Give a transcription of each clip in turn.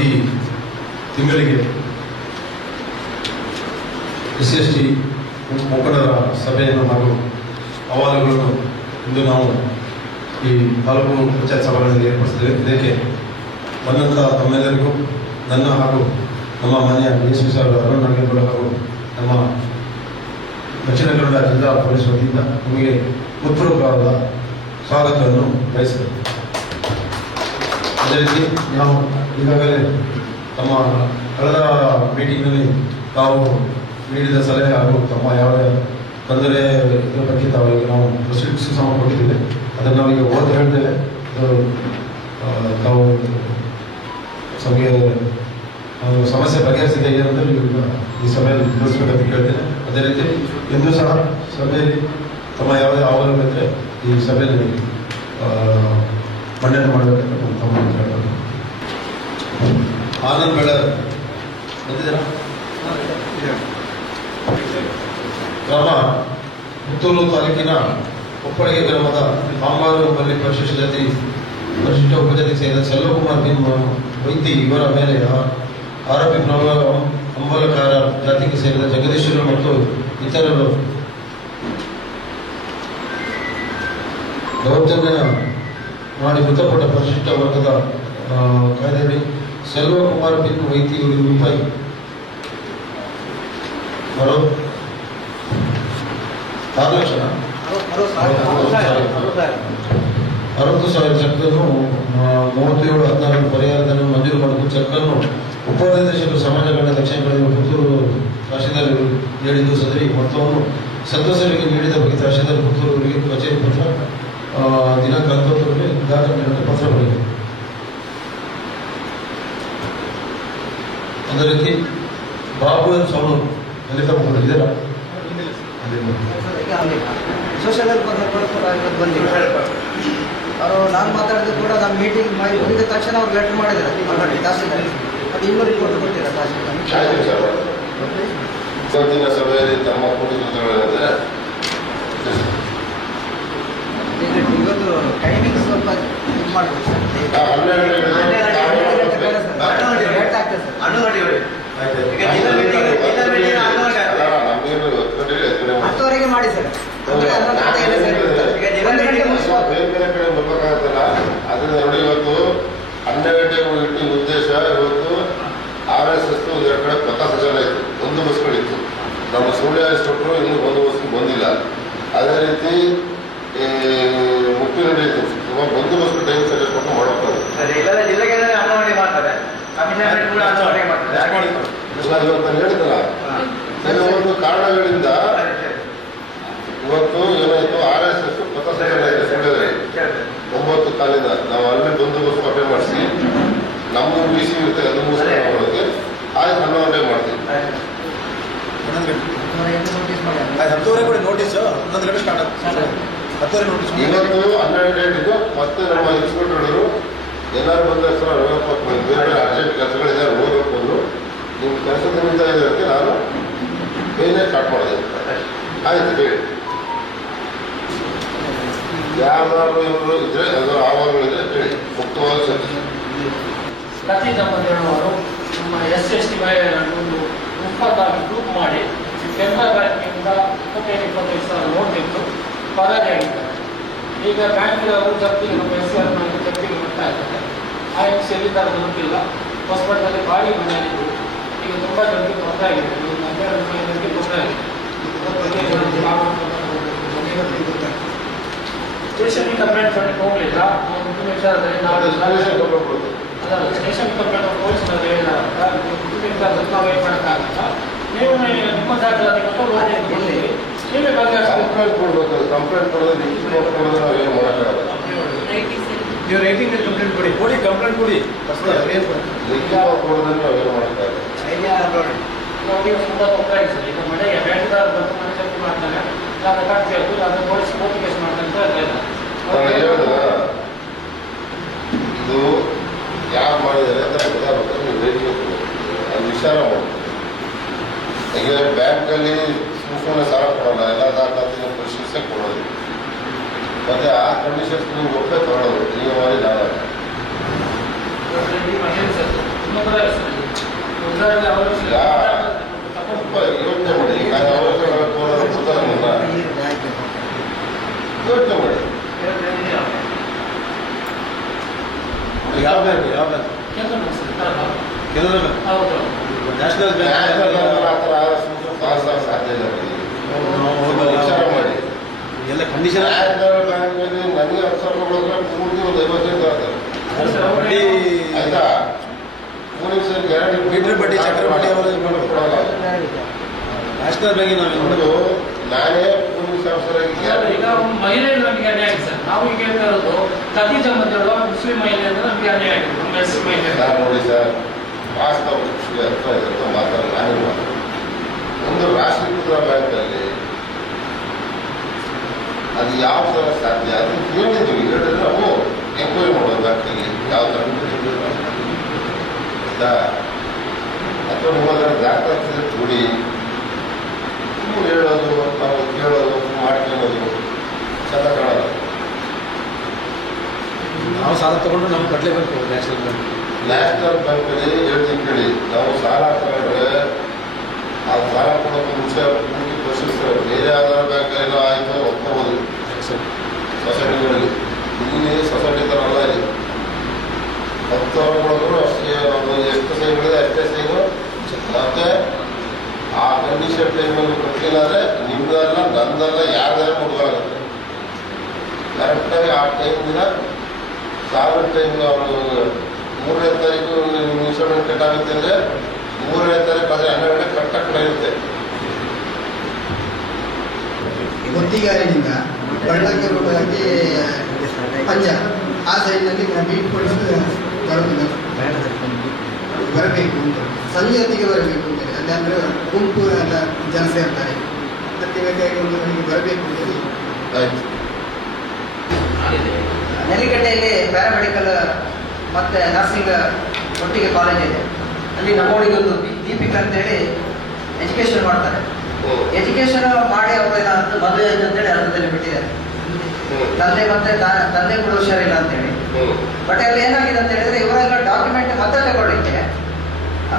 ಪ್ರತಿ ತಿಂಗಳಿಗೆ SC/ST ಮುಖಂಡರ ಸಭೆಯನ್ನು ಹಾಗೂ ಅಹವಾಲುಗಳನ್ನು ಇಂದು ನಾವು ಈ ತಾಲೂಕು ಪಂಚಾಯತ್ ಸಭೆಗಳಲ್ಲಿ ಏರ್ಪಡಿಸಿದ್ದೇವೆ. ಇದಕ್ಕೆ ಬಂದಂಥ ತಮ್ಮೆಲ್ಲರಿಗೂ ನನ್ನ ಹಾಗೂ ನಮ್ಮ ಮನೆಯ DSP ಸಾಹೇಬ್ ಅರುಣ್ ನಾಗೇಗೌಡ ಹಾಗೂ ನಮ್ಮ ದಕ್ಷಿಣ ಕನ್ನಡ ಜಿಲ್ಲಾ ಪೊಲೀಸ್ ವತಿಯಿಂದ ನಿಮಗೆ ಹೃತ್ಪೂರ್ವಕವಾದ ಸ್ವಾಗತವನ್ನು ಬಯಸಿದ್ದೇವೆ. ಅದೇ ರೀತಿ ನಾವು ಈಗಾಗಲೇ ತಮ್ಮ ಕಳೆದ ಮೀಟಿಂಗ್ನಲ್ಲಿ ತಾವು ನೀಡಿದ ಸಲಹೆ ಹಾಗೂ ತಮ್ಮ ಯಾವ ತೊಂದರೆ ಇದರ ಬಗ್ಗೆ ನಾವು ಪ್ರೊಸೀಡಿಂಗ್ಸ್ ಸಹ ಕೊಟ್ಟಿದ್ದೇವೆ. ಅದನ್ನು ನಾವೀಗ ಓದಿ ಹೇಳ್ತೇವೆ. ತಾವು ಸಭೆಗೆ ಸಮಸ್ಯೆ ಬಗೆಹರಿಸಿದೆ ಏನಂತ ಈಗ ಈ ಸಭೆಯಲ್ಲಿ ತಿಳಿಸ್ಬೇಕಂತ ಕೇಳ್ತೇನೆ. ಅದೇ ರೀತಿ ಇನ್ನೂ ಸಹ ಸಭೆಯಲ್ಲಿ ತಮ್ಮ ಯಾವುದೇ ಆಹ್ವಾನ ಇದ್ದರೆ ಈ ಸಭೆಯಲ್ಲಿ ಮಂಡನೆ ಮಾಡಬೇಕಂತ ನಾನು ತಮ್ಮ ಕೇಳ್ತೇನೆ. ಆನಂದ್ ಬೆಳರ್ ಬಂದಿದ್ದೀರಾ? ಗ್ರಾಮ ಪುತ್ತೂರು ತಾಲೂಕಿನ ಕೊಪ್ಪಳಿಗೆ ಗ್ರಾಮದ ಕಾಂಬಾರು ಬಲ್ಲಿ ಪರಿಶಿಷ್ಟ ಉಪಜಾತಿ ಸೇರಿದ ಸೆಲ್ವಕುಮಾರ್ ವೈದ್ಯ ಇವರ ಮೇಲೆ ಆರೋಪಿ ಅಂಬಲಕಾರ ಜಾತಿಗೆ ಸೇರಿದ ಜಗದೀಶ್ವರ ಮತ್ತು ಇತರರು ದೌರ್ಜನ್ಯ ಮಾಡಿ ಮೃತಪಟ್ಟ ಪರಿಶಿಷ್ಟ ವರ್ಗದ ಕಾಯ್ದೆಯಡಿ ಸೆಲ್ವಕುಮಾರ್ ವೈದ್ಯ ರೂಪಾಯಿ 60,000 ಚೆಕ್ಗಳನ್ನು 37/16 ಪರಿಹಾರಧನ ಮಂಜೂರು ಮಾಡಿದ್ದು ಚೆಕ್ಗಳನ್ನು ಉಪನಿರ್ದೇಶಕರು ಸಮಾಜ ಕಲ್ಯಾಣ ದಕ್ಷಿಣ ಕನ್ನಡ ಪುತ್ತೂರು ತಹಶೀಲ್ದಾರ್ ನೀಡಿದ್ದು ಸದರಿ ಮೊತ್ತವನ್ನು ಸದಸ್ಯರಿಗೆ ನೀಡಿದ ಬಗ್ಗೆ ತಹಶೀಲ್ದಾರ್ ಪುತ್ತೂರಿಗೆ ಕಚೇರಿ ಪತ್ರ ದಿನಾಂಕ 19ರಲ್ಲಿ ದಾಖಲೆ ನೀಡಿದ ಪತ್ರ ಬರೆದಿದೆ. ಅದೇ ರೀತಿ ಬಾಬು ಎನ್ ಸೋನೂರು ದಲಿತ ಮುಖಂಡರು ಇದೆಯಲ್ಲ ಸೋಷಿಯಲ್ ಬಂದಿಲ್ಲ ಅವರು ನಾನು ಮಾತಾಡಿದ್ರು ಕೂಡ ನಮ್ಮ ಮೀಟಿಂಗ್ ಮಾಡಿ ಬಂದಿದ್ದ ತಕ್ಷಣ ಅವ್ರು ಲೆಟರ್ ಮಾಡಿದ್ದಾರೆ ತಹಸೀಲ್ದಾರ್. ಅದು ಇನ್ನೂ ರಿಪೋರ್ಟ್ ಕೊಟ್ಟಿಲ್ಲ ತಹಸೀಲ್ದಾರ್. ಇವತ್ತಿನ ಸಭೆಯಲ್ಲಿ ತಮ್ಮ ಕುಟುಂಬಗಳಿದೆ. ಇವತ್ತು ಟೈಮಿಂಗ್ ಸ್ವಲ್ಪ ಇದು ಮಾಡಬೇಕು ಸರ್. 10ವರೆಗೆ ಮಾಡಿ ಸರ್. ಬೇರೆ ಕಡೆ ಬರ್ಬೇಕಾಗತ್ತಲ್ಲ. ಅದನ್ನ ನೋಡಿ ಇವತ್ತು 12 ಗಂಟೆಗೆ ಇಟ್ಟು ಉದ್ದೇಶ ಇವತ್ತು RSS 2 ಕಡೆ ಪಥ ಸಜ್ಜನ ಇತ್ತು, ಒಂದು ಬಸ್ಗಳಿತ್ತು. ನಮ್ಮ ಸುಳ್ಯ ಕೊಟ್ಟರು ಇನ್ನೂ ಒಂದು ಬಸ್ ಬಂದಿಲ್ಲ. ಅದೇ ರೀತಿ ಮುಪ್ಪಿ ನಡೆಯಿತು. ಒಂದು ಬಸ್ ಟೈಮ್ ಸಜೆಸ್ಟ್ ಕೊಟ್ಟು ಮಾಡಬೇಕು. ಇವತ್ತು ಹೇಳಿದಲ್ಲ ಕೆಲವೊಂದು ಕಾರಣಗಳಿಂದ ಇವತ್ತು ಏನಾಯ್ತು, RSS ಪಥ ಸಜ್ಜನ ಆಯ್ತು ಸುಳ್ಯದಲ್ಲಿ 9 ಕಾಲಿಂದ ನಾವು ಅಲ್ಲಿ ಬಂದೋಬಸ್ತು ಅಟೆಂಡ್ ಮಾಡಿಸಿ ನಮ್ಮ BC ಇರುತ್ತೆ ಅದು ಮುಗಿಸ್ಕೊಳ್ಳೋಕೆ ಆಯ್ತು 11 ಗಂಟೆಗೆ ಮಾಡ್ತೀವಿ. 10ವರೆಗೆ ಕೂಡ ನೋಟಿಸ್ 11 ಗಂಟೆ ಸ್ಟಾರ್ಟ್ ಆಗುತ್ತೆ. 10ವರೆಗೆ ನೋಟಿಸ್ ಇವತ್ತು 12 ಗಂಟೆಗೂ ಮತ್ತೆ ನಮ್ಮ ಇನ್ಸ್ಪೆಕ್ಟರ್ಗಳು ಎಲ್ಲರೂ ಬಂದ ಬೇರೆ ಅರ್ಜೆಂಟ್ ಕೆಲಸಗಳಿದ್ದಾರೆ ಹೋಗ್ಬೇಕು ಅಂದರು. ನಿಮ್ಮ ಕೆಲಸದ ನಿಮಿತ್ತ ಇರೋದಕ್ಕೆ ನಾನು ಬೇರೆ ಸ್ಟಾರ್ಟ್ ಮಾಡಿದೆ. ಆಯ್ತು ಹೇಳಿ, ಯಾರು ಇವರು ಇದ್ರೆ ಅದರ ಆಹ್ವಾನಗಳಿದ್ರೆ ಹೇಳಿ ಮುಕ್ತವಾಗಿ ಚರ್ಚೆ. ಪ್ರತಿ ದಂಪತಿಗಳವರು ನಮ್ಮ SC/ST ಒಂದು 20 ಗ್ರೂಪ್ ಮಾಡಿ ಕೆನರಾ ಬ್ಯಾಂಕಿಂದ 25 ಸಾವಿರ ನೋಟ್ ಇತ್ತು ಪರಾರಿಯಾಗಿದ್ದಾರೆ. ಈಗ ಬ್ಯಾಂಕ್ನವರು ಜಪ್ತಿಗೆ ನಮ್ಮ SR ಜಪ್ತಿಗೆ ಬರ್ತಾ ಇದ್ದಾರೆ. ಆ ಎಕ್ಸ್ ಎಲ್ಲಿದ್ದಾರೆ ಗೊತ್ತಿಲ್ಲ. ಹೊಸಪೇಟೆಯಲ್ಲಿ ಬಾಡಿ ಮನೆಯಲ್ಲಿದ್ದು ಈಗ ತುಂಬ ಜನರಿಗೆ ತೊಂದರೆ ಆಗಿದೆ. 12 ಜನರಿಗೆ ತೊಂದರೆ ಆಗಿದೆ. ಸ್ಟೇಷನ್ಗೆ ಕಂಪ್ಲೇಂಟ್ ಮಾಡಲಿಕ್ಕೆ ಹೋಗಲಿಲ್ಲ. ಒಂದು ವಿಚಾರದಲ್ಲಿ ನಾವು ಸ್ಟೇಷನ್ ಕಂಪ್ಲೇಂಟ್ ಪೊಲೀಸರು ಹೇಳಿದಾಗ ನಾವು ಏನು ಮಾಡೋಕ್ಕಾಗಲ್ಲ. ನೀವು ನಿಮ್ಮ ದಾಖಲಾತಿ ನೀವೇ ಕಂಪ್ಲೇಂಟ್ ಕೊಡ್ಬೇಕು. ಕಂಪ್ಲೇಂಟ್ ಕೊಡೋದು ನಾವು ಏನು ಮಾಡೋಕ್ಕಾಗಲ್ಲ. ನೀವು ರೈಟಿಂಗ್ ಕಂಪ್ಲೇಂಟ್ ಕೊಡಿ ಕಂಪ್ಲೇಂಟ್ ಕೊಡಿ. ಕೊಡೋದನ್ನು ನಾವು ಏನು ಮಾಡೋಕ್ಕಾಗಲ್ಲ. ನೋಡಿ ತುಂಬ ತೊಂದರೆ ಆಗಿದೆ ಸರ್. ಈಗ ಮನೆಗೆ ಬೇಟೆದಾರ ಬಂದು ಮನೆ ಜಪ್ತಿ ಮಾಡ್ತಾನೆ, ನಾನು ಕಟ್ಬೇಕು, ಅದನ್ನು ಪೊಲೀಸ್ ಕೋರ್ಟ್ ಕೇಸ್ ಮಾಡ್ತಾರೆ. ಇದು ಯಾರು ಮಾಡಿದ್ದಾರೆ ಅಂತ ಗೊತ್ತಾಗುತ್ತೆ. ನೀವು ರೇಟಿಂಗ್ ಅದು ವಿಚಾರ ಮಾಡಿ. ಈಗ ಬ್ಯಾಂಕಲ್ಲಿ ಸುಮ್ಮನೆ ಸಾಲ ಕೊಡೋಲ್ಲ, ಎಲ್ಲ ದಾಖಲಾತಿನ ಪರಿಶೀಲಿಸೇ ಕೊಡೋದು. ಮತ್ತೆ ಆ ಕಂಡೀಷನ್ಸ್ ನೀವು ಒಪ್ಪೇ ತಗೊಳ್ಳೋದು. ನೀವು ಮಾಡಿ ನಾನು ಇನ್ನೊಬ್ಬರ ಯೋಚನೆ ಮಾಡಿ. ಈಗ ಯೋಚನೆ ಮಾಡಿ. ಯಾವ ಬ್ಯಾಂಕ್ ಕೆನರಾ ಹೌದು ನ್ಯಾಷನಲ್ ಬ್ಯಾಂಕ್ ಸಾಧ್ಯ ಇಲ್ಲ. ವಿಚಾರ ಮಾಡಿ. ಎಲ್ಲ ಕಂಡೀಷನ್ ನ್ಯಾಷನಲ್ ಬ್ಯಾಂಕ್ ಮೇಲೆ ನನಗೆ 10 ಸಾವಿರ ಕೊಡೋದ್ರೆ ಪೂರ್ತಿ ಒಂದು 55 ಆಗ್ತದೆ. ಆಯ್ತಾ? ಪೊಲೀಸರು ಗ್ಯಾರಂಟಿ ಮೀಟರ್ ಬಡ್ಡಿ ಚಕ್ರ ಬಡ್ಡಿ ಕೊಡೋಲ್ಲ. ನ್ಯಾಷನಲ್ ಬ್ಯಾಂಕ್ ಒಂದು ನಾನೇ ಪೊಲೀಸ್ ಆಫೀಸರಾಗಿ ಈಗ ಮಹಿಳೆ ನಮಗೆ ಅನ್ಯಾಯ ಆಗಿದೆ ಸರ್. ನಾವು ಈಗ ಹೇಳ್ತಾ ಇರೋದು ಖದೀಜಾ ಮಧ್ಯಳು ಮುಸ್ಲಿಂ ಮಹಿಳೆ ಅಂದ್ರೆ ನಮಗೆ ಅನ್ಯಾಯ ಆಗಿದೆ. ನಮ್ಮ ಹೆಸರು ಮಹಿಳೆ ಸರ್ ನೋಡಿ ಸರ್, ವಾಸ್ತವ ಅರ್ಥ ಇದೆ ಮಾತಾಡ ನಾನೇ ಮಾತಾಡ. ಒಂದು ರಾಷ್ಟ್ರೀಕೃತ ಬ್ಯಾಂಕಲ್ಲಿ ಅದು ಯಾವ ಥರ ಸಾಧ್ಯ ಅದು ಹೇಳಿದ್ವಿ. ಹೇಳಿದ್ರೆ ನಾವು ಎಂಕ್ವೈರಿ ಮಾಡೋದು ಬ್ಯಾಂಕಲ್ಲಿ ಯಾವ ಥರ ಅಥವಾ ಹೋದ್ರೆ ದಾಖಲಾತಿದ್ರೆ ಕೂಡಿ ಸುಮ್ಮನೆ ಹೇಳೋದು, ನಾವು ಕೇಳೋದು, ಮಾಡ್ಕೊಳ್ಳೋದು ಚಂದ ಕಾಣೋದು. ನಾವು ಸಾಲ ತಗೊಂಡು ನಮ್ಗೆ ಕಟ್ಟಲೇಬೇಕು. ನ್ಯಾಷನಲ್ ಬ್ಯಾಂಕಲ್ಲಿ ಹೇಳ್ತೀನಿ ಕೇಳಿ, ನಾವು ಸಾಲ ತಗೊಂಡ್ರೆ ಆ ಸಾಲ ಕೊಡೋಕೆ ಮುಂಚೆ ಪೂರ್ತಿ ಪರಿಶೀಲಿಸ್ತಾರೆ. ಬೇರೆ ಯಾವ್ದಾದ್ರು ಬ್ಯಾಂಕಲ್ಲೆಲ್ಲ ಆಯಿತು ಒಪ್ಕೋಬೋದು ಸೊಸೈಟಿಗಳಲ್ಲಿ. ಇಲ್ಲಿ ಸೊಸೈಟಿ ಥರ ಅಲ್ಲ. ಇಲ್ಲಿ 10 ಸಾವಿರ ಕೊಡೋದ್ರು ಅಷ್ಟೇ, ಎಷ್ಟು ಸೈಗಳಿದೆ ಅಷ್ಟೇ ಸೈನು. ಮತ್ತೆ ಆ ಕಂಡೀಷನ್ ಟೈಮಲ್ಲಿ ಕೊಟ್ಟಿಲ್ಲ ಅಂದರೆ ನಿಮ್ದಲ್ಲ ನಂದಲ್ಲ ಯಾರ್ದಾರ ಮುಡುಗಾಗುತ್ತೆ. ಕರೆಕ್ಟಾಗಿ ಆ ಟೈಮ್ ದಿನ ಸಾವಿರ ಟೈಮ್ ಅವರು 3ನೇ ತಾರೀಕು ಇನ್ಸ್ಟಾಲ್ಮೆಂಟ್ ಕಟ್ ಆಗುತ್ತೆ ಅಂದರೆ 3ನೇ ತಾರೀಕು ಆದರೆ 12 ಕರೆಕ್ಟಾಗಿ ಕಡೆ ಇರುತ್ತೆ. ಗೊತ್ತಿಗಾರಿನಿಂದ ಬಳ್ಳಕ್ಕೆ ಹೋಗೋದಕ್ಕೆ ಪಂಜ ಆ ಸೈಡ್ನಲ್ಲಿ ಬೀಟ್ ಪಡಿಸೋದು ಬರಬೇಕು ಅಂತ ಸಂಜೆ ಹೊತ್ತಿಗೆ ಬರಬೇಕು ಅಂತೇಳಿ. ಅಲ್ಲಾಂದ್ರೆ ಗುಂಪು ಎಲ್ಲ ಜನ ಸೇರ್ತಾರೆ. ಅದಕ್ಕೆ ಬೇಕಾಗಿ ಒಂದು ಮನೆಗೆ ಬರಬೇಕು ಅಂತೇಳಿ ಆಯ್ತು. ನೆಲ್ಲಿಗಡ್ಡೆಯಲ್ಲಿ ಪ್ಯಾರಾಮೆಡಿಕಲ್ ಮತ್ತು ನರ್ಸಿಂಗ್ ಒಟ್ಟಿಗೆ ಕಾಲೇಜ್ ಇದೆ. ಅಲ್ಲಿ ನಮ್ಮೊಳಗೆ ಒಂದು ದೀಪಿಕಾ ಅಂತೇಳಿ ಎಜುಕೇಷನ್ ಮಾಡ್ತಾರೆ. ಎಜುಕೇಷನ್ ಮಾಡಿ ಅವರೆಲ್ಲ ಮದುವೆ ಆಯ್ತು ಅಂತೇಳಿ ಅರ್ಧದಲ್ಲಿ ಬಿಟ್ಟಿದ್ದಾರೆ. ತಂದೆ ಮತ್ತೆ ತಂದೆ ಕೂಡ ಹುಷಾರಿಲ್ಲ ಅಂತೇಳಿ. ಬಟ್ ಅಲ್ಲಿ ಏನಾಗಿದೆ ಅಂತ ಹೇಳಿದ್ರೆ ಇವರೆಲ್ಲ ಡಾಕ್ಯುಮೆಂಟ್ ಮತ್ತೆ ತಗೊಳ್ಳಿಕ್ಕೆ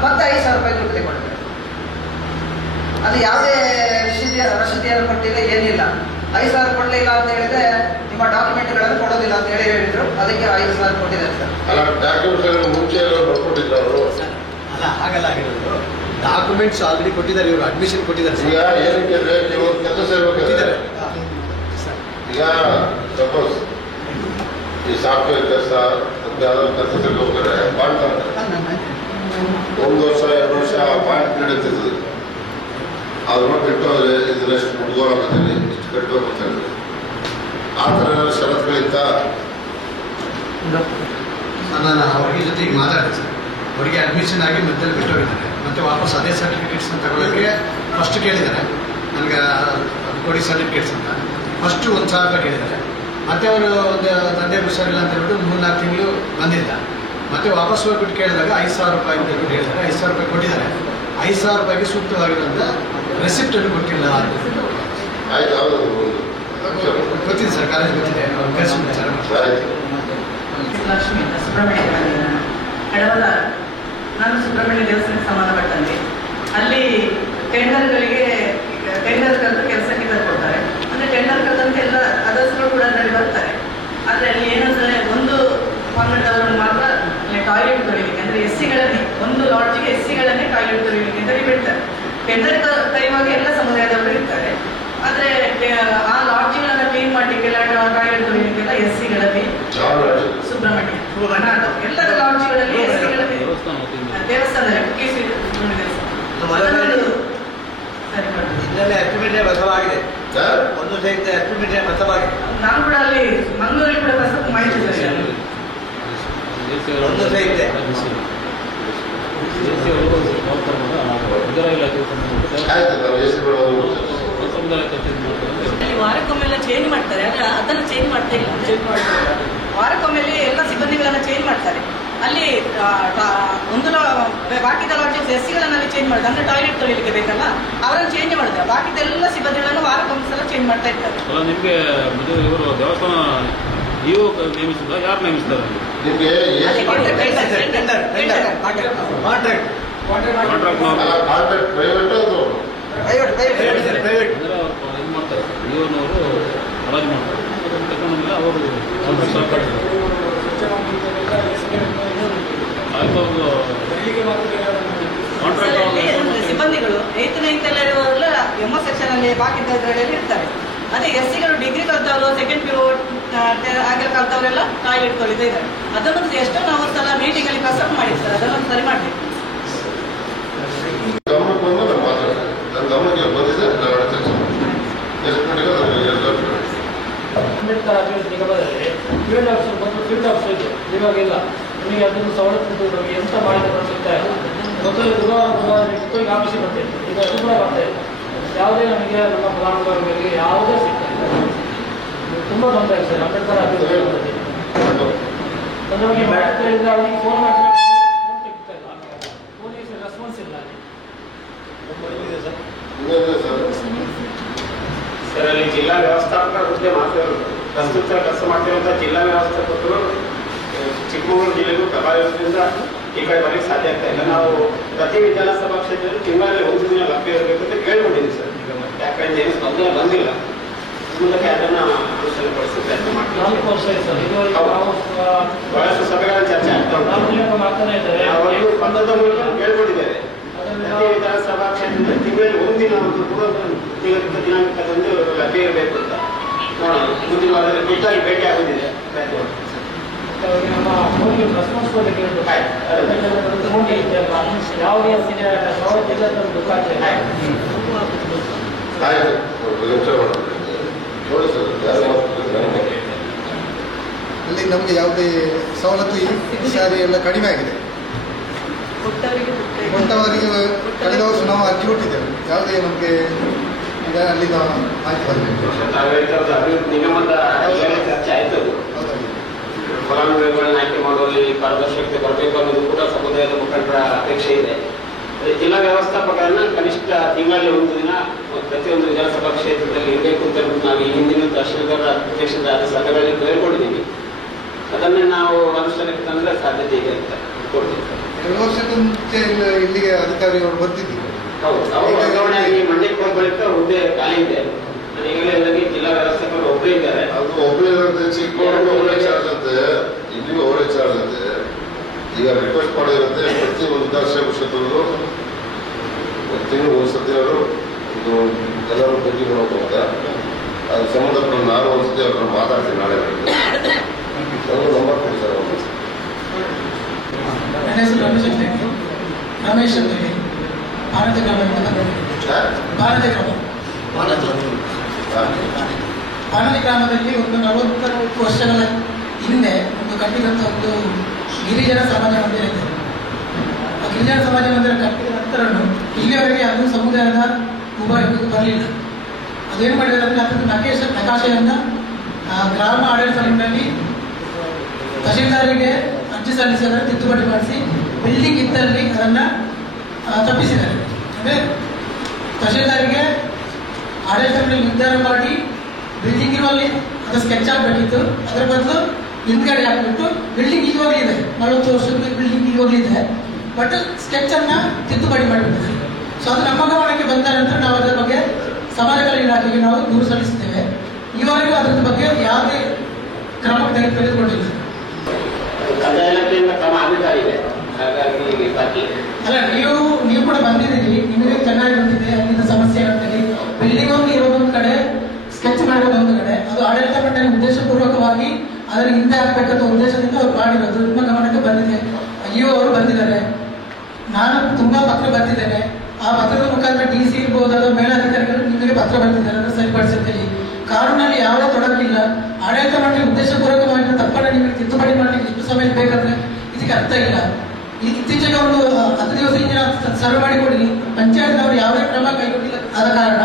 ಮತ್ತೆ 5,000 ರೂಪಾಯಿ ದುಡ್ಡು ತಗೊಳ್ತಾರೆ. ಅದು ಯಾವುದೇ ರಸೀದಿಯನ್ನು ಕೊಟ್ಟಿಲ್ಲ, ಏನಿಲ್ಲ. 5,000 ಕೊಡಲಿಲ್ಲ ಅಂತ ಹೇಳಿದ್ರೆ ನಿಮ್ಮ ಡಾಕ್ಯುಮೆಂಟ್ಗಳನ್ನು ಕೊಡೋದಿಲ್ಲ ಅಂತ ಹೇಳಿದ್ರು. ಅದಕ್ಕೆ 5,000 ಕೊಟ್ಟಿದ್ದಾರೆ ಸರ್. ಅಲ್ಲ ಡಾಕ್ಯುಮೆಂಟ್ಸ್ ಮುಂಚೆ ಎಲ್ಲ ಬರ್ಕೊಟ್ಟಿದ್ರು ಅವರು. ಅಲ್ಲ ಹಾಗಲ್ಲ ಆಗಿರೋದು. ಡಾಕ್ಯುಮೆಂಟ್ಸ್ ಆಲ್ರೆಡಿ ಕೊಟ್ಟಿದ್ದಾರೆ, ಇವರು ಅಡ್ಮಿಷನ್ ಕೊಟ್ಟಿದ್ದಾರೆ. ಈಗ ಏನಕ್ಕೆ ನೀವು ಕೆಲಸ ಸೇರ್ಬೇಕಾದ್ರೆ ಈಗ ಸಪೋಸ್ ಈ ಸಾಫ್ಟ್ವೇರ್ ಕೆಲಸ ಯಾವ್ದಾದ್ರು ಕೆಲಸ ಸೇರ್ಬೇಕಾದ್ರೆ ಬಾಂಡ್ ತಗೊಂಡ್ರೆ 1 ವರ್ಷ 2 ವರ್ಷ ಬಾಂಡ್ ನಡೀತಿರ್ತದೆ. ಅದ್ರ ಬಿಟ್ಟೋದ್ರೆ ಇದರಷ್ಟು ಹುಡುಗೋರಾಗತ್ತೇಳಿ ಇಷ್ಟು ಕಟ್ಟಬೇಕು ಅಂತ ಹೇಳಿದ್ರೆ ಆ ಥರ ಏನಾದ್ರು ಷರತ್ತುಗಳಿತ್ತ? ನಾನು ಅವ್ರಿಗೆ ಜೊತೆಗೆ ಮಾತಾಡಿದೆ ಸರ್. ಅವರಿಗೆ ಅಡ್ಮಿಷನ್ ಆಗಿ ಮಧ್ಯದಲ್ಲಿ ಬಿಟ್ಟೋಗಿದ್ದಾರೆ. ಮತ್ತೆ ವಾಪಸ್ ಅದೇ ಸರ್ಟಿಫಿಕೇಟ್ಸ್ನ ತಗೊಳ್ಳೋಕ್ಕೆ ಫಸ್ಟ್ ಕೇಳಿದ್ದಾರೆ. ನನಗೆ ಅದು ಕೊಡಿ ಸರ್ಟಿಫಿಕೇಟ್ಸ್ ಅಂತ ಫಸ್ಟು 1,000 ರೂಪಾಯಿ ಕೇಳಿದ್ದಾರೆ. ಮತ್ತೆ ಅವರು ಒಂದು ತಂದೆ ಹುಷಾರಿಲ್ಲ ಅಂತ ಹೇಳ್ಬಿಟ್ಟು 3-4 ತಿಂಗಳು ಬಂದಿಲ್ಲ. ಮತ್ತೆ ವಾಪಸ್ ಹೋಗ್ಬಿಟ್ಟು ಕೇಳಿದಾಗ 5,000 ರೂಪಾಯಿ ಅಂತ ಹೇಳ್ಬಿಟ್ಟು ಹೇಳಿದ್ದಾರೆ. 5,000 ರೂಪಾಯಿ ಕೊಟ್ಟಿದ್ದಾರೆ. 5,000 ರೂಪಾಯಿಗೆ ಸೂಕ್ತವಾಗಿರುವಂಥ ರೆಸಿಪ್ಟನ್ನು ಕೊಟ್ಟಿಲ್ಲ. ಆಯ್ತು, ಯಾವುದು ಗೊತ್ತಿದೆ ಸರ್, ಕಾಲೇಜ್ ಗೊತ್ತಿದೆ. ಅವ್ರು ಕಳಿಸಿ ವಿಚಾರ ಮಾಡ್ತಾರೆ. ಲಕ್ಷ್ಮಿ ಸುಬ್ರಹ್ಮಣ್ಯ ಕಡವಲ. ನಾನು ಸುಬ್ರಹ್ಮಣ್ಯ ದೇವಸ್ಥಾನಕ್ಕೆ ಸಂಬಂಧಪಟ್ಟಂತೆ ಅಲ್ಲಿ ಟೆಂಡರ್ ಕರೆದು ಕೆಲಸಕ್ಕೆ ಕರ್ಕೊಡ್ತಾರೆ. ಅಂದರೆ ಟೆಂಡರ್ ಕರೆದಂತೆ ಎಲ್ಲ ಅದರ್ಸ್ಗಳು ಕೂಡ ಅದರಲ್ಲಿ ಬರ್ತಾರೆ. ಆದರೆ ಅಲ್ಲಿ ಏನಂದರೆ ಒಂದು ಪಂಗಡದವರನ್ನು ಮಾತ್ರ ಟಾಯ್ಲೆಟ್ ತೊಳಿಲಿಕ್ಕೆ, ಅಂದರೆ SC-ಗಳನ್ನೇ ಒಂದು ಲಾಡ್ಜಿಗೆ SC-ಗಳನ್ನೇ ಟಾಯ್ಲೆಟ್ ತೊಳಿಲಿಕ್ಕೆ ಅಂತೇಳಿ ಬಿಡ್ತಾರೆ. ಟೆಂಡರ್ ಕರೆಯುವಾಗ ಎಲ್ಲ ಸಮುದಾಯದವರು ಇರ್ತಾರೆ. ಆದರೆ ಆ ಲಾಡ್ಜಿಗಳನ್ನು ಕ್ಲೀನ್ ಮಾಡಲಿಕ್ಕೆಲ್ಲ ಟಾಯ್ಲೆಟ್ ತೊಳಿಲಿಕ್ಕೆಲ್ಲ SC-ಗಳಲ್ಲಿ ಸುಬ್ರಹ್ಮಣ್ಯ ಎಲ್ಲರ ಲಾಡ್ಜಿಗಳಲ್ಲಿ SC-ಗಳಲ್ಲಿ ದೇವಸ್ಥಾನದಲ್ಲಿ ಕುಕ್ಕೇಶ್ವರಿ ಎಸ್ಟಿಮೇಟ್ ಬಸವಾಗಿದೆ. ಒಂದು ಸಹಿತ ಎಸ್ಟಿಮೇಟ್ ಬಸವಾಗಿದೆ. ನಾನು ಕೂಡ ಅಲ್ಲಿ ಮಂಗಳೂರಲ್ಲಿ ಕೂಡ ಕಷ್ಟ ಮಾಹಿತಿ ಒಂದು ಸಹಿತ ಅಲ್ಲಿ ವಾರಕ್ಕೊಮ್ಮೆಲ್ಲ ಚೇಂಜ್ ಮಾಡ್ತಾರೆ. ಆದರೆ ಅದನ್ನು ಚೇಂಜ್ ಮಾಡ್ತಾ ಇಲ್ಲ. ವಾರಕ್ಕೊಮ್ಮೆಲೆ ಎಲ್ಲ ಸಿಬ್ಬಂದಿಗಳನ್ನು ಚೇಂಜ್ ಮಾಡ್ತಾರೆ. ಅಲ್ಲಿ ಬಾಕಿದ ಲಾಡ್ಜಸ್ SC-ಗಳನ್ನಲ್ಲಿ ಚೇಂಜ್ ಮಾಡಿದ್ರೆ, ಅಂದರೆ ಟಾಯ್ಲೆಟ್ ತೊಳಿಲಿಕ್ಕೆ ಬೇಕಲ್ಲ, ಅವರನ್ನು ಚೇಂಜ್ ಮಾಡಿದ್ರೆ ಬಾಕಿದೆಲ್ಲ ಸಿಬ್ಬಂದಿಗಳನ್ನು ವಾರಕ್ಕೊಂದ್ಸಲ ಚೇಂಜ್ ಮಾಡ್ತಾ ಇರ್ತಾರೆ. ನಿಮಗೆ ಇವರು ದೇವಸ್ಥಾನ ನೀವು ನೇಮಿಸಿದ ಯಾರು ನೇಮಿಸಿದ್ದಾರೆ? ನಿಮಗೆ ಕಾಂಟ್ರಾಕ್ಟ್ನವರು ಕಾಂಟ್ರಾಕ್ಟ್ ಪ್ರೈವೇಟ್ ಅದು ಪ್ರೈವೇಟ್ ಅಂದರೆ ಅವ್ರು ಇದು ಮಾಡ್ತಾರೆ ಇವ್ರನ್ನವರು ಹರಾಜು ಮಾಡ್ತಾರೆ ಅದನ್ನು ತಗೊಂಡಿಲ್ಲ ಅವರು ಕಾಂಟ್ರಾಕ್ಟ್ ಸರ್ಕಾರ ಆಯ್ತು ಅವರು ಕಾಂಟ್ರಾಕ್ಟ್ ಸಿಬ್ಬಂದಿಗಳು 8th 9th ಎಲ್ಲ ಇರುವವರೆಲ್ಲ MS ಸೆಕ್ಷನ್ ಅಲ್ಲಿ ಬಾಕಿ ಇದರಲ್ಲಿ ಇರ್ತಾರೆ. ಅದೇ SCಗಳು ಡಿಗ್ರಿ ಕಲ್ತವರು, ಸೆಕೆಂಡ್ PU ಹಾಗೆ ಕಲ್ತವರೆಲ್ಲ ಟಾಯ್ಲೆಟ್ ತೊಳಿತಾ ಇದ್ದಾರೆ. ಅದನ್ನೊಂದು ಎಷ್ಟೋ ನಾವು ಸಲ ಮೀಟಿಂಗ್ ಅಲ್ಲಿ ಕನ್ಸಲ್ಟ್ ಮಾಡಿರ್ತಾರೆ, ಅದನ್ನೊಂದು ಸರಿ ಮಾಡಬೇಕು. ಗಮನಕ್ಕೆ ಬಂದು ನಾನು ಮಾತಾಡ್ತೇನೆ. ನನ್ನ ಗಮನಕ್ಕೆ ಬಂದಿದೆ ಚರ್ಚೆ ಮಾಡಿ ಎಷ್ಟು ಮಟ್ಟಿಗೆ ಅಂಬೇಡ್ಕರ್ ಅಭಿವೃದ್ಧಿ ನಿಗಮದಲ್ಲಿ ಫೀಲ್ಡ್ ಆಫೀಸರ್ ಬಂದು ಫೀಲ್ಡ್ ಆಫೀಸರ್ ಇದೆ, ಇವಾಗಿಲ್ಲ. ನಿಮಗೆ ಅದನ್ನು ಸವಲತ್ತು ನಮಗೆ ಎಂತ ಮಾಡಿದ್ರೆ ಅನಿಸುತ್ತೆ. ಮೊದಲು ಬುಧವಾರ ಈಗ ಆಫೀಸಿಗೆ ಬರ್ತೇನೆ, ಈಗ ಅದು ಕೂಡ ಬರ್ತೇನೆ. ಯಾವುದೇ ನಮಗೆ ನಮ್ಮ ಫಲಾನುಭವಿಗಳಿಗೆ ಯಾವುದೇ ಸಿಗ್ತಾ ಇಲ್ಲ. ತುಂಬ ತೊಂದರೆ ಇದೆ ಸರ್ ಅಂಬೇಡ್ಕರ್ ಅಭಿವೃದ್ಧಿ ನಿಗಮದಲ್ಲಿ. ನಮಗೆ ಮಾಡ್ತಿದ್ದ ಅವರಿಗೆ ಫೋನ್ ಮಾಡಿ ಫೋನ್ ತೆಗಿತಾ ಇಲ್ಲ, ಪೊಲೀಸ್ ರೆಸ್ಪಾನ್ಸ್ ಇಲ್ಲ ಅಲ್ಲಿ. ಸರ್ ಅಲ್ಲಿ ಜಿಲ್ಲಾ ವ್ಯವಸ್ಥಾಪಕ ಹುದ್ದೆ ಮಾಡ್ತಿರೋದು ಪ್ರಸ್ತುತ ಕೆಲಸ ಮಾಡ್ತಿರುವಂಥ ಜಿಲ್ಲಾ ವ್ಯವಸ್ಥಾಪಕರು ಚಿಕ್ಕಮಗಳೂರು ಜಿಲ್ಲೆಗೂ ಪ್ರಭಾವ ವ್ಯವಸ್ಥೆಯಿಂದ ಈ ಕಡೆ ಬರಲಿಕ್ಕೆ ಸಾಧ್ಯ ಆಗ್ತಾ ಇಲ್ಲ. ನಾವು ಪ್ರತಿ ವಿಧಾನಸಭಾ ಕ್ಷೇತ್ರದಲ್ಲಿ ತಿಂಗಳಲ್ಲಿ 1 ದಿನ ಲಭ್ಯ ಇರಬೇಕು ಅಂತ ಕೇಳ್ಕೊಂಡಿದ್ದೀವಿ ಸರ್. ಯಾಕಂದ್ರೆ ಏನು ಸ್ಪಂದನೆ ಬಂದಿಲ್ಲ. ಮೂಲಕ ಅದನ್ನ ಅನುಷ್ಠಾನಪಡಿಸಿ ಪ್ರಯತ್ನ ಮಾಡ್ತೀವಿ. 4 ವರ್ಷ ಇದೆ ಸರ್. ಇದುವರೆಗೆ ನಾವು ಬಹಳಷ್ಟು ಸಭೆಗಳ ಚರ್ಚೆ ಆಗ್ತಾ ಉಂಟು. ಮಾಡ್ತಾನೆ ಇದ್ದಾರೆ. ಅವರು ಸ್ಪಂದದ ಮೂಲಕ ಕೇಳ್ಕೊಂಡಿದ್ದಾರೆ. ಪ್ರತಿ ವಿಧಾನಸಭಾ ಕ್ಷೇತ್ರದಲ್ಲಿ ತಿಂಗಳಲ್ಲಿ 1 ದಿನ ಒಂದು ಪೂರ್ವ ನಿಗದಿತ ದಿನಾಂಕದಂದು ಲಭ್ಯ ಇರಬೇಕು ಅಂತ ನೋಡೋಣ. ಮುಂದಿನ ವಾರದಲ್ಲಿ ಖುದ್ದಾಗಿ ಭೇಟಿ ಆಗುತ್ತಿದೆ. ನಮ್ಮ ಫೋನ್ಗೆ ರೆಸ್ಪಾನ್ಸ್ ಕೊಡಲಿಕ್ಕೆ ಯಾವುದೇ ಸವಲತ್ತು ಗೊತ್ತಾಗ್ತದೆ. ಅಲ್ಲಿ ನಮಗೆ ಯಾವುದೇ ಸವಲತ್ತು ಈ ಸಾರಿ ಎಲ್ಲ ಕಡಿಮೆ ಆಗಿದೆ. ಕೊಟ್ಟವರಿಗೆ ಕಳೆದ ವರ್ಷ ನಾವು ಅರ್ಜಿ ಕೊಟ್ಟಿದ್ದೇವೆ, ಯಾವುದೇ ನಮಗೆ ಈಗ ಅಲ್ಲಿಂದ ಮಾಹಿತಿ ಬರಬೇಕು. ಅಭಿವೃದ್ಧಿ ನಿಗಮದ ಚರ್ಚೆ ಆಯ್ತು. ಫಲಾನುಭವಿಗಳನ್ನ ಆಯ್ಕೆ ಮಾಡುವಲ್ಲಿ ಪಾರದರ್ಶಕತೆ ಬರಬೇಕು ಅನ್ನೋದು ಕೂಡ ಸಮುದಾಯದ ಮುಖಂಡರ ಅಪೇಕ್ಷೆ ಇದೆ. ಜಿಲ್ಲಾ ವ್ಯವಸ್ಥಾಪಕರನ್ನ ಕನಿಷ್ಠ ತಿಂಗಳಲ್ಲಿ 1 ದಿನ ಪ್ರತಿಯೊಂದು ವಿಧಾನಸಭಾ ಕ್ಷೇತ್ರದಲ್ಲಿ ಇರಬೇಕು ಅಂತ ನಾವು ಈ ಹಿಂದಿನ ತಹಶೀಲ್ದಾರ್ ಅಧ್ಯಕ್ಷರಾದ ಸಭೆಗಳಲ್ಲಿ ಕೇಳ್ಕೊಂಡಿದ್ದೀವಿ. ಅದನ್ನೇ ನಾವು ಅನುಷ್ಠಾನಕ್ಕೆ ತಂದ್ರೆ ಸಾಧ್ಯತೆ ಇದೆ ಅಂತ ಕೊಡ್ತೀವಿ. 2 ವರ್ಷದ ಮುಂಚೆ ಇಲ್ಲಿಗೆ ಅಧಿಕಾರಿಗಳು ಬರ್ತಿದ್ರು. ಹೌದು, ಅವರು ವರ್ಗಾವಣೆಯಾಗಿ ಮಂಡ್ಯಕ್ಕೆ ಹೋದ ಬಳಿಕ ಹುದ್ದೆ ಖಾಲಿ ಇದೆ. ಈಗಲೇ ಎಲ್ಲರಿಗೆ ಜಿಲ್ಲಾ ವ್ಯವಸ್ಥಾಪಕರು ಒಬ್ಬರೇ ಇದ್ದಾರೆ. ಅದು ಒಬ್ಬರೇ ಇರುತ್ತೆ. ಚಿಕ್ಕವರಿಗೆ ಒಳ್ಳೆ ಚಾರ್ಜ್ ಅಂತೆ, ಇಲ್ಲಿಗೂ ಒಳ್ಳೆ ಚಾರ್ಜ್ ಅಂತೆ. ಈಗ ರಿಕ್ವೆಸ್ಟ್ ಮಾಡಿರುತ್ತೆ ಪ್ರತಿ ಒಂದು ವಿಧಾನಸಭಾ ಕ್ಷೇತ್ರದಲ್ಲೂ 1 ತಿಂಗಳು 1 ಸತಿ ಅವರು ಇದು ಎಲ್ಲರೂ ಭೇಟಿ ಮಾಡೋದು ಅಂತ ಅದು ಸಂಬಂಧಪಟ್ಟ ನಾನು ಒಂದ್ಸತಿ ಅವ್ರನ್ನ ಮಾತಾಡ್ತೀನಿ ನಾಳೆ. ಒಂದು ನಂಬರ್ ಕೊಡಿ ಸರ್. ನನ್ನ ಹೆಸರು ರಮೇಶ್ ಅಂತ ಹೇಳಿ ಭಾರತ ಗ್ರಾಮದಿಂದ ಬಂದಿದ್ದೀನಿ. ಭಾರತ ಗ್ರಾಮದಲ್ಲಿ ಒಂದು 40 ವರ್ಷಗಳ ಹಿಂದೆ ಒಂದು ಕಟ್ಟಿದಂಥ ಒಂದು ಗಿರಿಜನ ಸಮಾಜ ಮಂದಿರ ಇದೆ. ಆ ಗಿರಿಜನ ಸಮಾಜ ಮಂದಿರ ಕಟ್ಟಿದ ನಂತರನು ಇಲ್ಲಿಯವರೆಗೆ ಅದು ಸಮುದಾಯದ ಉಪಯೋಗಕ್ಕೆ ಬರಲಿಲ್ಲ. ಅದೇನು ಮಾಡಿದ್ದಾರೆ ಅಂದರೆ ಅದನ್ನು ನಕಾಶೆಯನ್ನು ಗ್ರಾಮ ಆಡಳಿತದಲ್ಲಿ ತಹಶೀಲ್ದಾರಿಗೆ ಅರ್ಜಿ ಸಲ್ಲಿಸಿ ಅದನ್ನು ತಿದ್ದುಪಡಿ ಮಾಡಿಸಿ ಬಿಲ್ಡಿಂಗ್ ಇದ್ದಲ್ಲಿ ಅದನ್ನು ತಪ್ಪಿಸಿದ್ದಾರೆ. ಅಂದರೆ ತಹಶೀಲ್ದಾರಿಗೆ ಆಡಳಿತದಲ್ಲಿ ನಿರ್ಧಾರ ಮಾಡಿ ಬಿಲ್ಡಿಂಗ್ ಇರುವಲ್ಲಿ ಅದು ಸ್ಕೆಚ್ ಆಗಬೇಕಿತ್ತು, ಅದರ ಬದಲು ಹಿಂದ್ಗಡೆ ಹಾಕ್ಬಿಟ್ಟು ಬಿಲ್ಡಿಂಗ್ ಇವಾಗಲೂ ಇದೆ, 40 ವರ್ಷದ ಬಿಲ್ಡಿಂಗ್ ಇವಾಗಲೂ ಇದೆ, ಬಟ್ ಸ್ಕೆಚನ್ನು ತಿದ್ದುಪಡಿ ಮಾಡಿಬಿಟ್ಟಿದೆ. ಸೊ ಅದು ನಮ್ಮ ಗಮನಕ್ಕೆ ಬಂದ ನಂತರ ನಾವು ಅದರ ಬಗ್ಗೆ ಸಮಾಜ ಕಲ್ಯಾಣ ಇಲಾಖೆಗೆ ನಾವು ದೂರು ಸಲ್ಲಿಸಿದ್ದೇವೆ. ಈವರೆಗೂ ಅದರ ಬಗ್ಗೆ ಯಾವುದೇ ಕ್ರಮ ತೆಗೆದುಕೊಂಡಿಲ್ಲ. ಕಂದಾಯ ಇಲಾಖೆಯಿಂದ ಕ್ರಮ ಆಗ್ತಾ ಇದೆ. ಹಾಗಾಗಿ ಬಾಕಿ ಅಲ್ಲ, ನೀವು ಕೂಡ ಬಂದಿದ್ದೀರಿ, ನಿಮಗೆ ಚೆನ್ನಾಗಿ ಬಂದಿದೆ. ಅಲ್ಲಿಂದ ಸಮಸ್ಯೆ ಆಗ್ತದೆ. ಬಿಲ್ಡಿಂಗ್ ಒಂದು ಇರೋದೊಂದು ಕಡೆ, ಸ್ಕೆಚ್ ಮಾಡೋದೊಂದು ಕಡೆ, ಅದು ಆಡಳಿತ ಮಂಡಳಿ ಉದ್ದೇಶಪೂರ್ವಕವಾಗಿ ಅದರ ಹಿಂದೆ ಹಾಕ್ಬೇಕಂತ ಉದ್ದೇಶದಿಂದ ಅವ್ರು ಮಾಡಿರೋದು ನಿಮ್ಮ ಗಮನಕ್ಕೆ ಬಂದಿದೆ. ಅವರು ಬಂದಿದ್ದಾರೆ, ನಾನು ತುಂಬಾ ಪತ್ರ ಬರ್ತಿದ್ದೇನೆ. ಆ ಪತ್ರದ ಮುಖಾಂತರ DC ಇರ್ಬೋದಾದ ಮೇಲಾಧಿಕಾರಿಗಳು ನಿಮಗೆ ಪತ್ರ ಬರ್ತಿದ್ದಾರೆ, ಅದನ್ನು ಸರಿಪಡಿಸುತ್ತೇನೆ. ಕಾನೂನಲ್ಲಿ ಯಾವುದೇ ತೊಡಕಿಲ್ಲ. ಆಡಳಿತ ಮಂಡಳಿ ಉದ್ದೇಶಪೂರ್ವಕವಾಗಿ ತಪ್ಪನ್ನು ನಿಮಗೆ ತಿದ್ದುಪಡಿ ಮಾಡಲಿಕ್ಕೆ ಎಷ್ಟು ಸಮಯ ಬೇಕಂದ್ರೆ ಇದಕ್ಕೆ ಅರ್ಥ ಇಲ್ಲ. ಇತ್ತೀಚೆಗೆ ಒಂದು 10 ದಿವಸ ಹಿಂದಿನ ಸರ್ವೆ ಮಾಡಿಕೊಡಿ, ಪಂಚಾಯತ್ನವರು ಯಾವುದೇ ಕ್ರಮ ಕೈಗೊಂಡಿಲ್ಲ. ಆದ ಕಾರಣ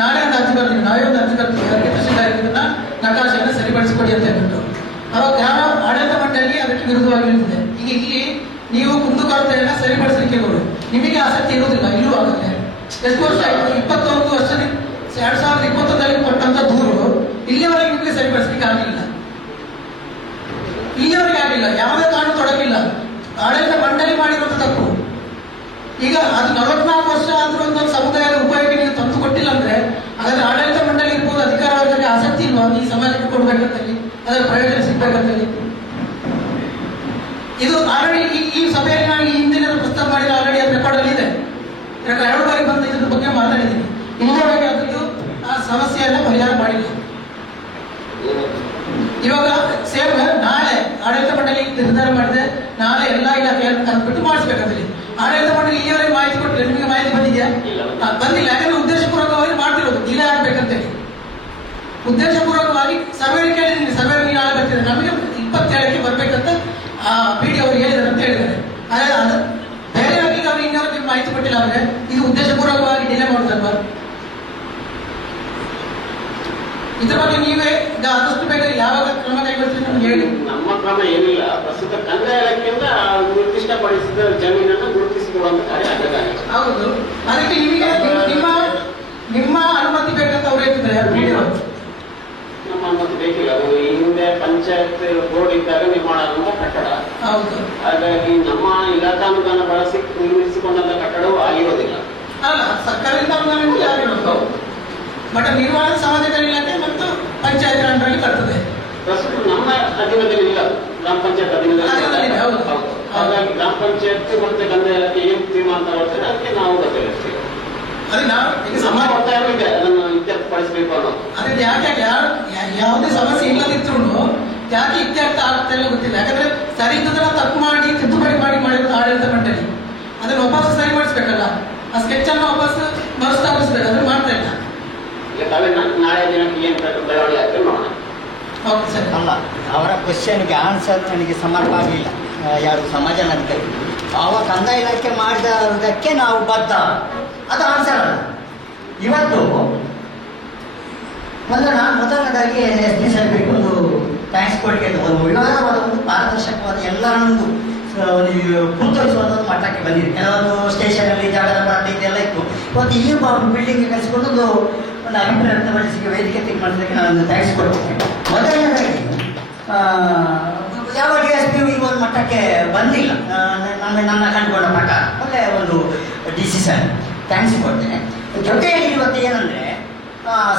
ನಾಳೆ ಒಂದು ಅರ್ಜಿ ಬರ್ತೀನಿ, ನಾವೇ ಒಂದು ಅರ್ಜಿ ಬರ್ತೀವಿ, ಅದಕ್ಕೆ ತಹಶೀಲ್ದಾರರಿಂದ ನಕಾಶೆಯನ್ನು ಸರಿಪಡಿಸಿಕೊಡಿ ಅಂತ ಹೇಳ್ಬಿಟ್ಟು. ಅವಾಗ ಗ್ರಾಮ ಆಡಳಿತ ಮಂಡಳಿ ಅದಕ್ಕೆ ವಿರುದ್ಧವಾಗಿ ನಿಂತಿದೆ. ಈಗ ಇಲ್ಲಿ ನೀವು ಕುಂದುಕೊರತೆಯನ್ನ ಸರಿಪಡಿಸಲಿಕ್ಕೆ ಹೋಗಿ ನಿಮಗೆ ಆಸಕ್ತಿ ಇರುವುದಿಲ್ಲ. ಇಲ್ಲೂ ಆಗುತ್ತೆ. ಎಷ್ಟು ವರ್ಷ ಆಯಿತು? 21 ವರ್ಷದ 2021ರಲ್ಲಿ ಕೊಟ್ಟಂತ ದೂರು ಇಲ್ಲಿಯವರೆಗೆ ನಿಮಗೆ ಸರಿಪಡಿಸಲಿಕ್ಕೆ ಆಗಲಿಲ್ಲ. ಇಲ್ಲಿಯವರೆಗೆ ಆಗಲಿಲ್ಲ. ಯಾವುದೇ ಕಾನೂನು ತೊಡಗಿಲ್ಲ. ಆಡಳಿತ ಮಂಡಳಿ ಮಾಡಿರುವಂತ ತಪ್ಪು. ಈ ಸಮಾಜಕ್ಕೆ ಕೊಡ್ಬೇಕಂತೇಳಿ, ಅದರ ಪ್ರಯೋಜನ ಸಿಗ್ಬೇಕಂತೇಳಿ. ಇದು ಆಲ್ರೆಡಿ ಈ ಸಭೆಯಲ್ಲಿ ನಾನು ಈ ಹಿಂದಿನ ಪ್ರಸ್ತಾವ ಮಾಡಿದ ಆಲ್ರೆಡಿ ಅದು ರೆಕಾರ್ಡಲ್ಲಿ ಇದೆ. ಯಾಕಂದ್ರೆ 2 ಬಾರಿ ಬಂದು ಇದ್ರ ಬಗ್ಗೆ ಮಾತಾಡಿದ್ದೀನಿ. ಇಲ್ಲಿವರೆಗೆ ಅದನ್ನು ಆ ಸಮಸ್ಯೆಯನ್ನು ಪರಿಹಾರ ಮಾಡಿಲ್ಲ. ಇವಾಗ ಸೇಮ್ ನಾಳೆ ಆಡಳಿತ ಮಂಡಳಿ ನಿರ್ಧಾರ ಮಾಡಿದೆ, ನಾಳೆ ಎಲ್ಲಾ ಇಲಾಖೆಯನ್ನು ಕರೆದ್ಬಿಟ್ಟು ಮಾಡಿಸ್ಬೇಕಂತೇಳಿ. ಆಡಳಿತ ಮಂಡಳಿ ಇಲ್ಲಿವರೆಗೆ ಮಾಹಿತಿ ಕೊಟ್ಟರೆ ನಿಮಗೆ ಮಾಹಿತಿ ಬಂದಿದೆಯಾ? ಬಂದಿಲ್ಲ. ಯಾಕಂದ್ರೆ ಉದ್ದೇಶಪೂರ್ವಕವಾಗಿ ಮಾಡ್ತಿರೋದು ಡಿಲೇ ಆಗ್ಬೇಕಂತೇಳಿ. ಉದ್ದೇಶಪೂರ್ವಕವಾಗಿ ಸರ್ವೆ ಕೇಳಿದ್ದೀನಿ, ಸರ್ವೆ ನಾಳೆ ಬರ್ತಿದೆ, ನಮಗೆ 27ಕ್ಕೆ ಬರ್ಬೇಕಂತ PD ಅವರು ಹೇಳಿದ್ದಾರೆ ಅಂತ ಹೇಳಿದ್ದಾರೆ. ಆದರೆ ಅದು ಬೇರೆ ಅವ್ರಿಗೆ ಇನ್ನವರಿಗೆ ಮಾಹಿತಿ ಕೊಟ್ಟಿಲ್ಲ. ಅಂದ್ರೆ ಇದು ಉದ್ದೇಶಪೂರ್ವಕವಾಗಿ ಡಿಲೇ ಮಾಡೋದಲ್ವಾ? ಇದ್ರ ಬಗ್ಗೆ ನೀವೇ ಆದಷ್ಟು ಬೇಗ ಯಾವಾಗ ಕ್ರಮ ಕೈಗೊಳ್ತೀರಿ ನಮ್ಗೆ ಹೇಳಿ. ನಮ್ಮ ಕ್ರಮ ಏನಿಲ್ಲ. ಪ್ರಸ್ತುತ ಕಂದಾಯ ಇಲಾಖೆಯಿಂದ ನಿರ್ದಿಷ್ಟಪಡಿಸಿದ ಜಮೀನನ್ನು ಗುರುತಿಸಿಕೊಡುವಂತ ಕಾರ್ಯ ಆಗಲ್ಲ. ಹೌದು, ಅದಕ್ಕೆ ನಿಮಗೆ ನಿಮ್ಮ ಅನುಮತಿ ಬೇಕಂತ ಅವ್ರು ಹೇಳ್ತಿದ್ದಾರೆ. ನಮ್ಮ ಅನುಮತಿ ಬೇಕಿಲ್ಲ. ಅದು ಹಿಂದೆ ಪಂಚಾಯತ್ ಬೋರ್ಡ್ ಇದ್ದಾಗ ನಿರ್ಮಾಣ ಆಗುವಂತ ಕಟ್ಟಡ. ಹೌದು, ಹಾಗಾಗಿ ನಮ್ಮ ಇಲಾಖಾನುದಾನ ಬಳಸಿ ನಿರ್ಮಿಸಿಕೊಂಡಂತ ಕಟ್ಟಡವು ಆಗಿರೋದಿಲ್ಲ. ಅಲ್ಲ, ಸರ್ಕಾರದಿಂದ ಅನುದಾನ ಆಗಿರೋದು, ಬಟ್ ನಿರ್ಮಾಣ ಸಾಮಾಜಿಕ ಇಲಾಖೆ ಮತ್ತು ಪಂಚಾಯತ್ ಅಂಡರಲ್ಲಿ ಬರ್ತದೆ. ಪ್ರಸ್ತುತ ನಮ್ಮ ಅಧೀನದಲ್ಲಿ ಇಲ್ಲ, ಗ್ರಾಮ ಪಂಚಾಯತ್ ಅಧೀನದಲ್ಲಿ. ಹಾಗಾಗಿ ಗ್ರಾಮ ಪಂಚಾಯತ್ ಮತ್ತೆ ಕಂದಾಯ ಇಲಾಖೆ ಏನು ತೀರ್ಮಾನ ಮಾಡ್ತಾರೆ ಅದಕ್ಕೆ ನಾವು ಬದಲಿಸ್ತೀವಿ. ಅದು ನಮ್ಮ ಒತ್ತಾಯ ಇದೆ, ಅದನ್ನು ಇತ್ಯರ್ಥಪಡಿಸಬೇಕು ಅನ್ನೋದು. ಅದೇ ಯಾಕೆ ಯಾವುದೇ ಸಮಸ್ಯೆ ಇಲ್ಲದಿದ್ರು ಯಾಕೆ ಇತ್ಯರ್ಥ ಆಗ್ತಾ ಇಲ್ಲ ಗೊತ್ತಿಲ್ಲ. ಯಾಕಂದ್ರೆ ಸರಿ ಇದ್ದದನ್ನ ತಪ್ಪು ಮಾಡಿ ತಿದ್ದುಪಡಿ ಮಾಡಿರೋದು ಆಡಳಿತ ಮಂಡಳಿ. ಅದನ್ನು ವಾಪಸ್ ಸರಿ ಮಾಡಿಸ್ಬೇಕಲ್ಲ, ಆ ಸ್ಕೆಚ್ ಅನ್ನು ವಾಪಸ್ ಮರುಸ್ಥಾಪಿಸ್ಬೇಕು. ಅದನ್ನು ಮಾಡ್ತಾ ಇಲ್ಲ. ನಾಳೆ ದಿನಕ್ಕೆ ಏನು ಬೆಳವಣಿಗೆ ಆಗ್ತದೆ ನೋಡೋಣ. ಓಕೆ ಸರಿ. ಅಲ್ಲ, ಅವರ ಕ್ವಶನ್ಗೆ ಆನ್ಸರ್ ನನಗೆ ಸಮರ್ಪ ಆಗಲಿಲ್ಲ. ಯಾರು ಸಮಾಜ ಅಧಿಕಾರಿ ಅವ ಕಂದಾಯ ಇಲಾಖೆ ಮಾಡಿದಕ್ಕೆ ನಾವು ಬದ್ಧ, ಅದು ಆನ್ಸರ್ ಅಲ್ಲ. ಇವತ್ತು ಮೊದಲನೇದಾಗಿ SP ಸಾಹೇಬರಿಗೆ ಒಂದು ಥ್ಯಾಂಕ್ಸ್ ಕೊಡಲಿಕ್ಕೆ ಒಂದು ವಿವಾದವಾದ ಒಂದು ಪಾರದರ್ಶಕವಾದ ಎಲ್ಲರನ್ನೊಂದು ಪೂರ್ತಿಸುವಂಥ ಒಂದು ಮಟ್ಟಕ್ಕೆ ಬಂದಿದೆ. ಕೆಲವೊಂದು ಸ್ಟೇಷನಲ್ಲಿ ಜಾಗದ ಕೊರತೆ ಇದೆಲ್ಲ ಇತ್ತು. ಇವತ್ತು ಈ ಬಿಲ್ಡಿಂಗ್ಗೆ ಕಲಿಸಿಕೊಂಡು ಒಂದು ಅಭಿಪ್ರಾಯ ವ್ಯಕ್ತಪಡಿಸಿ ವೇದಿಕೆ ತೀರ್ಮಾನಿಸಲಿಕ್ಕೆ ನಾನೊಂದು ಥ್ಯಾಂಕ್ಸ್ ಕೊಡ್ತೀನಿ. ಮೊದಲನೇದಾಗಿ ಯಾವ DSP ಈ ಒಂದು ಮಟ್ಟಕ್ಕೆ ಬಂದಿಲ್ಲ, ನನ್ನ ಕಂಡುಕೊಂಡ ಪ್ರಕಾರ ಒಳ್ಳೆಯ ಒಂದು ಡಿಸಿಷನ್, ಥ್ಯಾಂಕ್ಸ್ ಕೊಡ್ತೇನೆ. ಜೊತೆಯಲ್ಲಿ ಇವತ್ತು ಏನಂದರೆ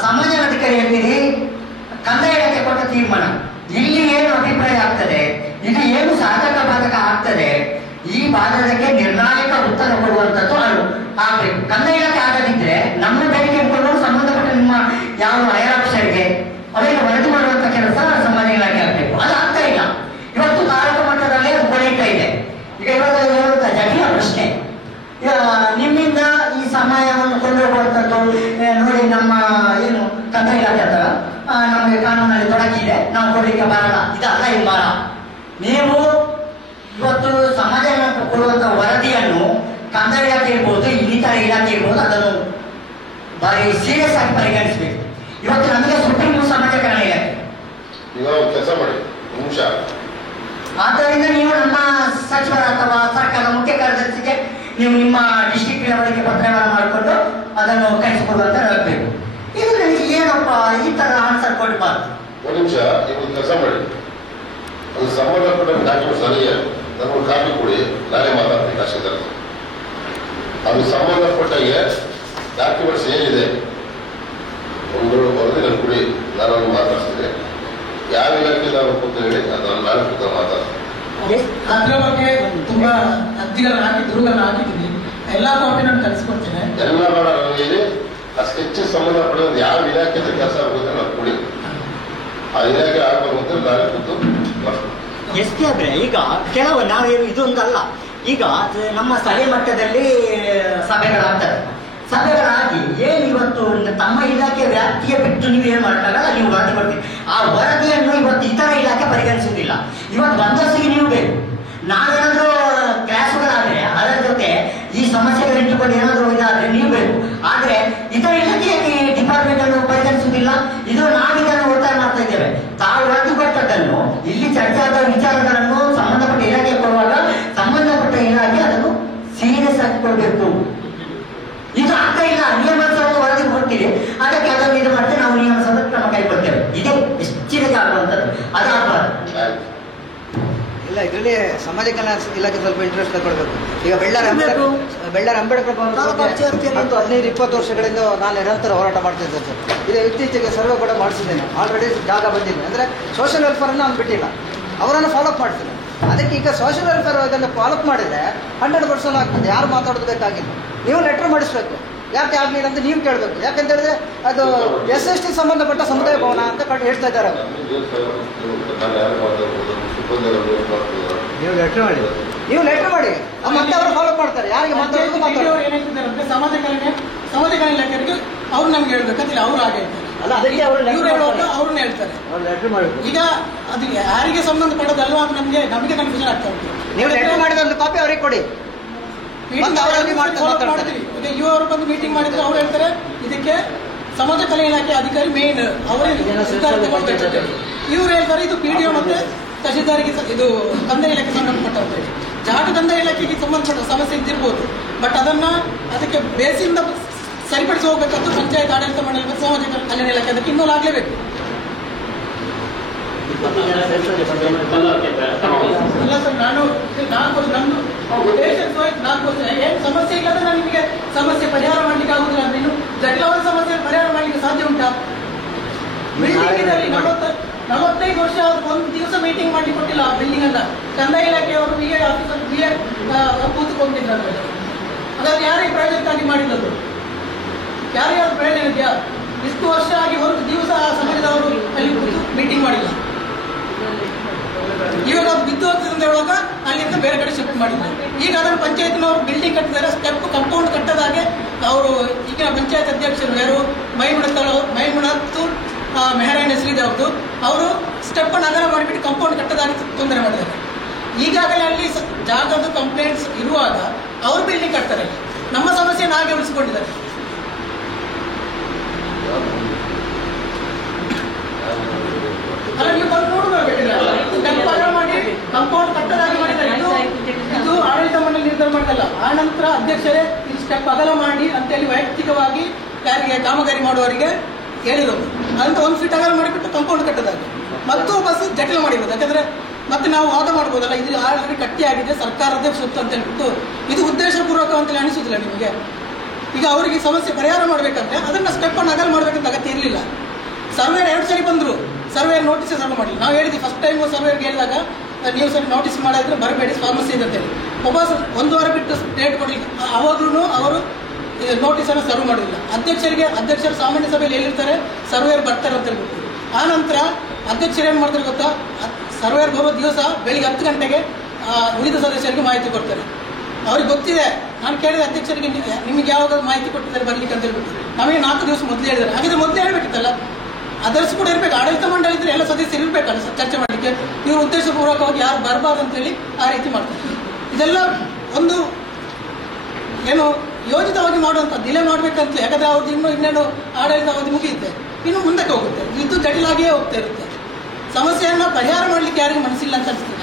ಸಮಾಜ ಅಧಿಕಾರಿ ಹೇಳಿರಿ ಕಂದಾಯ ಇಲಾಖೆ ಕೊಟ್ಟ ತೀರ್ಮಾನ, ಇಲ್ಲಿ ಏನು ಅಭಿಪ್ರಾಯ ಆಗ್ತದೆ, ಇದು ಏನು ಸಾಧಕ ಬಾಧಕ ಆಗ್ತದೆ, ಈ ಬಾಧಕಕ್ಕೆ ನಿರ್ಣಾಯಕ ಉತ್ತರ ಕೊಡುವಂಥದ್ದು ಆಗಬೇಕು. ಕಂದಾಯ ಇಲಾಖೆ ಆಗದಿದ್ದರೆ ನಮ್ಮ ಬೇಡಿಕೆ ಇಟ್ಕೊಂಡು ಸಂಬಂಧಪಟ್ಟ ನಿಮ್ಮ ಯಾವ ಹೈಯರ್ ಆಫೀಸರ್ಗೆ ಅವೆಲ್ಲ ವರದಿ ಮಾಡುವಂಥ ಕೆಲಸ ಸಮಾಜ ಇಲಾಖೆ ಆಗಬೇಕು. ಅದು ಆಗ್ತಾ ಇಲ್ಲ. ಇವತ್ತು ತಾಲೂಕು ಮಟ್ಟದಲ್ಲೇ ಅದು ಕೊಳೆಯುತ್ತಾ ಇದೆ. ಈಗ ಇವಾಗ ಜಟಿಲ ಪ್ರಶ್ನೆ, ನಿಮ್ಮಿಂದ ಈ ಸಮಯವನ್ನು ಕೊಂಡೋಗುವಂಥದ್ದು ನೋಡಿ. ನಮ್ಮ ಏನು ಕಂದಾಯ ಇಲಾಖೆ ಹತ್ರ ನಮಗೆ ಕಾನೂನಲ್ಲಿ ತೊಡಗಿದೆ, ನಾವು ಕೊಡಲಿಕ್ಕೆ ಬರಲ್ಲ, ಇದಲ್ಲ ಈ ಬಾರ. ನೀವು ಇವತ್ತು ಸಮಾಜ ಇಲಾಖೆ ಕೊಡುವಂಥ ವರದಿಯನ್ನು ಕಂದಾಯ ಇಲಾಖೆ ಇರ್ಬೋದು, ಇನ್ನಿತರ ಇಲಾಖೆ ಇರ್ಬೋದು, ಅದನ್ನು ಭಾರಿ ಸೀರಿಯಸ್ ಆಗಿ ಪರಿಗಣಿಸಬೇಕು. ಇವತ್ತು ನಮಗೆ ಸುಪ್ರೀಂ ಸಮಾಜ ಕಲ್ಯಾಣ ಇಲಾಖೆ ಕೆಲಸ ಮಾಡಿ ನಿಮಿಷ. ಆದ್ದರಿಂದ ನೀವು ನಮ್ಮ ಸಚಿವರ ಅಥವಾ ಸರ್ಕಾರದ ಮುಖ್ಯ ಕಾರ್ಯದರ್ಶಿಗೆ ನೀವು ನಿಮ್ಮ ಡಿಸ್ಟ್ರಿಕ್ಟ್ ಲೆವೆಲ್ಗೆ ಪತ್ರವನ್ನು ಮಾಡಿಕೊಂಡು ಅದನ್ನು ಕಳಿಸಿಕೊಡುವಂತ ಆಗಬೇಕು. ಇದು ನನಗೆ ಏನಪ್ಪ ಈ ತರ ಆನ್ಸರ್ ಕೊಡಬಾರ್ದು. ಒಂದು ನಿಮಿಷ, ನೀವು ಕೆಲಸ ಮಾಡಿ, ಅದು ಸಂಬಂಧಪಟ್ಟ ಡಾಕ್ಯುಮೆಂಟ್ಸ್ ನನಗೆ ನನಗೆ ಕಾಪಿ ಕೊಡಿ, ನಾನೇ ಮಾತಾಡ್ತೀನಿ ತಹಶೀಲ್ದಾರ್. ಅದು ಸಂಬಂಧಪಟ್ಟಾಗೆ ಡಾಕ್ಯುಮೆಂಟ್ಸ್ ಏನಿದೆ ಒಂದು ವರದಿ ನನಗೆ ಕೊಡಿ, ನಾನು ಅವ್ರಿಗೆ ಮಾತಾಡ್ತೀನಿ. ಯಾವ ಇಲಾಖೆ ನಾನು ಕೂತು ಹೇಳಿ ಅದನ್ನು ನಾನು ಕೂತ ಮಾತಾಡ್ತೀನಿ. ಅದ್ರ ಬಗ್ಗೆ ತುಂಬಾ ಅರ್ಜಿಗಳನ್ನ ಹಾಕಿದ್ದೀನಿ, ಎಲ್ಲಾ ಕಾಪಿ ನಾನು ಕಳಿಸ್ಕೊಡ್ತೇನೆ. ಎಲ್ಲ ಬೇಡ, ನನಗೆ ಆ ಸ್ಕೆಚ್ ಸಂಬಂಧಪಟ್ಟ ಯಾವ ಇಲಾಖೆ ಕೆಲಸ ಆಗುತ್ತೆ ನಾವು ಕೊಡಿ. ಆ ಇಲಾಖೆ ಆಗ್ಬೇಕು ಅಂತ ನಾನು ಕೂತು ಎಷ್ಟೇ ಆದ್ರೆ ಈಗ ಕೆಲವು ನಾವೇನು ಇದೊಂದಲ್ಲ, ಈಗ ನಮ್ಮ ಸ್ಥಳೀಯ ಮಟ್ಟದಲ್ಲಿ ಸಭೆಗಳಾಗ್ತದೆ. ಸಭೆಗಳಾಗಿ ಏನು ಇವತ್ತು ತಮ್ಮ ಇಲಾಖೆ ವ್ಯಾಪ್ತಿಗೆ ಬಿಟ್ಟು ನೀವು ಏನು ಮಾಡೋಕ್ಕಾಗಲ್ಲ, ನೀವು ವರದಿ ಕೊಡ್ತೀವಿ. ಆ ವರದಿಯನ್ನು ಇವತ್ತು ಇತರ ಇಲಾಖೆ ಪರಿಗಣಿಸುವುದಿಲ್ಲ. ಇವತ್ತು ಬಂದೋಬಸ್ತಿಗೆ ನೀವು ಬೇಕು. ನಾವೇನಾದ್ರೂ ಕ್ಲಾಸ್ಗಳಾದ್ರೆ ಅದರ ಜೊತೆ ಈ ಸಮಸ್ಯೆಗಳಿಟ್ಟುಕೊಂಡು ಏನಾದರೂ ಇದಾದ್ರೆ ನೀವು ಬೇಕು. ಆದ್ರೆ ಇತರ ಇಲಾಖೆ ಡಿಪಾರ್ಟ್ಮೆಂಟ್ ಅನ್ನು ಪರಿಗಣಿಸುವುದಿಲ್ಲ. ಇದು ನಾವಿದನ್ನು ಒತ್ತಾಯ ಮಾಡ್ತಾ ಇದ್ದೇವೆ. ತಾವು ವರದಿ ಕೊಟ್ಟದ್ದನ್ನು ಇಲ್ಲಿ ಚರ್ಚೆ ಆದ ವಿಚಾರಗಳನ್ನು ಸಂಬಂಧಪಟ್ಟ ಇಲಾಖೆ ಕೊಡುವಾಗ ಸಂಬಂಧಪಟ್ಟ ಇಲಾಖೆ ಅದನ್ನು ಸೀರಿಯಸ್ ಆಗಿ ಕೊಡಬೇಕು. ಇದು ಆಗ್ತಾ ಇಲ್ಲ. ನಿಯಮಸಭೆ ವರದಿ ಕೊಡ್ತೀವಿ, ಅದಕ್ಕೆ ಅದನ್ನು ಇದು ಮಾಡ್ತೇವೆ, ನಾವು ನಿಯಮಸಭೆ ಕ್ರಮ ಕೈಗೊಳ್ತೇವೆ. ಇದೇ ಹೆಚ್ಚಿಗೆ ಆಗುವಂಥದ್ದು, ಅದಾಗಬಾರ್ದು. ಆಯ್ತು. ಇಲ್ಲ ಇದ್ರ ಇದರಲ್ಲಿ ಸಮಾಜ ಕಲ್ಯಾಣ ಇಲಾಖೆ ಸ್ವಲ್ಪ ಇಂಟ್ರೆಸ್ಟ್ ತಗೊಳ್ಬೇಕು. ಈಗ ಬಳ್ಳಾರಿ ಅಂಬೇಡ್ಕರ್ ಭವನ 15-20 ವರ್ಷಗಳಿಂದ ನಾನು ನಿರಂತರ ಹೋರಾಟ ಮಾಡ್ತಿದ್ದೆ ಸರ್. ಇದು ಇತ್ತೀಚೆಗೆ ಸರ್ವೆ ಕೂಡ ಮಾಡಿಸಿದ್ದೇನೆ, ಆಲ್ರೆಡಿ ಜಾಗ ಬಂದಿದೆ. ಅಂದರೆ ಸೋಷಿಯಲ್ ವೆಲ್ಫೇರನ್ನು ನಾನು ಬಿಟ್ಟಿಲ್ಲ, ಅವರನ್ನು ಫಾಲೋಅಪ್ ಮಾಡ್ತೀನಿ. ಅದಕ್ಕೆ ಈಗ ಸೋಷಿಯಲ್ ವೆಲ್ಫೇರ್ ಇದನ್ನು ಫಾಲೋಅಪ್ ಮಾಡಿದರೆ 100% ಆಗ್ತದೆ. ಯಾರು ಮಾತಾಡೋದು ಬೇಕಾಗಿಲ್ಲ. ನೀವು ಲೆಟ್ರ್ ಮಾಡಿಸ್ಬೇಕು, ಯಾಕೆ ಆಗಲಿಲ್ಲ ಅಂತ ನೀವು ಕೇಳಬೇಕು. ಯಾಕಂತ ಹೇಳಿದ್ರೆ ಅದು SST ಸಂಬಂಧಪಟ್ಟ ಸಮುದಾಯ ಭವನ ಅಂತ ಹೇಳ್ತಾ ಇದ್ದಾರೆ ಅವರು. ನೀವು ಲೆಟ್ರ್ ಮಾಡಿ ಮತ್ತೆ ಅವರು ಫಾಲೋ ಮಾಡ್ತಾರೆ. ಯಾರಿಗೆ ಮಾತಾಡೋದು ಏನಾಗ್ತಿದ್ದಾರೆ ಸಮಾಜ ಕಲ್ಯಾಣ ಇಲಾಖೆಗೆ ಅವ್ರು ನಮ್ಗೆ ಹೇಳ್ಬೇಕಂತಿಲ್ಲ, ಅವ್ರು ಹಾಗೆ ಅಲ್ಲ, ಅದಕ್ಕೆ ಅವ್ರನ್ನ ಹೇಳ್ತಾರೆ. ಈಗ ಅದು ಯಾರಿಗೆ ಸಂಬಂಧಪಟ್ಟದಲ್ವಾ ಅಂತ ನಮಗೆ ಕನ್ಫ್ಯೂಷನ್ ಆಗ್ತಾ ಉಂಟು. ನೀವು ಲೆಟರ್ ಮಾಡಿದ ಒಂದು ಕಾಪಿ ಅವ್ರಿಗೆ ಕೊಡಿ. ಮಾಡ್ತೀವಿ. ಈಗ ಇವರು ಬಂದು ಮೀಟಿಂಗ್ ಮಾಡಿದ್ರೆ ಅವ್ರು ಹೇಳ್ತಾರೆ ಇದಕ್ಕೆ ಸಮಾಜ ಕಲ್ಯಾಣ ಇಲಾಖೆ ಅಧಿಕಾರಿ ಮೇನ್ ಅವರೇ ಇವ್ರು ಹೇಳ್ತಾರೆ ಇದು PDO ಮತ್ತೆ ತಹಶೀಲ್ದಾರಿಗೆ ಇದು ಕಂದಾಯ ಇಲಾಖೆ ಸಂಬಂಧಪಟ್ಟಂತೆ. ಜಾಗ ಕಂದಾಯ ಇಲಾಖೆಗೆ ಸಂಬಂಧಪಟ್ಟ ಸಮಸ್ಯೆ ಇದ್ದಿರ್ಬೋದು, ಬಟ್ ಅದಕ್ಕೆ ಬೇಸಿಂದ ಸರಿಪಡಿಸಿ ಹೋಗ್ಬೇಕಂತ ಪಂಚಾಯತ್ ಆಡಳಿತ ಮಂಡಳಿ ಮತ್ತು ಸಮಾಜ ಕಲ್ಯಾಣ ಇಲಾಖೆ ಅದಕ್ಕೆ ಇನ್ವಾಲ್ವ್ ಆಗಲೇಬೇಕು. ಅಲ್ಲ ಸರ್, ನಾನು 4 ವರ್ಷ ನಮ್ದು 4 ವರ್ಷ ಏನು ಸಮಸ್ಯೆ ಇಲ್ಲದ್ರೆ ನಾನು ನಿಮಗೆ ಸಮಸ್ಯೆ ಪರಿಹಾರ ಮಾಡ್ಲಿಕ್ಕೆ ಆಗುದಿಲ್ಲ ಅಂದ್ರೆ ಇನ್ನು ಜಟಿಲವಾದ ಸಮಸ್ಯೆ ಪರಿಹಾರ ಮಾಡ್ಲಿಕ್ಕೆ ಸಾಧ್ಯ ಉಂಟಾ? ಬಿಲ್ಡಿಂಗ್ 45 ವರ್ಷ ಒಂದು ದಿವಸ ಮೀಟಿಂಗ್ ಮಾಡ್ಲಿಕ್ಕೆ ಕೊಟ್ಟಿಲ್ಲ ಆ ಬಿಲ್ಡಿಂಗ್ ಅನ್ನ. ಕಂದಾಯ ಇಲಾಖೆಯವರು BA ಆಫೀಸರ್ ಕೂತ್ಕೊಂಡಿದ್ದಾರೆ. ಹಾಗಾದ್ರೆ ಯಾರಿಗೆ ಪ್ರಯೋಜನಕ್ಕಾಗಿ ಮಾಡಿದ್ದು? ಯಾರ್ಯಾರು ಪ್ರಯೋಜನ ಇದೆಯಾ? ಇಷ್ಟು ವರ್ಷ ಆಗಿ ಒಂದು ದಿವಸ ಆ ಸಮಾಜದವರು ಅಲ್ಲಿ ಕೂತು ಮೀಟಿಂಗ್ ಮಾಡಿಲ್ಲ. ಇವಾಗ ಬಿದ್ದು ಹೋಗ್ತದೆ ಹೇಳುವಾಗ ಅಲ್ಲಿಂದ ಬೇರೆ ಕಡೆ ಶಿಫ್ಟ್ ಮಾಡಿದ್ದಾರೆ. ಈಗ ಅದನ್ನು ಪಂಚಾಯತ್ನವರು ಬಿಲ್ಡಿಂಗ್ ಕಟ್ಟಿದ್ದಾರೆ, ಸ್ಟೆಪ್ ಕಂಪೌಂಡ್ ಕಟ್ಟದಾಗೆ ಅವರು ಈಗಿನ ಪಂಚಾಯತ್ ಅಧ್ಯಕ್ಷರು ಯಾರು ಮೈಮುನತ್ತು ಮೆಹರಾನ್ ಹೆಸರಿದೆ ಅವ್ರದ್ದು, ಅವರು ಸ್ಟೆಪ್ ಅನ್ನು ಅಗಲ ಮಾಡಿಬಿಟ್ಟು ಕಂಪೌಂಡ್ ಕಟ್ಟದಾಗಿ ತೊಂದರೆ ಮಾಡಿದ್ದಾರೆ. ಈಗಾಗಲೇ ಅಲ್ಲಿ ಜಾಗದ ಕಂಪ್ಲೇಂಟ್ಸ್ ಇರುವಾಗ ಅವರು ಬಿಲ್ಡಿಂಗ್ ಕಟ್ತಾರೆ. ನಮ್ಮ ಸಮಸ್ಯೆಯನ್ನು ಹಾಗೆ ಉಳಿಸಿಕೊಂಡಿದ್ದಾರೆ. ಅಲ್ಲ, ನೀವು ಬಂದು ನೋಡಬೇಕು. ಮಾಡಿ ಕಂಪೌಂಡ್ ಕಟ್ಟದಾಗಿ ಮಾಡಿದ್ದಾರೆ. ಇದು ಆಡಳಿತ ಮಂಡಳಿ ನಿರ್ಧಾರ ಮಾಡಿದಲ್ಲ. ಆ ನಂತರ ಅಧ್ಯಕ್ಷರೇ ಈ ಸ್ಟೆಪ್ ಅಗಲ ಮಾಡಿ ಅಂತೇಳಿ ವೈಯಕ್ತಿಕವಾಗಿ ಯಾರಿಗೆ ಕಾಮಗಾರಿ ಮಾಡುವವರಿಗೆ ಹೇಳಿರೋದು. ಅಂತ 1 ಫೀಟ್ ಅಗಲ ಮಾಡಿಬಿಟ್ಟು ಕಂಪೌಂಡ್ ಕಟ್ಟದಾಗಿ ಮತ್ತು ಬಸ್ ಜಟಿಲ ಮಾಡಿರೋದು. ಯಾಕಂದ್ರೆ ಮತ್ತೆ ನಾವು ವಾದ ಮಾಡ್ಬೋದಲ್ಲ, ಇದು ಆಲ್ರೆಡಿ ಕಟ್ಟಿ ಆಗಿದೆ, ಸರ್ಕಾರದ ಸುತ್ತ ಅಂತ ಹೇಳ್ಬಿಟ್ಟು ಇದು ಉದ್ದೇಶಪೂರ್ವಕ ಅಂತೇಳಿ ಅನಿಸುದಿಲ್ಲ ನಿಮಗೆ? ಈಗ ಅವರಿಗೆ ಸಮಸ್ಯೆ ಪರಿಹಾರ ಮಾಡಬೇಕಂದ್ರೆ ಅದನ್ನ ಸ್ಟೆಪ್ ಅನ್ನು ಅಗಲ ಮಾಡಬೇಕಂತ ಅಗತ್ಯ ಇರಲಿಲ್ಲ. ಸರ್ವೇರ್ 2 ಸರಿ ಬಂದರು, ಸರ್ವೇರ್ ನೋಟಿಸ್ ಸರ್ವ್ ಮಾಡಿಲ್ಲ. ನಾವು ಹೇಳಿದ್ವಿ ಫಸ್ಟ್ ಟೈಮ್ ಸರ್ವೇರ್ಗೆ ಹೇಳಿದಾಗ ನೀವು ಸರಿ ನೋಟಿಸ್ ಮಾಡಿದ್ರೆ ಬರಬೇಡಿ ಸಮಸ್ಯೆ ಇದೆ ಅಂತೇಳಿ. ಒಬ್ಬ 1 ವಾರ ಬಿಟ್ಟು ಡೇಟ್ ಕೊಡಲಿಕ್ಕೆ ಅವಾಗ್ಲೂ ಅವರು ನೋಟಿಸನ್ನು ಸರ್ವ್ ಮಾಡೋದಿಲ್ಲ. ಅಧ್ಯಕ್ಷರು ಸಾಮಾನ್ಯ ಸಭೆಯಲ್ಲಿ ಹೇಳಿರ್ತಾರೆ ಸರ್ವೇರ್ ಬರ್ತಾರೆ ಅಂತ ಹೇಳ್ಬಿಟ್ಟು. ಆ ನಂತರ ಅಧ್ಯಕ್ಷರು ಏನು ಮಾಡ್ತಾರೆ ಗೊತ್ತಾ, ಸರ್ವೇರ್ ಬರೋ ದಿವಸ ಬೆಳಿಗ್ಗೆ 10 ಗಂಟೆಗೆ ಉಳಿದ ಸದಸ್ಯರಿಗೆ ಮಾಹಿತಿ ಕೊಡ್ತಾರೆ. ಅವ್ರಿಗೆ ಗೊತ್ತಿದೆ. ನಾನು ಕೇಳಿದ ಅಧ್ಯಕ್ಷರಿಗೆ ನಿಮಗೆ ಯಾವಾಗ ಮಾಹಿತಿ ಕೊಟ್ಟಿದ್ದಾರೆ ಬರ್ಲಿಕ್ಕೆ ಅಂತ ಹೇಳ್ಬಿಟ್ಟು. ನಮಗೆ 4 ದಿವಸ ಮೊದಲು ಹೇಳಿದ್ದಾರೆ. ಹಾಗಿದ್ರೆ ಮೊದಲೇ ಹೇಳ್ಬೇಕಿತ್ತಲ್ಲ, ಅದರ್ಸ್ ಕೂಡ ಇರಬೇಕು. ಆಡಳಿತ ಮಂಡಳಿ ಇದ್ರೆ ಎಲ್ಲ ಸದಸ್ಯರು ಇರಬೇಕಲ್ಲ ಚರ್ಚೆ ಮಾಡಲಿಕ್ಕೆ. ಇವರು ಉದ್ದೇಶಪೂರ್ವಕವಾಗಿ ಯಾರು ಬರಬಾರ್ದು ಅಂತೇಳಿ ಆ ರೀತಿ ಮಾಡ್ತಾರೆ. ಇದೆಲ್ಲ ಒಂದು ಏನು ಯೋಜಿತವಾಗಿ ಮಾಡುವಂಥದ್ದು, ಡಿಲೇ ಮಾಡಬೇಕಂತ. ಯಾಕಂದ್ರೆ ಅವ್ರದ್ದು ಇನ್ನೇನು ಆಡಳಿತ ಅವಧಿ ಮುಗಿಯುತ್ತೆ, ಇನ್ನು ಮುಂದಕ್ಕೆ ಹೋಗುತ್ತೆ. ಇದು ಜಟಿಲಾಗಿಯೇ ಹೋಗ್ತಾ ಇರುತ್ತೆ. ಸಮಸ್ಯೆಯನ್ನು ಪರಿಹಾರ ಮಾಡಲಿಕ್ಕೆ ಯಾರಿಗೂ ಮನಸ್ಸಿಲ್ಲ ಅಂತ ಅನಿಸ್ತದೆ.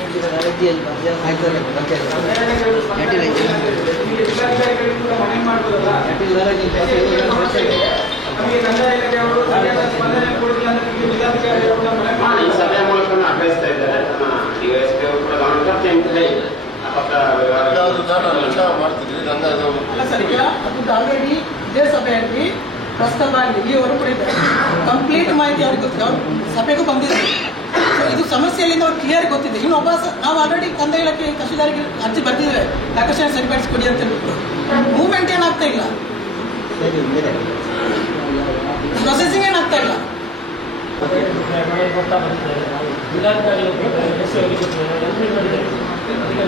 ಈ ಸಭೆಯ ಮೂಲಕ ಅಗ್ರಹಿಸ್ತಾ ಇದ್ದಾರೆ. DYSP ಅವರು ಕೂಡ ಗಮನ ತರ್ತಾ ಇದ್ದಾರೆ. ಅಲ್ಲ ಸರ್, ಈಗ ಅದು ಆಲ್ರೆಡಿ ಇದೇ ಸಭೆಯಲ್ಲಿ ಪ್ರಸ್ತಾಪ ಆಗಿದೆ. ಇಲ್ಲಿಯವರು ಕೂಡ ಇದ್ದಾರೆ. ಕಂಪ್ಲೀಟ್ ಮಾಹಿತಿ ಅವ್ರಿಗೆ ಗೊತ್ತಿದೆ, ಅವ್ರು ಸಭೆಗೂ ಬಂದಿದೆ. ಇದು ಸಮಸ್ಯೆಯಲ್ಲಿಂದ ಅವ್ರು ಕ್ಲಿಯರ್ ಗೊತ್ತಿದೆ. ಇನ್ನು ನಾವು ಆಲ್ರೆಡಿ ಕಂದಾಯ ಇಲಾಖೆ ತಹಶೀಲ್ದಾರಿಗೆ ಅರ್ಜಿ ಬರ್ತಿದ್ದೇವೆ, ಆಕರ್ಷಣೆ ಸರಿಪಡಿಸಿಕೊಡಿ ಅಂತ ಹೇಳ್ಬಿಟ್ಟು. ಮೂವ್ಮೆಂಟ್ ಏನಾಗ್ತಾ ಇಲ್ಲ, ಪ್ರೊಸೆಸಿಂಗ್ ಏನಾಗ್ತಾ ಇಲ್ಲ.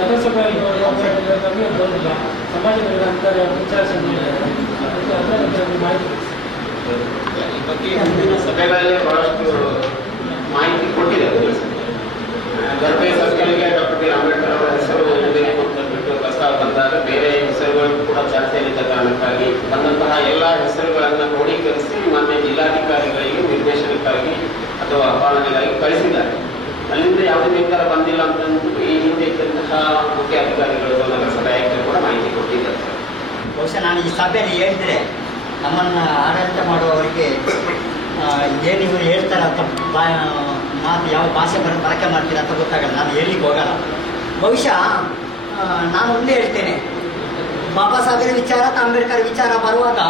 ನಗರಸಭೆ ಸಮಾಜದಲ್ಲಿ ಅಂತಾರೆ ಮಾಹಿತಿ ಈ ಬಗ್ಗೆ ಮುಂದಿನ ಸಭೆಗಳಲ್ಲಿ ಬಹಳಷ್ಟು ಮಾಹಿತಿ ಕೊಟ್ಟಿದ್ದಾರೆ. ಗರ್ಭೆ ಸರ್ಕಲ್ಗೆ ಡಾಕ್ಟರ್ ಬಿ ಅಂಬೇಡ್ಕರ್ ಅವರ ಹೆಸರು ಬಿಟ್ಟು ಪ್ರಸ್ತಾವ ಬಂದಾಗ ಬೇರೆ ಹೆಸರುಗಳು ಕೂಡ ಚರ್ಚೆಯಲ್ಲಿದ್ದ ಕಾರಣಕ್ಕಾಗಿ ಬಂದಂತಹ ಎಲ್ಲ ಹೆಸರುಗಳನ್ನು ಕ್ರೋಢೀಕರಿಸಿ ಮಾನ್ಯ ಜಿಲ್ಲಾಧಿಕಾರಿಗಳಿಗೆ ನಿರ್ದೇಶನಕ್ಕಾಗಿ ಅಥವಾ ಪಾಲನೆಗಾಗಿ ಕಳಿಸಿದ್ದಾರೆ. ಅಲ್ಲಿಂದ ಯಾವುದೇ ನಿರ್ಧಾರ ಬಂದಿಲ್ಲ ಅಂತ ಈ ಹಿಂದೆ ಇದ್ದಂತಹ ಮುಖ್ಯ ಅಧಿಕಾರಿಗಳು ನಗರಸಭೆ ಆಯುಕ್ತರು ಕೂಡ ಮಾಹಿತಿ ಕೊಟ್ಟಿದ್ದಾರೆ. ಬಹುಶಃ ನಾನು ಈ ಸಭೆಯಲ್ಲಿ ಹೇಳಿದರೆ ನಮ್ಮನ್ನು ಆಡಳಿತ ಮಾಡುವವರಿಗೆ ಏನು ಇವರು ಹೇಳ್ತಾರೆ ಅಂತ ಮಾತು ಯಾವ ಭಾಷೆ ಬಳಕೆ ಮಾಡ್ತೀರ ಅಂತ ಗೊತ್ತಾಗಲ್ಲ. ನಾನು ಹೇಳಿಕ್ಕೆ ಹೋಗಲ್ಲ. ಬಹುಶಃ ನಾನು ಒಂದೇ ಹೇಳ್ತೇನೆ, ಬಾಬಾ ಸಾಹೇಬರ ವಿಚಾರ ಅಂಬೇಡ್ಕರ್ ವಿಚಾರ ಬರುವಾಗ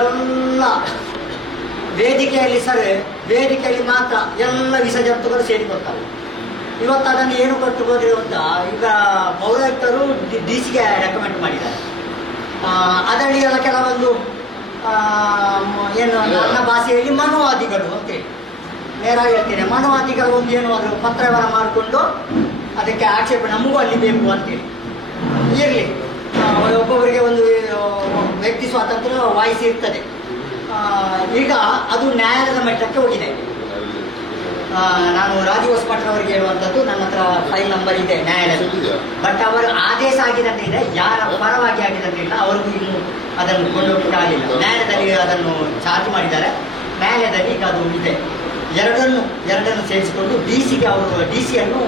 ಎಲ್ಲ ವೇದಿಕೆಯಲ್ಲಿ ವೇದಿಕೆಯಲ್ಲಿ ಮಾತ್ರ ಎಲ್ಲ ವಿಷಜಂತುಗಳು ಸೇರಿಕೊಳ್ತಾರೆ. ಇವತ್ತು ಅದನ್ನು ಏನು ಕೊಟ್ಟು ಹೋದ್ರೆ ಅಂತ ಈಗ ಪೌರಾಯುಕ್ತರು ಡಿಸಿಗೆ ರೆಕಮೆಂಡ್ ಮಾಡಿದ್ದಾರೆ. ಅದರಲ್ಲಿ ಎಲ್ಲ ಕೆಲವೊಂದು ಏನು ನನ್ನ ಭಾಷೆಯಲ್ಲಿ ಮನುವಾದಿಗಳು ಅಂತೇಳಿ ನೇರ ಹೇಳ್ತೇನೆ, ಮನುವಾದಿಗಳು ಒಂದು ಏನು ಅದು ಪತ್ರವ್ಯವಹಾರ ಮಾಡಿಕೊಂಡು ಅದಕ್ಕೆ ಆಕ್ಷೇಪ ನಮಗೂ ಅಲ್ಲಿ ಬೇಕು ಅಂತೇಳಿ ಇರಲಿ. ಒಬ್ಬೊಬ್ಬರಿಗೆ ಒಂದು ವ್ಯಕ್ತಿ ಸ್ವಾತಂತ್ರ್ಯ ವಾಯ್ಸ್ ಇರ್ತದೆ. ಈಗ ಅದು ನ್ಯಾಯಾಲಯದ ಮಟ್ಟಕ್ಕೆ ಹೋಗಿದೆ. ನಾನು ರಾಜೀವ್ ಹೊಸಮಠ್ ಅವರಿಗೆ ಹೇಳುವಂಥದ್ದು, ನನ್ನ ಹತ್ರ ಫೈಲ್ ನಂಬರ್ ಇದೆ ನ್ಯಾಯಾಲಯದ. ಬಟ್ ಅವರ ಆದೇಶ ಆಗಿದಂತೆ ಇದೆ, ಯಾರ ಪರವಾಗಿ ಆಗಿದಂತೆ ಇಲ್ಲ. ಅವ್ರಿಗೂ ಇನ್ನು ಅದನ್ನು ಕೊಂಡೋಗ್ಲಿಕ್ಕೆ ಆಗಿಲ್ಲ. ನ್ಯಾಯಾಲಯದಲ್ಲಿ ಅದನ್ನು ಚಾರ್ಜ್ ಮಾಡಿದ್ದಾರೆ. ನ್ಯಾಯಾಲಯದಲ್ಲಿ ಈಗ ಅದು ಇದೆ. ಎರಡನ್ನು ಸೇರಿಸಿಕೊಂಡು ಡಿಸಿಗೆ ಅವರು ಡಿಸಿಯನ್ನು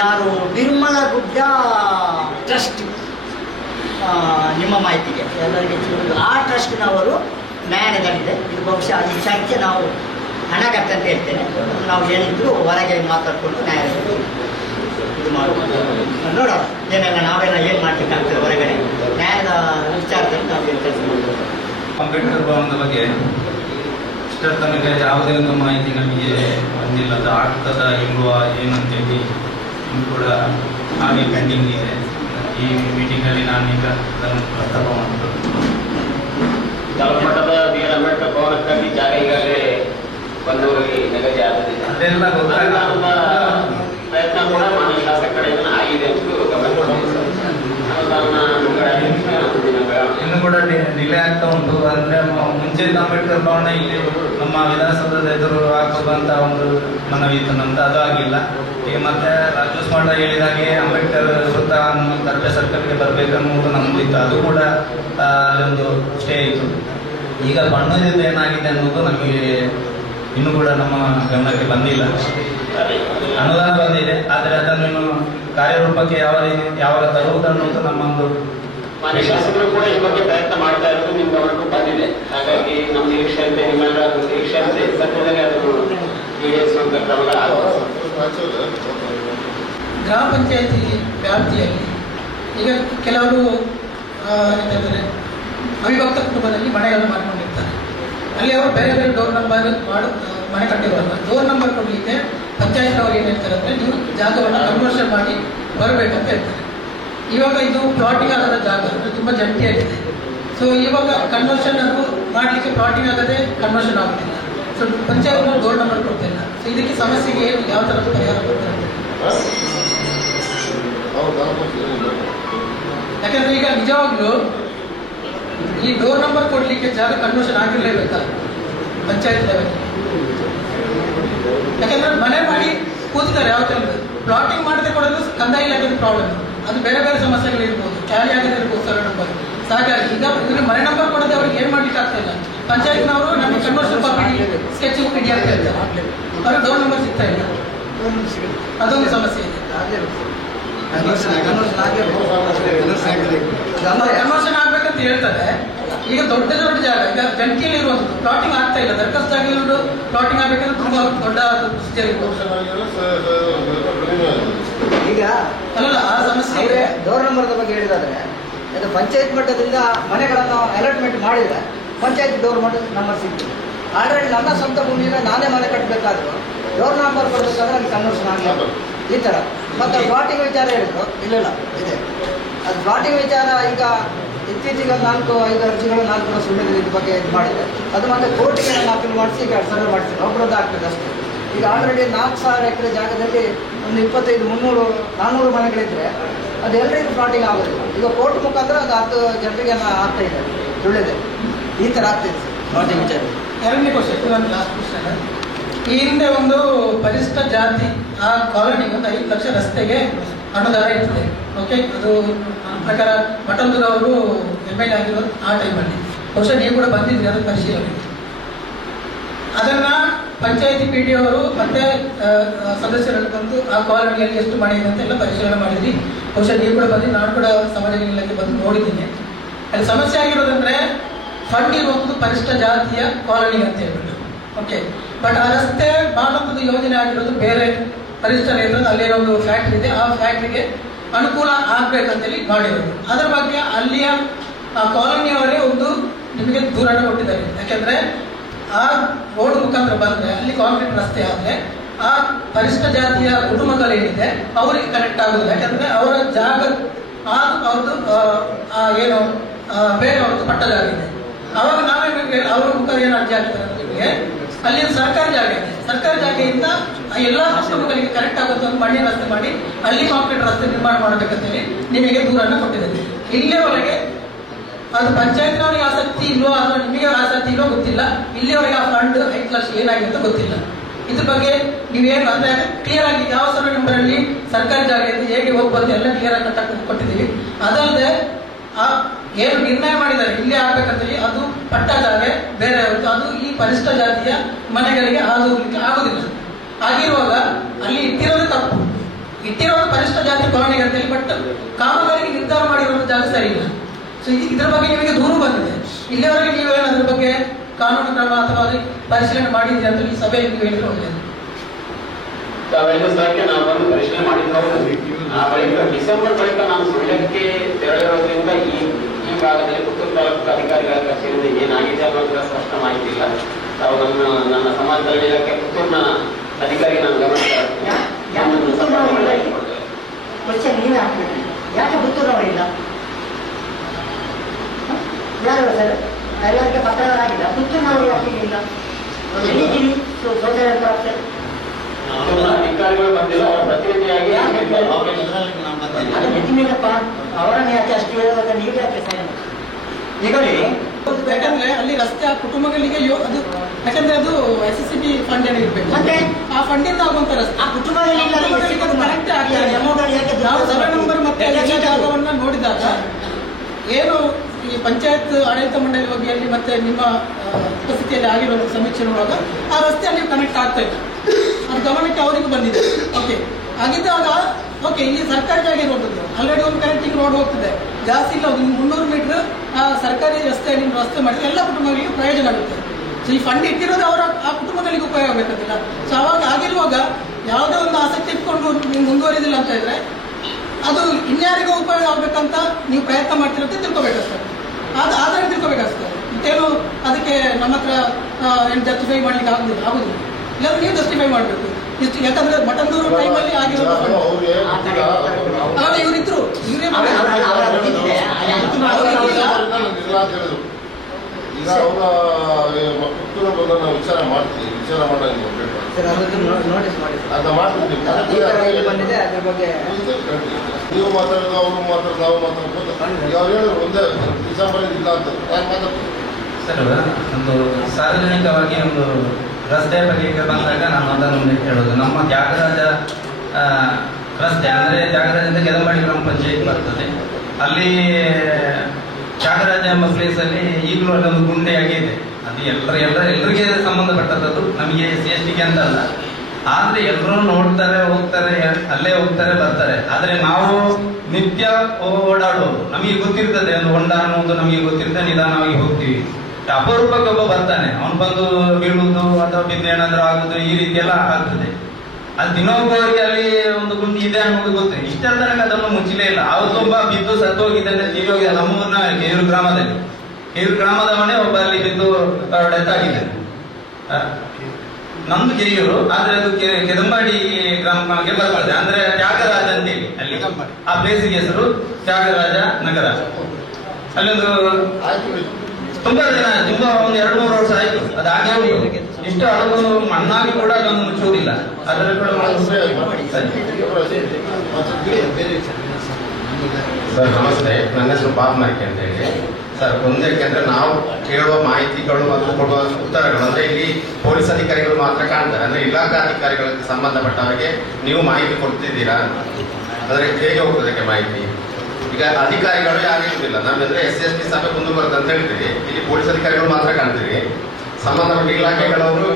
ಯಾರು ಬಿರ್ಮಲ ಗುಡ್ಡ ಟ್ರಸ್ಟ್, ನಿಮ್ಮ ಮಾಹಿತಿಗೆ ಎಲ್ಲರಿಗೆ ಆ ಟ್ರಸ್ಟ್ನವರು ನ್ಯಾಯಾಲಯದಲ್ಲಿದೆ. ಇದು ಬಹುಶಃ ಈ ಚರ್ಚೆ ನಾವು ಹಣಗಟ್ಟೆ ಅಂತ ಹೇಳ್ತೇನೆ. ನಾವು ಏನಿದ್ರು ಹೊರಗೆ ಮಾತಾಡ್ಕೊಂಡು ನ್ಯಾಯಾಲಯದಲ್ಲಿ ಇದು ಮಾಡ್ಬೋದು. ನೋಡೋಣ ಏನೆಲ್ಲ ನಾವೆಲ್ಲ ಏನು ಮಾಡ್ಲಿಕ್ಕಾಗ್ತದೆ ಹೊರಗಡೆ ನ್ಯಾಯದ ವಿಚಾರದಲ್ಲಿ ನಾವು ಏನು ಕೆಲಸ ಮಾಡ್ಬೋದು. ಅಂಬೇಡ್ಕರ್ ಭವನದ ಬಗ್ಗೆ ಇಷ್ಟರ ತನಕ ಯಾವುದೇ ಒಂದು ಮಾಹಿತಿ ನಮಗೆ ಬಂದಿಲ್ಲ. ಅದು ಆಗ್ತದ ಇಲ್ವಾ ಏನಂತೇಳಿ ಕೂಡ ಹಾಗೆ ಪೆಂಡಿಂಗ್ ಇದೆ. ಈ ಮೀಟಿಂಗಲ್ಲಿ ನಾನೀಗ ಅದನ್ನು ಪ್ರಸ್ತಾಪ ಮಾಡ್ಬೋದು. ಜಲಮಟ್ಟದ ಬಿ ಆರ್ ಅಂಬೇಡ್ಕರ್ ಭವನಕ್ಕಾಗಿ ಜಾಗ ಈಗಾಗಲೇ ಬಂದವರಿಗೆ ನಿಗದಿ ಆಗಿದೆ. ಅದೆಲ್ಲ ಗೊತ್ತಾಗ ಪ್ರಯತ್ನ ಕೂಡ ಮಾನ್ಯ ಶಾಸಕ ಕಡೆಯಿಂದ ಆಗಿದೆ ಎಂದು ಗಮನಿಸಬಹುದು. ಇನ್ನು ಕೂಡ ಡಿಲೇ ಆಗ್ತಾ ಉಂಟು. ಅಂದ್ರೆ ಮುಂಚೆ ಅಂಬೇಡ್ಕರ್ ಭವನ ಇಲ್ಲಿ ನಮ್ಮ ವಿಧಾನಸೌಧದ ಎದುರು ಹಾಕುವಂತ ಒಂದು ಮನವಿ ಇತ್ತು ನಮ್ದು, ಅದು ಆಗಿಲ್ಲ. ಈಗ ಮತ್ತೆ ರಾಜೇಶ್ ಮಾಡ ಹೇಳಿದಾಗೆ ಅಂಬೇಡ್ಕರ್ ವೃತ್ತ ತರಲೆ ಸರ್ಕಲ್ಗೆ ಬರ್ಬೇಕನ್ನುವುದು ನಮ್ದು ಇತ್ತು, ಅದು ಕೂಡ ಅಲ್ಲೊಂದು ಸ್ಟೇ ಇತ್ತು. ಈಗ ಬಣ್ಣದಿಂದ ಏನಾಗಿದೆ ಅನ್ನೋದು ನಮಗೆ ಇನ್ನೂ ಕೂಡ ನಮ್ಮ ಗಮನಕ್ಕೆ ಬಂದಿಲ್ಲ. ಅನುದಾನ ಬಂದಿದೆ, ಆದರೆ ಅದನ್ನು ಇನ್ನು ಕಾರ್ಯರೂಪಕ್ಕೆ ಯಾವಾಗ ತರುವುದು ಅನ್ನೋದು ನಮ್ಮೊಂದು ಮಾನ್ಯ ಶಾಸಕರು ಕೂಡ ಈ ಬಗ್ಗೆ ಪ್ರಯತ್ನ ಮಾಡ್ತಾ ಇರೋದು ನಿಮ್ಮ ಗಮನಕ್ಕೂ ಬಂದಿದೆ. ಹಾಗಾಗಿ ನಮ್ಮ ನಿರೀಕ್ಷೆ ಅಂತೆ, ನಿಮ್ಮೆಲ್ಲರ ನಿರೀಕ್ಷೆ ಅಂತೆ ಸದ್ಯದಲ್ಲೇ ಅದನ್ನು ಈಡೇರಿಸುವಂತ ಕ್ರಮಗಳಾಗಬಹುದು. ಗ್ರಾಮ ಪಂಚಾಯತಿ ವ್ಯಾಪ್ತಿಯಲ್ಲಿ ಈಗ ಕೆಲವರು ಏನಂದರೆ ಅವಿಭಕ್ತ ಕುಟುಂಬದಲ್ಲಿ ಮನೆಗಳನ್ನು ಮಾಡಿಕೊಂಡಿರ್ತಾರೆ. ಅಲ್ಲಿ ಅವರು ಬೇರೆ ಬೇರೆ ಡೋರ್ ನಂಬರ್ ಮನೆ ಕಟ್ಟಿರುವಾಗ ಡೋರ್ ನಂಬರ್ ಕೊಡಲಿಕ್ಕೆ ಪಂಚಾಯತ್ನವ್ರು ಏನು ಹೇಳ್ತಾರೆ ಅಂದರೆ ನೀವು ಜಾಗವನ್ನು ಕನ್ವರ್ಷನ್ ಮಾಡಿ ಬರಬೇಕಂತ ಹೇಳ್ತಾರೆ. ಇವಾಗ ಇದು ಪ್ಲಾಟಿಂಗ್ ಆಗದ ಜಾಗ ಅಂದರೆ ತುಂಬ ಜಂಟಿಯಾಗಿದೆ. ಸೊ ಇವಾಗ ಕನ್ವರ್ಷನ್ ಅದು ಮಾಡಲಿಕ್ಕೆ ಪ್ಲಾಟಿಂಗ್ ಆಗದೆ ಕನ್ವರ್ಷನ್ ಆಗೋದಿಲ್ಲ. ಸೊ ಪಂಚಾಯತ್ನವ್ರು ಡೋರ್ ನಂಬರ್ ಕೊಡ್ತಿಲ್ಲ. ಸೊ ಇದಕ್ಕೆ ಸಮಸ್ಯೆಗೆ ಏನು ಯಾವ ಥರದ ಪರಿಹಾರ ಕೊಡ್ತಾರೆ? ಯಾಕಂದರೆ ಈಗ ನಿಜವಾಗ್ಲೂ ಈ ಡೋರ್ ನಂಬರ್ ಕೊಡಲಿಕ್ಕೆ ಜಾಗ ಕನ್ವರ್ಷನ್ ಆಗಿರಲೇಬೇಕಾ ಪಂಚಾಯತ್ ಲೆವೆಲ್? ಯಾಕಂದ್ರೆ ಮನೆ ಮಾಡಿ ಕೂತಿದ್ದಾರೆ. ಯಾವ ಟೈಮ್ ಪ್ಲಾಟಿಂಗ್ ಮಾಡದೆ ಕೊಡೋದು ಕಂದಾಯ ಇಲಾಖೆದ ಪ್ರಾಬ್ಲಮ್. ಅದು ಬೇರೆ ಬೇರೆ ಸಮಸ್ಯೆಗಳಿರ್ಬೋದು, ಖಾಲಿ ಆಗದೆ ಇರ್ಬೋದು ಸರ್ವೆ ನಂಬರ್. ಹಾಗಾಗಿ ಈಗ ಇವ್ರಿಗೆ ಮನೆ ನಂಬರ್ ಕೊಡೋದು ಅವ್ರಿಗೆ ಏನು ಮಾಡ್ಲಿಕ್ಕೆ ಆಗ್ತಾ ಇಲ್ಲ. ಪಂಚಾಯತ್ನವರು ನಮಗೆ ಕನ್ವರ್ಷನ್ ಕಾಪಿ ಸ್ಕೆಚ್ ಹಿಡಿ ಅಂತ ಹೇಳ್ತಾರೆ, ಅವ್ರಿಗೆ ಡೋರ್ ನಂಬರ್ ಸಿಗ್ತಾ ಇಲ್ಲ. ಅದೊಂದು ಸಮಸ್ಯೆ ಇದೆ. ಕನ್ವರ್ಷನ್ ಆಗ್ಬೇಕಂತ ಹೇಳ್ತಾರೆ. ಈಗ ದೊಡ್ಡ ದೊಡ್ಡ ಜಾಗ ಈಗ ಜಂಟಿಯಲ್ಲಿ ಇರುವಂಥದ್ದು ಪ್ಲಾಟಿಂಗ್ ಆಗ್ತಾ ಇಲ್ಲ. ದರ್ಖಾಸ್ತು ಜಾಗ ಇರೋದು ಪ್ಲಾಟಿಂಗ್ ಆಗ್ಬೇಕಂದ್ರೆ ತುಂಬಾ ದೊಡ್ಡ ಪ್ರೊಸೀಜರ್ ಈಗ ಅಲ್ಲ ಆ ಸಮಸ್ಯೆ ಇದೆ. ಡೋರ್ ನಂಬರ್ದ ಬಗ್ಗೆ ಹೇಳಿದಾದ್ರೆ ಇದು ಪಂಚಾಯತ್ ಮಟ್ಟದಿಂದ ಮನೆಗಳನ್ನು ಅಲಾಟ್ಮೆಂಟ್ ಮಾಡಿದ್ರೆ ಪಂಚಾಯತ್ ಡೋರ್ ನಂಬರ್ ಸಿಗ್ತದೆ. ಆಲ್ರೆಡಿ ನನ್ನ ಸ್ವಂತ ಭೂಮಿಯಿಂದ ನಾನೇ ಮನೆ ಕಟ್ಟಬೇಕಾದ್ರು ಡೋರ್ ನಂಬರ್ ಕೊಡಬೇಕಾದ್ರೆ ಅಲ್ಲಿ ಕನ್ವರ್ಷನ್ ಆಗಲ್ಲ ಈ ಥರ. ಮತ್ತು ಪ್ಲಾಟಿಂಗ್ ವಿಚಾರ ಹೇಳಿದ್ರು, ಇಲ್ಲ ಇದೆ ಅದು ಪ್ಲಾಟಿಂಗ್ ವಿಚಾರ. ಈಗ ಇತ್ತೀಚೆಗೆ 4-5 ಅರ್ಜಿಗಳು 4 ಸುಳ್ಳಿದ್ರು ಇದ್ರ ಬಗ್ಗೆ ಇದು ಮಾಡಿದೆ. ಅದು ಮತ್ತೆ ಕೋರ್ಟಿಗೆ ನಾನು ಅಪೀಲ್ ಮಾಡಿಸಿ ಈಗ ಸರ್ವೆ ಮಾಡಿಸ್ತೀನಿ. ಒಬ್ಬರದ್ದು ಆಗ್ತದೆ ಅಷ್ಟೇ. ಈಗ ಆಲ್ರೆಡಿ 4,000 ಎಕರೆ ಜಾಗದಲ್ಲಿ ಒಂದು 25-300-400 ಮನೆಗಳಿದ್ರೆ ಅದು ಎಲ್ಲರಿಗೂ ಪ್ಲಾಟಿಂಗ್ ಆಗೋದಿಲ್ಲ. ಈಗ ಕೋರ್ಟ್ ಮುಖಾಂತರ ಅದು 10 ಜನರಿಗೆ ಆಗ್ತಾ ಇದೆ, ಸುಳ್ಳಿದೆ. ಈ ಥರ ಆಗ್ತಿದೆ ಸರ್ ಪ್ಲಾಟಿಂಗ್ ವಿಚಾರ. ಎರಡನೇ ಕ್ವಶನ್, ನನ್ನ ಲಾಸ್ಟ್ ಕ್ವಶನ್. ಈ ಹಿಂದೆ ಒಂದು ಪರಿಶಿಷ್ಟ ಜಾತಿ ಆ ಕಾಲೋನಿಗೆ ಒಂದು 5 ಲಕ್ಷ ರಸ್ತೆಗೆ ಅನುದಾನ ಇರ್ತದೆ. ಓಕೆ, ಅದು ನನ್ನ ಪ್ರಕಾರ ಮಠಂದೂರವರು MLA ಆಗಿರೋದು ಆ ಟೈಮಲ್ಲಿ. ಬಹುಶಃ ನೀವು ಕೂಡ ಬಂದಿದ್ರಿ ಅದನ್ನು ಪರಿಶೀಲನೆ. ಅದನ್ನು ಪಂಚಾಯತಿ PD ಅವರು ಮತ್ತೆ ಸದಸ್ಯರಲ್ಲಿ ಬಂದು ಆ ಕಾಲೋನಿಯಲ್ಲಿ ಎಷ್ಟು ಮನೆ ಇದೆ ಅಂತೆಲ್ಲ ಪರಿಶೀಲನೆ ಮಾಡಿದ್ರಿ. ಬಹುಶಃ ನೀವು ಕೂಡ ಬಂದು, ನಾನು ಕೂಡ ಸಮಾಜ ಇಲಾಖೆ ಬಂದು ನೋಡಿದ್ದೀನಿ. ಅಲ್ಲಿ ಸಮಸ್ಯೆ ಆಗಿರೋದಂದ್ರೆ ಫಂಡ್ ಇರುವಂಥದ್ದು ಪರಿಶಿಷ್ಟ ಜಾತಿಯ ಕಾಲೋನಿ ಅಂತ ಹೇಳ್ಬಿಟ್ಟು. ಓಕೆ, ಬಟ್ ಆ ರಸ್ತೆ ಮಾಡುವಂಥದ್ದು ಯೋಜನೆ ಆಗಿರೋದು ಬೇರೆ ಪರಿಷ್ಠ ನೇತೃತ್ವ ಅಲ್ಲಿ ಒಂದು ಫ್ಯಾಕ್ಟ್ರಿ ಇದೆ, ಆ ಫ್ಯಾಕ್ಟ್ರಿಗೆ ಅನುಕೂಲ ಆಗ್ಬೇಕಂತೇಳಿ ಮಾಡಿರೋದು. ಅದರ ಬಗ್ಗೆ ಅಲ್ಲಿಯ ಕಾಲೋನಿಯವರೇ ಒಂದು ನಿಮಗೆ ದೂರನ್ನು ಕೊಟ್ಟಿದ್ದಾರೆ. ಯಾಕೆಂದ್ರೆ ಆ ರೋಡ್ ಮುಖಾಂತರ ಬಂದ್ರೆ ಅಲ್ಲಿ ಕಾಂಕ್ರೀಟ್ ರಸ್ತೆ ಆದ್ರೆ ಆ ಪರಿಷ್ಠ ಜಾತಿಯ ಕುಟುಂಬಗಳೇನಿದೆ ಅವರಿಗೆ ಕನೆಕ್ಟ್ ಆಗುದಿಲ್ಲ. ಯಾಕಂದ್ರೆ ಅವರ ಜಾಗ ಅವ್ರದ್ದು ಏನು ಬೇರೆ ಅವ್ರದ್ದು ಪಟ್ಟ ಜಾಗ ಇದೆ. ಅವಾಗ ನಾವೇ ಅವ್ರ ಮುಖಾಂತರ ಏನು ಅರ್ಜಿ ಆಗ್ತಾರೆ ನಿಮಗೆ ಅಲ್ಲಿ ಸರ್ಕಾರಿ ಜಾಗ ಇದೆ, ಸರ್ಕಾರಿ ಜಾಗೆಯಿಂದ ಎಲ್ಲ ಕುಟುಂಬಗಳಿಗೆ ಕನೆಕ್ಟ್ ಆಗುತ್ತೆ ಒಂದು ಮಣ್ಣಿನ ರಸ್ತೆ ಮಾಡಿ ಅಲ್ಲಿ ಕಾಂಕ್ರೀಟ್ ರಸ್ತೆ ನಿರ್ಮಾಣ ಮಾಡಬೇಕಂತೇಳಿ ನಿಮಗೆ ದೂರನ್ನು ಕೊಟ್ಟಿದ್ದೇವೆ. ಇಲ್ಲಿಯವರೆಗೆ ಅದು ಪಂಚಾಯತ್ನವರಿಗೆ ಆಸಕ್ತಿ ಇಲ್ವೋ ಅಥವಾ ನಿಮಗೆ ಆಸಕ್ತಿ ಇಲ್ವೋ ಗೊತ್ತಿಲ್ಲ. ಇಲ್ಲಿಯವರೆಗೆ ಆ ಫಂಡ್ 5 ಲಕ್ಷ ಏನಾಗಿದೆ ಗೊತ್ತಿಲ್ಲ. ಇದ್ರ ಬಗ್ಗೆ ನೀವೇನು ಅಂದ್ರೆ ಕ್ಲಿಯರ್ ಆಗಿ ಯಾವ ಸರ್ವೆ ನಂಬರಲ್ಲಿ ಸರ್ಕಾರಿ ಜಾಗ ಇದೆ ಹೇಗೆ ಹೋಗ್ಬೋದು ಎಲ್ಲ ಕ್ಲಿಯರ್ ಆಗಿ ಕೊಟ್ಟಿದ್ದೀವಿ. ಅದಲ್ಲದೆ ಆ ಏನು ನಿರ್ಣಯ ಮಾಡಿದ್ದಾರೆ ಇಲ್ಲಿ ಆಗ್ಬೇಕಂತೇಳಿ ಅದು ಪಟ್ಟ ಜಾಗ ಬೇರೆ ಅದು ಈ ಪರಿಷ್ಠ ಜಾತಿಯ ಮನೆಗಳಿಗೆ ಹೋಗ್ಲಿಕ್ಕೆ ಆಗುದಿಲ್ಲ. ಆಗಿರುವಾಗ ಅಲ್ಲಿ ಇಟ್ಟಿರೋದು ತಪ್ಪು, ಇಟ್ಟಿರೋದು ಪರಿಷ್ಠ ಜಾತಿ ಕಾಲೋನಿಗೆ ಅಂತೇಳಿ, ಬಟ್ ಕಾಮಗಾರಿಗೆ ನಿರ್ಧಾರ ಮಾಡಿರೋ ಜಾಗ ಸರಿ ಇಲ್ಲ. ಸೊ ಇದ್ರ ಬಗ್ಗೆ ನಿಮಗೆ ದೂರು ಬಂದಿದೆ. ಇಲ್ಲಿವರೆಗೆ ನೀವೇನು ಅದ್ರ ಬಗ್ಗೆ ಕಾನೂನು ಕ್ರಮ ಅಥವಾ ಪರಿಶೀಲನೆ ಮಾಡಿದ್ರಿ ಅಂತ ಈ ಸಭೆಯಲ್ಲಿ ನೀವು ಹೇಳಿದ್ರೆ ಒಳ್ಳೆಯದು. ತಾವೆಲ್ಲ ಸ್ಥಳಕ್ಕೆ ನಾವು ಬಂದು ಪರಿಶೀಲನೆ ಮಾಡಿದ್ದು. ಆ ಬಳಿಕ ಡಿಸೆಂಬರ್ ಬಳಿಕ ನಾನು ಸುಳ್ಯಕ್ಕೆ ತೆರಳಿರೋದ್ರಿಂದ ಈ ಭಾಗದಲ್ಲಿ ಪುತ್ತೂರು ತಾಲೂಕು ಅಧಿಕಾರಿಗಳ ಕಚೇರಿಯಿಂದ ಏನಾಗಿದೆ ಅನ್ನೋದರ ಸ್ಪಷ್ಟ ಮಾಹಿತಿ ಇಲ್ಲ. ತಾವು ನನ್ನ ಸಮಾಜದಲ್ಲಿ ಇಲಾಖೆ ಪುತ್ತೂರಿನ ಅಧಿಕಾರಿ ನಾನು ಗಮನಿಸ್ತಾ ನೀವೇ ಹಾಕ್ಬೇಕು. ಯಾಕೆ ಪುತ್ತೂರವರಿಲ್ಲ? ಯಾರು ಸರ್ ಎಲ್ಲರಿಗೆ ಪತ್ರಗಳಾಗಿಲ್ಲ, ಪುತ್ತೂರಿನವರು ಯಾಕೆ ಇಲ್ಲ? ಎಲ್ಲಿದ್ದೀರಿ ಅಧಿಕಾರಿಗಳು ಬಂದಿಲ್ಲ, ಅವರ ಪ್ರತಿನಿಧಿಯಾಗಿ ಮೇಲಪ್ಪ ಅವರನ್ನ ಯಾಕೆ ಅಷ್ಟು ಹೇಳುವಾಗ ನೀವು ಯಾಕೆ ಈಗ ಯಾಕಂದ್ರೆ ಅಲ್ಲಿ ರಸ್ತೆ ಆ ಕುಟುಂಬಗಳಿಗೆ ಅದು ಯಾಕಂದ್ರೆ ಅದು SSCB ಫಂಡ್ ಇರ್ಬೇಕು. ಮತ್ತೆ ಆ ಫಂಡಿಂದ ಆಗುವಂತ ರಸ್ತೆ ಆ ಕುಟುಂಬಗಳಿಗೆ ಕರೆಕ್ಟ್ ಆಗ್ತದೆ. ನಾವು ಸರ್ವೆ ನಂಬರ್ ಮತ್ತೆ ಜಾಗವನ್ನ ನೋಡಿದಾಗ ಏನು ಈ ಪಂಚಾಯತ್ ಆಡಳಿತ ಮಂಡಳಿ ಬಗ್ಗೆಯಲ್ಲಿ ಮತ್ತೆ ನಿಮ್ಮ ಉಪಸ್ಥಿತಿಯಲ್ಲಿ ಆಗಿರುವ ಸಮೀಕ್ಷೆ ನೋಡುವಾಗ ಆ ರಸ್ತೆಯಲ್ಲಿ ಕನೆಕ್ಟ್ ಆಗ್ತಾ ಇಲ್ಲ. ಅದು ಗಮನಕ್ಕೆ ಅವರಿಗೂ ಬಂದಿದೆ. ಓಕೆ ಆಗಿದ್ದಾಗ ಓಕೆ ಇಲ್ಲಿ ಸರ್ಕಾರಿ ಜಾಗ ಇರುವಂಥದ್ದು ಆಲ್ರೆಡಿ ಒಂದು ಕನೆಕ್ಟಿಂಗ್ ರೋಡ್ ಹೋಗ್ತಿದೆ, ಜಾಸ್ತಿ ಇಲ್ಲ, ಒಂದು 300 ಮೀಟರ್ ಆ ಸರ್ಕಾರಿ ರಸ್ತೆಯಲ್ಲಿ ರಸ್ತೆ ಮಾಡಿದ್ರೆ ಎಲ್ಲ ಕುಟುಂಬಗಳಿಗೆ ಪ್ರಯೋಜನ ಆಗುತ್ತೆ. ಸೊ ಈ ಫಂಡ್ ಇಟ್ಟಿರೋದು ಅವರ ಆ ಕುಟುಂಬಗಳಿಗೆ ಉಪಯೋಗ ಆಗಬೇಕಂತಿಲ್ಲ. ಸೊ ಅವಾಗ ಆಗಿರುವಾಗ ಯಾವುದೇ ಒಂದು ಆಸಕ್ತಿ ಇಟ್ಕೊಂಡು ನೀವು ಮುಂದುವರಿದಿಲ್ಲ ಅಂತ ಇದ್ರೆ ಅದು ಇನ್ಯಾರಿಗೂ ಉಪಯೋಗ ಆಗ್ಬೇಕಂತ ನೀವು ಪ್ರಯತ್ನ ಮಾಡ್ತಿರುತ್ತೆ ತಿಳ್ಕೊಬೇಕಾಗ್ತದೆ. ಆದ್ರೆ ತಿಳ್ಕೊಬೇಕಾಗ್ತದೆ. ಮತ್ತೇನು ಅದಕ್ಕೆ ನಮ್ಮ ಹತ್ರ ಏನು ಜಸ್ಟಿಫೈ ಮಾಡ್ಲಿಕ್ಕೆ ಆಗುದಿಲ್ಲ. ಇಲ್ಲ ನೀವು ಜಸ್ಟಿಫೈ ಮಾಡಬೇಕು ಇಷ್ಟು. ಯಾಕಂದ್ರೆ ಮಟಂದೂರು ಟೈಮಲ್ಲಿ ಆಗಿರೋದು ಇವರಿದ್ರು ಇವರೇ ಈಗ ಅವರ ಪುತ್ತೂರು ವಿಚಾರ ಮಾಡ್ತೀವಿ, ವಿಚಾರ ಮಾಡಂಗೆ ಅದ ಮಾಡ್ತಿದ್ದೀವಿ. ನೀವು ಮಾತಾಡೋದು ಅವರು ಮಾತಾಡೋದು ನಾವು ಮಾತಾಡ್ಬೋದು. ಈಗ ಅವ್ರು ಹೇಳಿದ್ರು ಒಂದೇ ಡಿಸೆಂಬರ್ ಇಲ್ಲ ಅಂತ ಸರ್, ಒಂದು ಸಾರ್ವಜನಿಕವಾಗಿ ಒಂದು ರಸ್ತೆ ಬಗ್ಗೆ ಬಂದಾಗ ನಾನು ಅದನ್ನು ಹೇಳೋದು, ನಮ್ಮ ತ್ಯಾಗರಾಜ ರಸ್ತೆ ಅಂದರೆ ತ್ಯಾಗರಾಜದಿಂದ ಕೆದಮಡಿ ಗ್ರಾಮ ಪಂಚಾಯತ್ ಬರ್ತದೆ. ಅಲ್ಲಿ ತ್ಯಾಗರಾಜ ಎಂಬ ಪ್ಲೇಸಲ್ಲಿ ಈಗಲೂ ಅಲ್ಲೊಂದು ಗುಂಡೆಯಾಗಿ ಇದೆ. ಅದು ಎಲ್ಲರಿಗೆ ಸಂಬಂಧಪಟ್ಟದ್ದು, ನಮಗೆ SC/STಗೆ ಅಂತ ಅಲ್ಲ. ಆದ್ರೆ ಎಲ್ಲರೂ ನೋಡ್ತಾರೆ, ಹೋಗ್ತಾರೆ, ಅಲ್ಲೇ ಹೋಗ್ತಾರೆ, ಬರ್ತಾರೆ. ಆದ್ರೆ ನಾವು ನಿತ್ಯ ಓಡಾಡೋದು ನಮಗೆ ಗೊತ್ತಿರ್ತದೆ, ಒಂದು ಹೊಂಡ ಅನ್ನೋದು ನಮಗೆ ಗೊತ್ತಿರ್ತದೆ, ನಿಧಾನವಾಗಿ ಹೋಗ್ತೀವಿ. ಅಪರೂಪಕ್ಕೆ ಒಬ್ಬ ಬರ್ತಾನೆ, ಅವನು ಬಂದು ಬೀಳುವುದು ಅಥವಾ ಬಿದ್ದು ಏನಾದ್ರೂ ಆಗುದು ಈ ರೀತಿ ಎಲ್ಲ ಆಗ್ತದೆ. ಅದು ದಿನೊಬ್ಬರಿಗೆ ಅಲ್ಲಿ ಒಂದು ಗುಂಡಿ ಇದೆ ಅನ್ನೋದು ಗೊತ್ತು. ಇಷ್ಟರ ತನಕ ಅದನ್ನು ಮುಚ್ಚಲೇ ಇಲ್ಲ. ಅವತ್ತೊಬ್ಬ ಬಿದ್ದು ಸತ್ತು ಹೋಗಿದ್ದಂತೆ ತೀರಿ ಹೋಗಿದೆ. ನಮ್ಮೂರಿನ ಕೇಯೂರು ಗ್ರಾಮದವನೇ ಒಬ್ಬ ಅಲ್ಲಿ ಬಿದ್ದು ಡೆತ್ ಆಗಿದೆ. ನಮ್ದು ಕೇಯೂರು, ಆದ್ರೆ ಅದು ಕೆದಂಬಾಡಿ ಗ್ರಾಮಕ್ಕೆ ಬರ್ತದೆ. ಅಂದ್ರೆ ತ್ಯಾಗರಾಜ ಅಂತೇಳಿ ಅಲ್ಲಿ ಆ ಪ್ಲೇಸಿಗೆ ಹೆಸರು ತ್ಯಾಗರಾಜ ನಗರ. ಅಲ್ಲೊಂದು ತುಂಬಾ ಒಂದು 2-3 ವರ್ಷ ಆಯ್ತು ಅದು ಹಾಗೆ ಉಂಟು. ಇಷ್ಟು ಅದೊಂದು ಮಣ್ಣಾಗಿ ಕೂಡ ಅದನ್ನು ಮುಚ್ಚುವುದಿಲ್ಲ. ಅದರ ಸರ್ ನಮಸ್ತೆ, ನನ್ನ ಹೆಸರು ಬಾಬ್ ನಾಯ್ಕೆ ಅಂತ ಹೇಳಿ. ಸರ್ ಯಾಕೆಂದ್ರೆ ನಾವು ಕೇಳುವ ಮಾಹಿತಿಗಳು ಮತ್ತು ಕೊಡುವ ಉತ್ತರಗಳು ಅಂದ್ರೆ ಇಲ್ಲಿ ಪೊಲೀಸ್ ಅಧಿಕಾರಿಗಳು ಮಾತ್ರ ಕಾಣ್ತಾರೆ. ಅಂದ್ರೆ ಇಲಾಖಾ ಅಧಿಕಾರಿಗಳಿಗೆ ಸಂಬಂಧಪಟ್ಟವರಿಗೆ ನೀವು ಮಾಹಿತಿ ಕೊಡ್ತಿದ್ದೀರಾ ಅಂದ್ರೆ ಹೇಗೆ ಹೋಗ್ತದಕ್ಕೆ ಮಾಹಿತಿ? ಈಗ ಅಧಿಕಾರಿಗಳು ಯಾರು ಇರುವುದಿಲ್ಲ. ನಾವಂದ್ರೆ SC/ST ಸಭೆ ಮುಂದೆ ಬರುತ್ತೆ ಅಂತ ಹೇಳ್ತೀವಿ, ಇಲ್ಲಿ ಪೊಲೀಸ್ ಅಧಿಕಾರಿಗಳು ಮಾತ್ರ ಕಾಣ್ತೀವಿ. ಸಂಬಂಧಪಟ್ಟ ಇಲಾಖೆಗಳವರು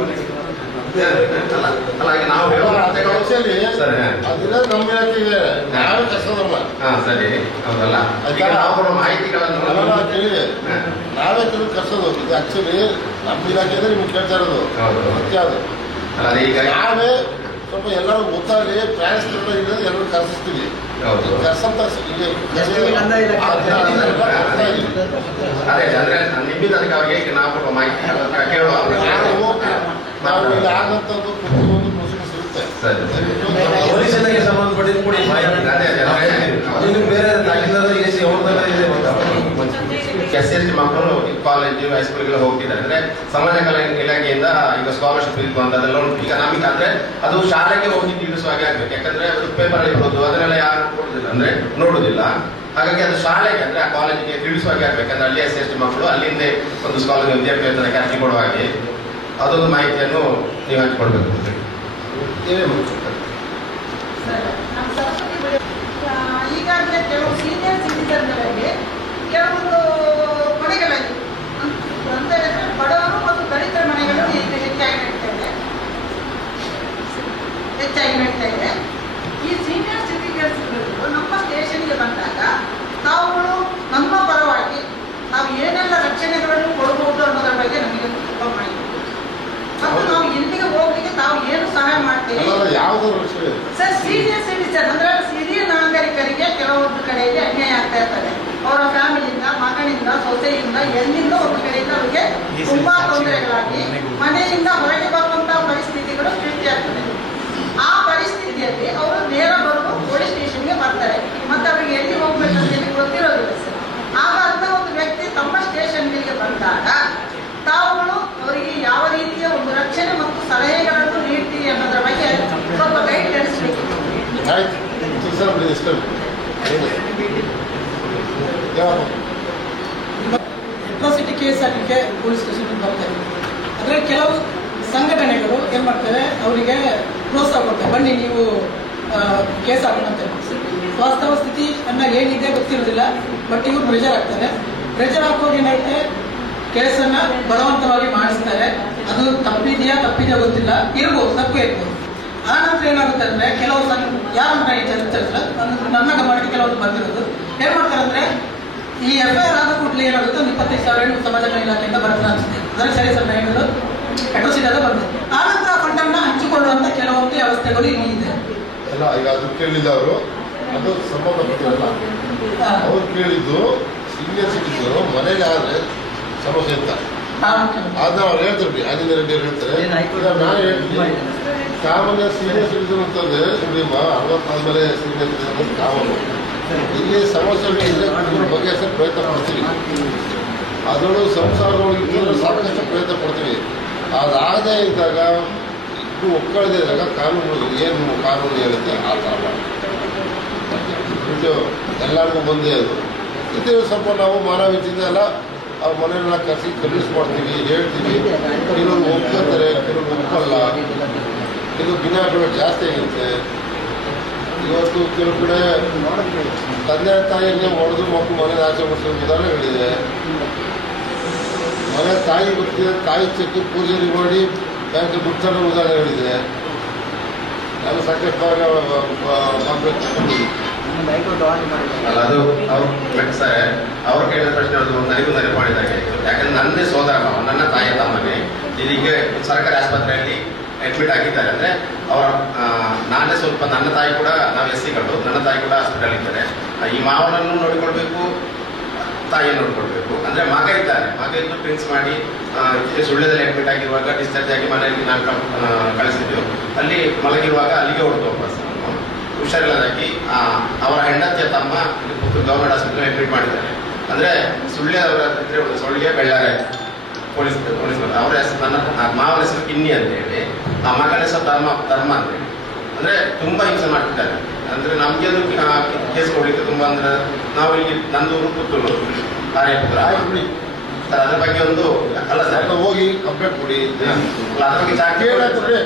ಅಲ್ಲ ನಾವು ಹೇಳುವ ಸರಿ ನಮ್ಮ ಇಲಾಖೆಗೆ ನಾವೇ ಕಷ್ಟದಲ್ಲ. ಸರಿ ಹೌದಲ್ಲ, ನಾವು ಮಾಹಿತಿಗಳನ್ನು ನಾವೇ ತಿಳಿದು ಕರ್ಸೋದು. ಇದು ಆಕ್ಚುಲಿ ನಮ್ಮ ಇಲಾಖೆ ಅಂದ್ರೆ ನಿಮ್ಗೆ ಕೇಳ್ತಾ ಇರೋದು. ಹೌದು ಸತ್ಯ ಅದು. ಅಲ್ಲ ಈಗ ನಾವೇ ಸ್ವಲ್ಪ ಎಲ್ಲರೂ ಗೊತ್ತಾಗಲಿ ಟ್ರಾನ್ಸ್ಪೋರ್ಟ್ ಇದೆ ಎಲ್ಲರೂ ಕರೆಸ್ತೀವಿ ಕರ್ಸಂತ ಅದೇ ಅಂದ್ರೆ ನಿಮ್ಮಿಂದ ಅದಕ್ಕೆ ಅವ್ರಿಗೆ ನಾವು ಕೊಡುವ ಮಾಹಿತಿ ಕೇಳುವ ನಾವು ಇಲ್ಲಿ ಆಗಂತದ್ದು ಪ್ರತಿಯೊಂದು ಪ್ರೊಸೀಜರ್ ಇರುತ್ತೆ. ಪೊಲೀಸರಿಗೆ ಸಂಬಂಧಪಟ್ಟಿದ್ದು ಕೂಡ ಬೇರೆ SC ಮಕ್ಕಳು ಕಾಲೇಜು ಹೈಸ್ಕೂಲ್ಗೆಲ್ಲ ಹೋಗ್ತಿದ್ದಾರೆ ಅಂದ್ರೆ ಸಮಾಜ ಕಲ್ಯಾಣ ಇಲಾಖೆಯಿಂದ ಈಗ ಸ್ಕಾಲರ್ಶಿಪ್ ಇರ್ಬೋದು ಅದೆಲ್ಲ ಉಂಟು. ಈಗ ನಮಗೆ ಅಂದ್ರೆ ಅದು ಶಾಲೆಗೆ ಹೋಗಿ ತಿಳಿಸುವ ಹಾಗೆ ಆಗ್ಬೇಕು. ಯಾಕಂದ್ರೆ ಅದು ಪೇಪರ್ ಇರ್ಬೋದು ಅದನ್ನೆಲ್ಲ ಯಾರು ಕೊಡುದಿಲ್ಲ ಅಂದ್ರೆ ನೋಡುದಿಲ್ಲ. ಹಾಗಾಗಿ ಅದು ಶಾಲೆಗೆ ಅಂದ್ರೆ ಆ ಕಾಲೇಜಿಗೆ ತಿಳಿಸುವ ಹಾಗೆ ಆಗ್ಬೇಕಂದ್ರೆ ಅಲ್ಲಿ SC ಮಕ್ಕಳು ಅಲ್ಲಿಂದ ಒಂದು ಸ್ಕಾಲರ್ ವಿದ್ಯಾರ್ಥಿ ಕ್ಯಾಚಿ ಕೊಡುವ ಹಾಗೆ ಅದೊಂದು ಮಾಹಿತಿಯನ್ನು ನೀವು ಹಂಚಿಕೊಡ್ಬೇಕು. ಈಗಾಗಲೇ ಕೆಲವು ಸೀನಿಯರ್ ಸಿಟಿಸನ್ಗಳಲ್ಲಿ ಕೆಲವೊಂದು ಮನೆಗಳಲ್ಲಿ ಅಂತ ಹೇಳಿದ್ರೆ ಬಡವರು ಮತ್ತು ದಲಿತರ ಮನೆಗಳು ಈಗ ಹೆಚ್ಚಾಗಿ ನಡೀತಾ ಇದೆ. ಈ ಸೀನಿಯರ್ ಸಿಟಿಸನ್ಸ್ಗಳು ನಮ್ಮ ಸ್ಟೇಷನ್ಗೆ ಬಂದಾಗ ತಾವುಗಳು ನಮ್ಮ ಪರವಾಗಿ ನಾವು ಏನೆಲ್ಲ ರಕ್ಷಣೆಗಳನ್ನು ಕೊಡಬಹುದು ಅನ್ನೋದ್ರ ಬಗ್ಗೆ ನಮಗೆ ತುಂಬ ಮಾಹಿತಿ ಮತ್ತು ನಾವು ಎಲ್ಲಿಗೆ ಹೋಗ್ಲಿಕ್ಕೆ ತಾವು ಏನು ಸಹಾಯ ಮಾಡ್ತೀವಿ ಸರ್. ಸೀನಿಯರ್ ಸಿಟಿಸನ್ ಅಂದ್ರೆ ಹಿರಿಯ ನಾಗರಿಕರಿಗೆ ಕೆಲವೊಂದು ಕಡೆಯಲ್ಲಿ ಅನ್ಯಾಯ ಆಗ್ತಾ ಇರ್ತದೆ. ಅವರ ಫ್ಯಾಮಿಲಿಯಿಂದ, ಮಗನಿಂದ, ಸೊಸೆಯಿಂದ, ಎಲ್ಲಿಂದ ಒಂದು ಕಡೆಯಿಂದ ಅವರಿಗೆ ತುಂಬಾ ತೊಂದರೆಗಳಾಗಿ ಮನೆಯಿಂದ ಹೊರಗೆ ಬರುವಂತಹ ಪರಿಸ್ಥಿತಿಗಳು ಸೃಷ್ಟಿಯಾಗ್ತದೆ. ಆ ಪರಿಸ್ಥಿತಿಯಲ್ಲಿ ಅವರು ನೇರ ಬರುವ ಪೊಲೀಸ್ ಸ್ಟೇಷನ್ಗೆ ಬರ್ತಾರೆ. ಮತ್ತೆ ಅವರಿಗೆ ಎಲ್ಲಿ ಹೋಗ್ಬೇಕಂತ ಹೇಳಿ ಗೊತ್ತಿರೋದಿಲ್ಲ ಸರ್. ಆಗ ಅಂತ ಒಂದು ವ್ಯಕ್ತಿ ತಮ್ಮ ಸ್ಟೇಷನ್ಗಳಿಗೆ ಬಂದಾಗ ತಾವುಗಳು ಅವರಿಗೆ ಯಾವ ರೀತಿಯ ಒಂದು ರಕ್ಷಣೆ ಮತ್ತು ಸಲಹೆಗಳನ್ನು ನೀಡ್ತೀವಿ ಅನ್ನೋದ್ರ ಬಗ್ಗೆ ಸ್ವಲ್ಪ ಗೈಡ್ ನಡೆಸಬೇಕು. ಅಟ್ರಾಸಿಟಿ ಕೇಸ್ ಆಗಲಿಕ್ಕೆ ಪೊಲೀಸ್ ಸ್ಟೇಷನ್ಗೆ ಬರ್ತಾರೆ. ಅಂದರೆ ಕೆಲವು ಸಂಘಟನೆಗಳು ಏನು ಮಾಡ್ತವೆ, ಅವರಿಗೆ ಪ್ರೋತ್ಸಾಹ ಕೊಡ್ತಾರೆ, ಬನ್ನಿ ನೀವು ಕೇಸ್ ಹಾಕೋಣ ಅಂತ. ವಾಸ್ತವ ಸ್ಥಿತಿ ಅನ್ನ ಏನಿದೆ ಗೊತ್ತಿರೋದಿಲ್ಲ, ಬಟ್ ಇವ್ರು ಪ್ರೆಷರ್ ಆಗ್ತಾರೆ. ಪ್ರೆಷರ್ ಹಾಕೋದು ಏನಾಗುತ್ತೆ, ಕೇಸನ್ನು ಬಲವಂತವಾಗಿ ಮಾಡಿಸ್ತಾರೆ. ಅದು ತಪ್ಪಿದೆಯಾ ಗೊತ್ತಿಲ್ಲ, ಇರ್ಬೋದು, ತಪ್ಪು ಇರ್ಬೋದು. ಆ ನಂತರ ಏನಾಗುತ್ತೆ ಅಂದರೆ ಕೆಲವು ಯಾರು ಚರ್ಚಿಸಿಲ್ಲ, ನನ್ನ ಗಮನಕ್ಕೆ ಕೆಲವೊಂದು ಬಂದಿರೋದು ಏನು ಮಾಡ್ತಾರೆ ಅಂದರೆ ಈ FIR ಆದ ಕೂಡಲೇ ಏನಾಗುತ್ತೆ, ಒಂದು 25,000 ಸಮಾಜ ಕಲ್ಯಾಣ ಇಲಾಖೆಯಿಂದ ಬರ್ತದೆ ಅನಿಸುತ್ತೆ. ಅದರಲ್ಲಿ ಸರಿ ಸರ್ ಹೇಳೋದು ಅಟ್ರಾಸಿಟಿ ಅದ ಬಂದಿದೆ. ಆ ನಂತರ ಫಂಡನ್ನು ಹಂಚಿಕೊಳ್ಳುವಂಥ ಕೆಲವೊಂದು ವ್ಯವಸ್ಥೆಗಳು ಇಲ್ಲಿ ಇದೆ. ಅಲ್ಲ, ಈಗ ಅದು ಕೇಳಿಲ್ಲ ಅವರು, ಅದು ಸಂಬಂಧಪಟ್ಟಿರಲ್ಲ. ಅವ್ರು ಕೇಳಿದ್ದು ಸೀನಿಯರ್ ಸಿಟಿಸನ್ ಮನೇಲಿ ಆದರೆ ಸಮಸ್ಯೆ ಅಂತ ಅದನ್ನ ಅವ್ರು ಹೇಳ್ತಾರೆ. ಆಂಜನೇಯ ರೆಡ್ಡಿ ಅವ್ರು ಹೇಳ್ತಾರೆ. ನಾನು ಹೇಳ್ತೀನಿ, ಸಾಮಾನ್ಯ ಸೀನಿಯರ್ ಸಿಟಿಸನ್ ಅಂತಂದ್ರೆ ನೋಡಿಮ್ಮ 60 ಆದ್ಮೇಲೆ ಸೀನಿಯರ್ ಸಿಟಿಸನ್ ಕಾಮನ್. ಇಲ್ಲಿ ಸಮಸ್ಯೆಗಳಿದ್ರೆ ಅದ್ರ ಬಗೆಹರಿಸೋ ಪ್ರಯತ್ನ ಪಡ್ತೀವಿ. ಅದರಲ್ಲೂ ಸಂಸಾರದೊಳಗೆ ಸಾಕಷ್ಟು ಪ್ರಯತ್ನ ಪಡ್ತೀವಿ. ಅದಾಗದೇ ಇದ್ದಾಗ ಇದು ಒಕ್ಕಳದೇ ಇದ್ದಾಗ ಕಾನೂನು ಏನು ಕಾನೂನು ಹೇಳುತ್ತೆ ಆ ಥರ ಇದು ಎಲ್ಲರಿಗೂ ಬಂದೇ ಅದು. ಇದು ಸ್ವಲ್ಪ ನಾವು ಮಾನವೀಯತೆಯಿಂದ ಎಲ್ಲ ಅವ್ರ ಮನೆಯನ್ನೆಲ್ಲ ಕನ್ವಿನ್ಸ್ ಮಾಡ್ತೀವಿ, ಹೇಳ್ತೀವಿ. ಕೆಲವರು ಒಪ್ಕೋತಾರೆ, ಕೆಲವರು ಒಪ್ಪಲ್ಲ. ಇದು ದಿನಗಳು ಜಾಸ್ತಿ ಆಗಿರುತ್ತೆ. ಇವತ್ತು ಕೆಲವು ಕಡೆ ತಂದೆ ತಾಯಿಗೆ ಹೊಡೆದು ಮಕ್ಕಳು ಮನೇಲಿ ಆಚೆ ಮಾಡಿಸೋ ಉದಾಹರಣೆಗಳಿದೆ. ಮನೆ ತಾಯಿ ಗೊತ್ತಿದೆ, ತಾಯಿ ಚೆಕ್ಕು ಪೂಜಾರಿ ಮಾಡಿ ಬ್ಯಾಂಕ್ ದುಡ್ಡು ಉದಾಹರಣೆಗಳಿದೆ. ನಾನು ಸಾಕಷ್ಟು ಅಲ್ಲ, ಅದು ಅವ್ರು ಕೇಳಿದ ಪ್ರಶ್ನೆ ನನಗೂ ನೆನಪು ಮಾಡಿದಾಗೆ. ಯಾಕಂದ್ರೆ ನನ್ನದೇ ಸೋದರ ಮಾವ, ನನ್ನ ತಾಯಿಯ ತಮ್ಮನೇ ಇದೀಗ ಸರ್ಕಾರಿ ಆಸ್ಪತ್ರೆಯಲ್ಲಿ ಅಡ್ಮಿಟ್ ಆಗಿದ್ದಾರೆ. ಅಂದ್ರೆ ಅವರ ನಾನೇ ಸ್ವಲ್ಪ, ನನ್ನ ತಾಯಿ ಕೂಡ, ನಾವು SCಗಳು, ನನ್ನ ತಾಯಿ ಕೂಡ ಹಾಸ್ಪಿಟಲ್ ಇದ್ದಾರೆ. ಈ ಮಾವನನ್ನು ನೋಡಿಕೊಳ್ಬೇಕು, ತಾಯಿಯನ್ನು ನೋಡ್ಕೊಳ್ಬೇಕು. ಅಂದ್ರೆ ಮಗ ಇದ್ದಾನೆ, ಮಗ ಇದ್ದು ಪ್ರಿನ್ಸ್ ಮಾಡಿ ಸುಳ್ಳ್ಯದಲ್ಲಿ ಅಡ್ಮಿಟ್ ಆಗಿರುವಾಗ ಡಿಸ್ಚಾರ್ಜ್ ಆಗಿ ಮನೆಯಲ್ಲಿ ನಾವು ಕಳಿಸಿದ್ದೆವು. ಅಲ್ಲಿ ಮಲಗಿರುವಾಗ ಅಲ್ಲಿಗೆ ಹೊರಟು ವಾಪಸ್ ಹುಷಾರಿಲ್ಲದಾಗಿ ಅವರ ಹೆಂಡತಿಯ ತಮ್ಮ ಪುತ್ತೂರು ಗವರ್ಮೆಂಟ್ ಹಾಸ್ಪಿಟಲ್ ಅಡ್ಮಿಟ್ ಮಾಡಿದ್ದಾರೆ. ಅಂದ್ರೆ ಸುಳ್ಳ್ಯದವರ ಸುಳ್ಳ್ಯ ಬೆಳ್ಳಾರೆ ಪೊಲೀಸ್ ಅವರ ಹೆಸರು, ನನ್ನ ಮಾವನ ಹೆಸರು ಕಿನ್ನಿ ಅಂತ ಹೇಳಿ, ಆ ಮಗನ ಹೆಸರು ಧರ್ಮ ಅಂತ ಹೇಳಿ. ಅಂದ್ರೆ ತುಂಬಾ ಹಿಂಸೆ ಮಾಡ್ತಿದ್ದಾರೆ. ಅಂದ್ರೆ ನಮ್ಗೆ ಅದು ಕೇಸ್ ಕೊಡ್ಲಿಕ್ಕೆ ತುಂಬಾ, ಅಂದ್ರೆ ನಾವು ಇಲ್ಲಿ ನಂದೂರು ಪುತ್ತೂರು ಆರ್ಯಪುರ ಅದ್ರ ಬಗ್ಗೆ ಒಂದು ಅಲ್ಲ ಸರ್, ಹೋಗಿ ಕಂಪ್ಲೇಂಟ್ ಕೊಡಿ. ಅದ್ರ ಬಗ್ಗೆ ಕೇಳಂದ್ರೆ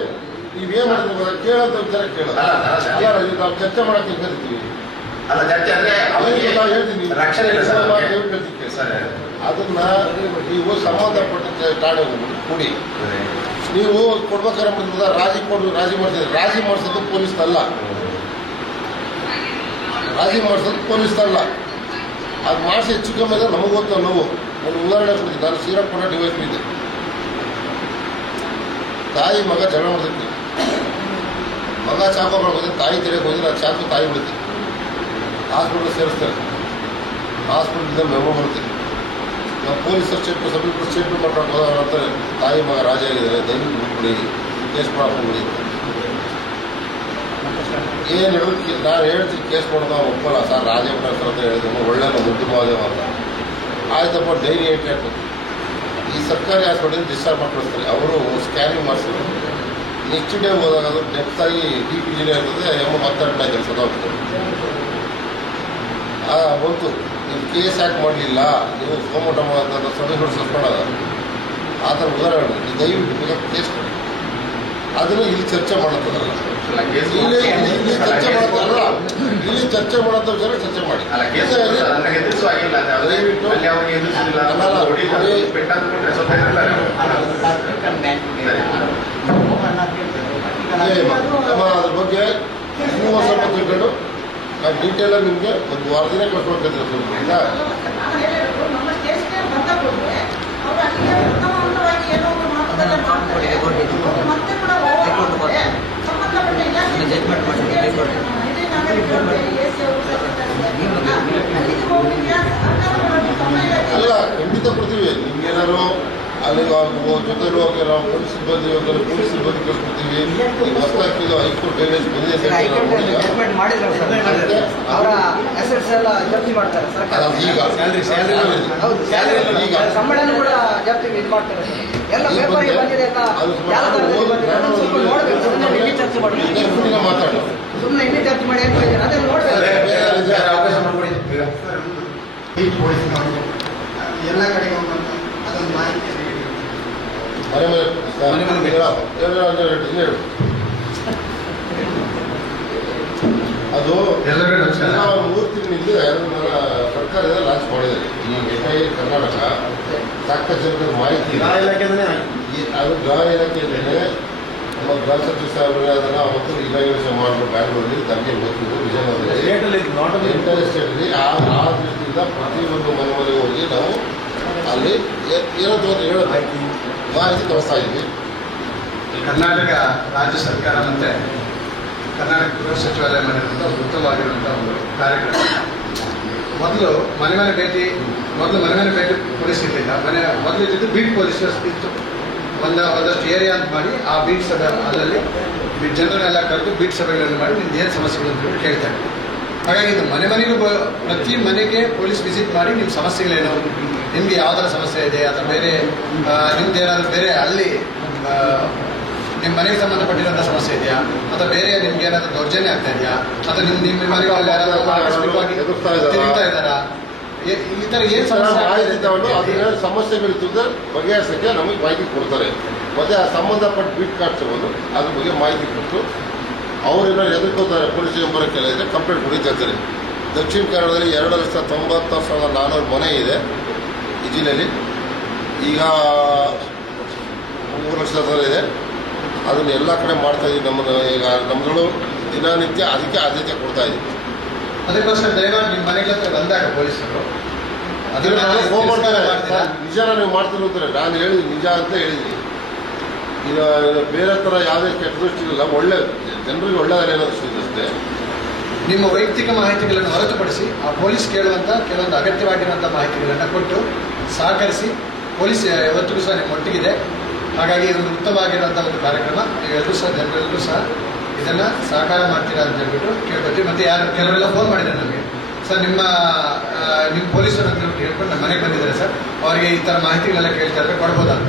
ನೀವೇನ್ ಮಾಡಿದ್ರೆ ಕೇಳೋದು ವಿಚಾರ ಕೇಳೋದು. ನಾವು ಚರ್ಚೆ ಮಾಡಕ್ಕೆ ಕರಿತೀವಿ. ಅಲ್ಲ, ಚರ್ಚೆ ಅಂದ್ರೆ ಹೇಳ್ತೀನಿ, ರಕ್ಷಣೆ ಇಲ್ಲ ಸರ್. ಅದನ್ನ ನೀವು ಸಂಬಂಧಪಟ್ಟ ಠಾಣೆ ಕೊಡಿ. ನೀವು ಕೊಡ್ಬೇಕಾದ್ರೆ ರಾಜಿ ಮಾಡ್ತಿದ್ರೆ ರಾಜಿ ಮಾಡಿಸೋದು ಪೊಲೀಸ್ದಲ್ಲ. ರಾಜಿ ಮಾಡಿಸೋದು ಪೊಲೀಸ್ದಲ್ಲ. ಅದು ಮಾಡಿಸಿ ಹೆಚ್ಚು ಕಮ್ಮಿ ಅಂದರೆ ನಮಗೆ ಗೊತ್ತು. ನಾವು ಒಂದು ಉದಾಹರಣೆ ಕೊಡ್ತೀವಿ. ನಾನು ಶ್ರೀರಂಗಪುರ ಡಿವೈಸ್ ಇದೆ. ತಾಯಿ ಮಗ ಜಗಳ ಮಾಡ್ತಿದ್ವಿ. ಮಗ ಚಾಕು ಹೋದ್ರೆ ತಾಯಿ ತೆರೆಗೆ ಹೋದ್ರೆ ಆ ಚಾಕು ತಾಯಿ ಬಿಡುತ್ತೆ. ಹಾಸ್ಪಿಟ್ಲ್ ಸೇರಿಸ್ತಾರೆ. ಹಾಸ್ಪಿಟ್ಲಿಂದ ಮೆಮೊ ಬರುತ್ತೆ. ನಾವು ಪೊಲೀಸರು ಸ್ಟೇಟ್ಮೆಂಟ್ ಸಬ್ಮಿಟ್ ಸ್ಟೇಟ್ಮೆಂಟ್ ಮಾಡ್ಕೊಂಡು ಹೋದವ್ರ ಅಂತಾರೆ ತಾಯಿ ಮಗ ರಾಜಿ ಆಗಿದ್ದಾರೆ, ದಯವಿಟ್ಟು ಬಿಟ್ಬಿಡಿ, ಕೇಸ್ ಮಾಡ್ಕೊಂಡ್ಬಿಡಿ. ಏನು ಹೇಳೋದು, ನಾನು ಹೇಳ್ತೀನಿ ಕೇಸ್ ಮಾಡೋದು ಒಪ್ಪಲ್ಲ ಸರ್, ರಾಜೇ ಬಿಡ್ತಾರೆ ಅಂತ ಹೇಳಿದ್ರು, ಒಳ್ಳೆ ಮುದ್ದು ಮಾದೇವ ಅಂತ. ಆಯ್ತಪ್ಪ, ಡೈರಿ ಎಂಟ್ರಿ ಹಾಕ್ಬೇಕು. ಈ ಸರ್ಕಾರಿ ಹಾಸ್ಪಿಟಲ್ ಡಿಸ್ಚಾರ್ಜ್ ಮಾಡಿ ಕಳಿಸ್ತಾರೆ. ಅವರು ಸ್ಕ್ಯಾನಿಂಗ್ ಮಾಡಿಸ್ತಾರೆ. ನೆಕ್ಸ್ಟ್ ಡೇ ಹೋದಾಗ ಅದು ಡೆಪ್ತಾಗಿ DPG ಇರ್ತದೆ, ಎಮ್ಮ ಮಾತಾಡ್ತಾ ಕೆಲಸ ಹೋಗ್ತಾರೆ. ಬಂತು, ನೀವು ಕೇಸ್ ಯಾಕೆ ಮಾಡಲಿಲ್ಲ, ನೀವು ಸೋಮೋಟಮ ಅಂತ ಸಭೆಗಳು ಸಸ್ಪೆಂಡ್ ಆ ಥರ ಉದಾಹರಣೆ. ನೀವು ದಯವಿಟ್ಟು ಬೇಗ ಕೇಸ್ ಮಾಡಿ. ಅದನ್ನು ಇಲ್ಲಿ ಚರ್ಚೆ ಮಾಡುತ್ತದಲ್ಲ, ಇಲ್ಲಿ ಚರ್ಚೆ ಮಾಡುತ್ತಲ್ಲ, ಇಲ್ಲಿ ಚರ್ಚೆ ಮಾಡೋಂಥ ವಿಚಾರ ಚರ್ಚೆ ಮಾಡಿ. ದಯವಿಟ್ಟು ಅದ್ರ ಬಗ್ಗೆ ನೀವು ಸ್ವಲ್ಪ ತಿಳ್ಕೊಂಡು ನಾನು ಡೀಟೇಲಾಗಿ ನಿಮಗೆ ಒಂದು ವಾರದಿನ ಕಳ್ಸ್ಕೊಳ್ತಿದ್ದೆ. ನಮ್ಮ ಸ್ಟೇಷನ್ಗೆ ಬಂದ ಕೂಡಲೇ ಅವರು ಅಲ್ಲಿಗೆ ಉತ್ತಮವಾಗಿ ಏನೋ ಒಂದು ಮಾತುಕತೆ ಮಾಡ್ತಾರೆ. ಮತ್ತೆ ಕೂಡ ಹೋಗ್ತಾರೆ ಸಂಬಂಧಪಟ್ಟ ಇಲಾಖೆ ಅಲ್ಲ, ಖಂಡಿತ ಕೊಡ್ತೀವಿ. ನಿಮ್ಗೇನಾದ್ರು ಅಲ್ಲಿಗೆ ಜೊತೆಲಿ ಹೋಗಿ ನಾವು ಪೊಲೀಸ್ ಸಿಬ್ಬಂದಿ ಪೊಲೀಸ್ ಸಿಬ್ಬಂದಿ ಕಳ್ಸ್ಕೊಡ್ತೀವಿ. ಈಗ ಹೊಸದಾಗಿ ಹೈಕೋರ್ಟ್ ಗೈಡ್ಲೈನ್ಸ್ ಬಂದಿದೆ. ಅವರ ಅಸೆಟ್ಸ್ ಎಲ್ಲ ಜಪ್ತಿ ಮಾಡ್ತಾರೆ ಈಗ ಸಂಬಳ ಕೂಡ ಜಪ್ತಿ ಇದು ಮಾಡ್ತಾರೆ. ಎಲ್ಲ ಪೇಪರ್ಗೆ ಬಂದಿದೆ ಚರ್ಚೆ ಮಾಡಿ ಮಾತಾಡೋಣ. ಸುಮ್ಮನೆ ಇನ್ನೇ ಚರ್ಚೆ ಮಾಡಿ ಅದನ್ನು ನೋಡ್ಬೇಕು. ಎಲ್ಲ ಕಡೆಗೆ ಅದೊಂದು ಮಾಹಿತಿ ಅದು 3 ತಿಂಗಳಿಂದ ಸರ್ಕಾರದಿಂದ ಲಾಂಚ್ ಮಾಡಿದ್ದಾರೆ. ಈ FIA ಕರ್ನಾಟಕ ಸಾಕಷ್ಟು ಜನರ ಮಾಹಿತಿ ಅದು ಗೃಹ ಇಲಾಖೆಯಲ್ಲೇ ನಮ್ಮ ಗೃಹ ಸಚಿವ ಸಾಹೇಬರೇ ಅದನ್ನು ಅವತ್ತು ಇನಾಗ್ರೇಷನ್ ಮಾಡಿದ್ರು ಬ್ಯಾಂಗ್ಳೂರಲ್ಲಿ. ತಮಗೆ ಗೊತ್ತಿದ್ದು ವಿಜಯನಗರದಲ್ಲಿ ಎಂಟರ್ ಸ್ಟೇಟಲ್ಲಿ ಆ ದೃಷ್ಟಿಯಿಂದ ಪ್ರತಿಯೊಂದು ಮನೆಗೆ ಹೋಗಿ ನಾವು ಅಲ್ಲಿ ಏನಂತ ಹೇಳೋ ಮಾಹಿತಿ ತೋರಿಸ್ತಾ ಇದ್ವಿ. ಕರ್ನಾಟಕ ರಾಜ್ಯ ಸರ್ಕಾರ ಮತ್ತು ಕರ್ನಾಟಕ ಗೃಹ ಸಚಿವಾಲಯ ಮಾಡಿರುವಂಥ ಉತ್ತಮವಾಗಿರುವಂಥ ಒಂದು ಕಾರ್ಯಕ್ರಮ. ಮೊದಲು ಮನೆ ಭೇಟಿ ಪೊಲೀಸ್ ಇರಲಿಲ್ಲ. ಮೊದಲು ಇದ್ದಿದ್ದು ಬೀಟ್ ಪೊಲೀಸ್ ಇತ್ತು. ಒಂದಷ್ಟು ಏರಿಯಾ ಅಂತ ಮಾಡಿ ಆ ಬೀಟ್ ಸಭೆ ಅಲ್ಲಲ್ಲಿ ಜನರನ್ನೆಲ್ಲ ಕರೆದು ಬೀಟ್ ಸಭೆಗಳನ್ನು ಮಾಡಿ ನಿಮ್ದು ಏನು ಸಮಸ್ಯೆಗಳು ಅಂತ ಕೇಳ್ತಾರೆ. ಹಾಗಾಗಿ ಇದು ಮನೆಗೂ ಪ್ರತಿ ಮನೆಗೆ ಪೊಲೀಸ್ ವಿಸಿಟ್ ಮಾಡಿ ನಿಮ್ಮ ಸಮಸ್ಯೆಗಳೇನು, ನಿಮಗೆ ಯಾವ ಥರ ಸಮಸ್ಯೆ ಇದೆ ಅಥವಾ ಬೇರೆ ನಿಮ್ದು ಏನಾದರೂ ಬೇರೆ ಅಲ್ಲಿ ನಿಮ್ಮ ಮನೆಗೆ ಸಂಬಂಧಪಟ್ಟಿರೋಂಥ ಸಮಸ್ಯೆ ಇದೆಯಾ ಅಥವಾ ಬೇರೆ ನಿಮ್ಗೆ ಏನಾದರೂ ದೌರ್ಜನ್ಯ ಆಗ್ತಾ ಇದೆಯಾ ಅಥವಾ ನಿಮ್ಮ ಮನೆಗೆ ಯಾರಾದರೂ ಆಕಸ್ಮಿಕವಾಗಿ ತಿರುಗ್ತಾ ಇದ್ದಾರಾ, ಈ ಥರ ಏನು ಮಾಹಿತಿ ತಗೊಂಡು ಅದನ್ನ ಸಮಸ್ಯೆಗಳಿದ್ದ ಬಗೆಹರಿಸಕ್ಕೆ ನಮಗೆ ಮಾಹಿತಿ ಕೊಡ್ತಾರೆ. ಮತ್ತೆ ಆ ಸಂಬಂಧಪಟ್ಟ ಬೀಟ್ ಕಾನ್ಸ್ಟೇಬಲ್ ಅದ್ರ ಬಗ್ಗೆ ಮಾಹಿತಿ ಕೊಟ್ಟು ಅವರೇನೋ ಎದುರ್ಕೋತಾರೆ. ಪೊಲೀಸ್ ಸ್ಟೇಷನ್ ಬರೋಕ್ಕೆಲ್ಲ ಇದೆ, ಕಂಪ್ಲೇಂಟ್ ಕುಡಿತಾರೆ. ದಕ್ಷಿಣ ಕನ್ನಡದಲ್ಲಿ 2,90,400 ಮನೆ ಇದೆ ಈ ಜಿಲ್ಲೆಯಲ್ಲಿ. ಈಗ 3 ಲಕ್ಷ ಇದೆ. ಅದನ್ನು ಎಲ್ಲ ಕಡೆ ಮಾಡ್ತಾ ಇದ್ದೀವಿ. ನಮ್ಮನ್ನು ಈಗ ನಮ್ಮಗಳು ದಿನನಿತ್ಯ ಅದಕ್ಕೆ ಆದ್ಯತೆ ಕೊಡ್ತಾ ಇದ್ದೀವಿ. ಅದಕ್ಕೋಸ್ಕರ ದಯಮಾಡಿ ನಿಮ್ಮ ಮನೆಗಳ ಹತ್ರ ಬಂದಾಗ ಪೊಲೀಸರು ಫೋನ್ ಮಾಡ್ತಾರೆ, ನಿಜಾನ ನೀವು ಮಾಡ್ತೀನಿ ಅಂತಾರೆ. ನಾನು ಹೇಳಿದ್ವಿ ನಿಜ ಅಂತ ಹೇಳಿದ್ವಿ. ಈಗ ಬೇರೆ ಥರ ಯಾವುದೇ ಕೆಟ್ಟ ದೃಷ್ಟಿ ಇಲ್ಲ, ಒಳ್ಳೆ ಜನರಿಗೆ ಒಳ್ಳೆಯದೇನೋ ಅಷ್ಟೇ. ನಿಮ್ಮ ವೈಯಕ್ತಿಕ ಮಾಹಿತಿಗಳನ್ನು ಹೊರತುಪಡಿಸಿ ಆ ಪೊಲೀಸ್ ಕೇಳುವಂಥ ಕೆಲವೊಂದು ಅಗತ್ಯವಾಗಿರುವಂಥ ಮಾಹಿತಿಗಳನ್ನು ಕೊಟ್ಟು ಸಹಕರಿಸಿ. ಪೊಲೀಸ್ ಯಾವತ್ತಿಗೂ ಸಹ ನಿಮ್ಮ ಒಟ್ಟಿಗಿದೆ. ಹಾಗಾಗಿ ಒಂದು ಉತ್ತಮವಾಗಿರುವಂಥ ಒಂದು ಕಾರ್ಯಕ್ರಮ. ನೀವೆಲ್ಲರೂ ಸಹ ಜನರೆಲ್ಲರೂ ಸಹ ಇದನ್ನು ಸಹಕಾರ ಮಾಡ್ತೀರಾ ಅಂತ ಹೇಳ್ಬಿಟ್ಟು ಕೇಳ್ಕೊತೀವಿ. ಮತ್ತು ಕೆಲವರೆಲ್ಲ ಫೋನ್ ಮಾಡಿದ್ದಾರೆ ನಮಗೆ, ಸರ್ ನಿಮ್ಮ ಪೊಲೀಸರು ಅಂತ ಹೇಳ್ಕೊಂಡು ನಮ್ಮ ಮನೆಗೆ ಬಂದಿದ್ದಾರೆ ಸರ್, ಅವರಿಗೆ ಈ ಥರ ಮಾಹಿತಿಗಳೆಲ್ಲ ಕೇಳ್ತಾ ಇದ್ರೆ ಕೊಡ್ಬೋದಂತ.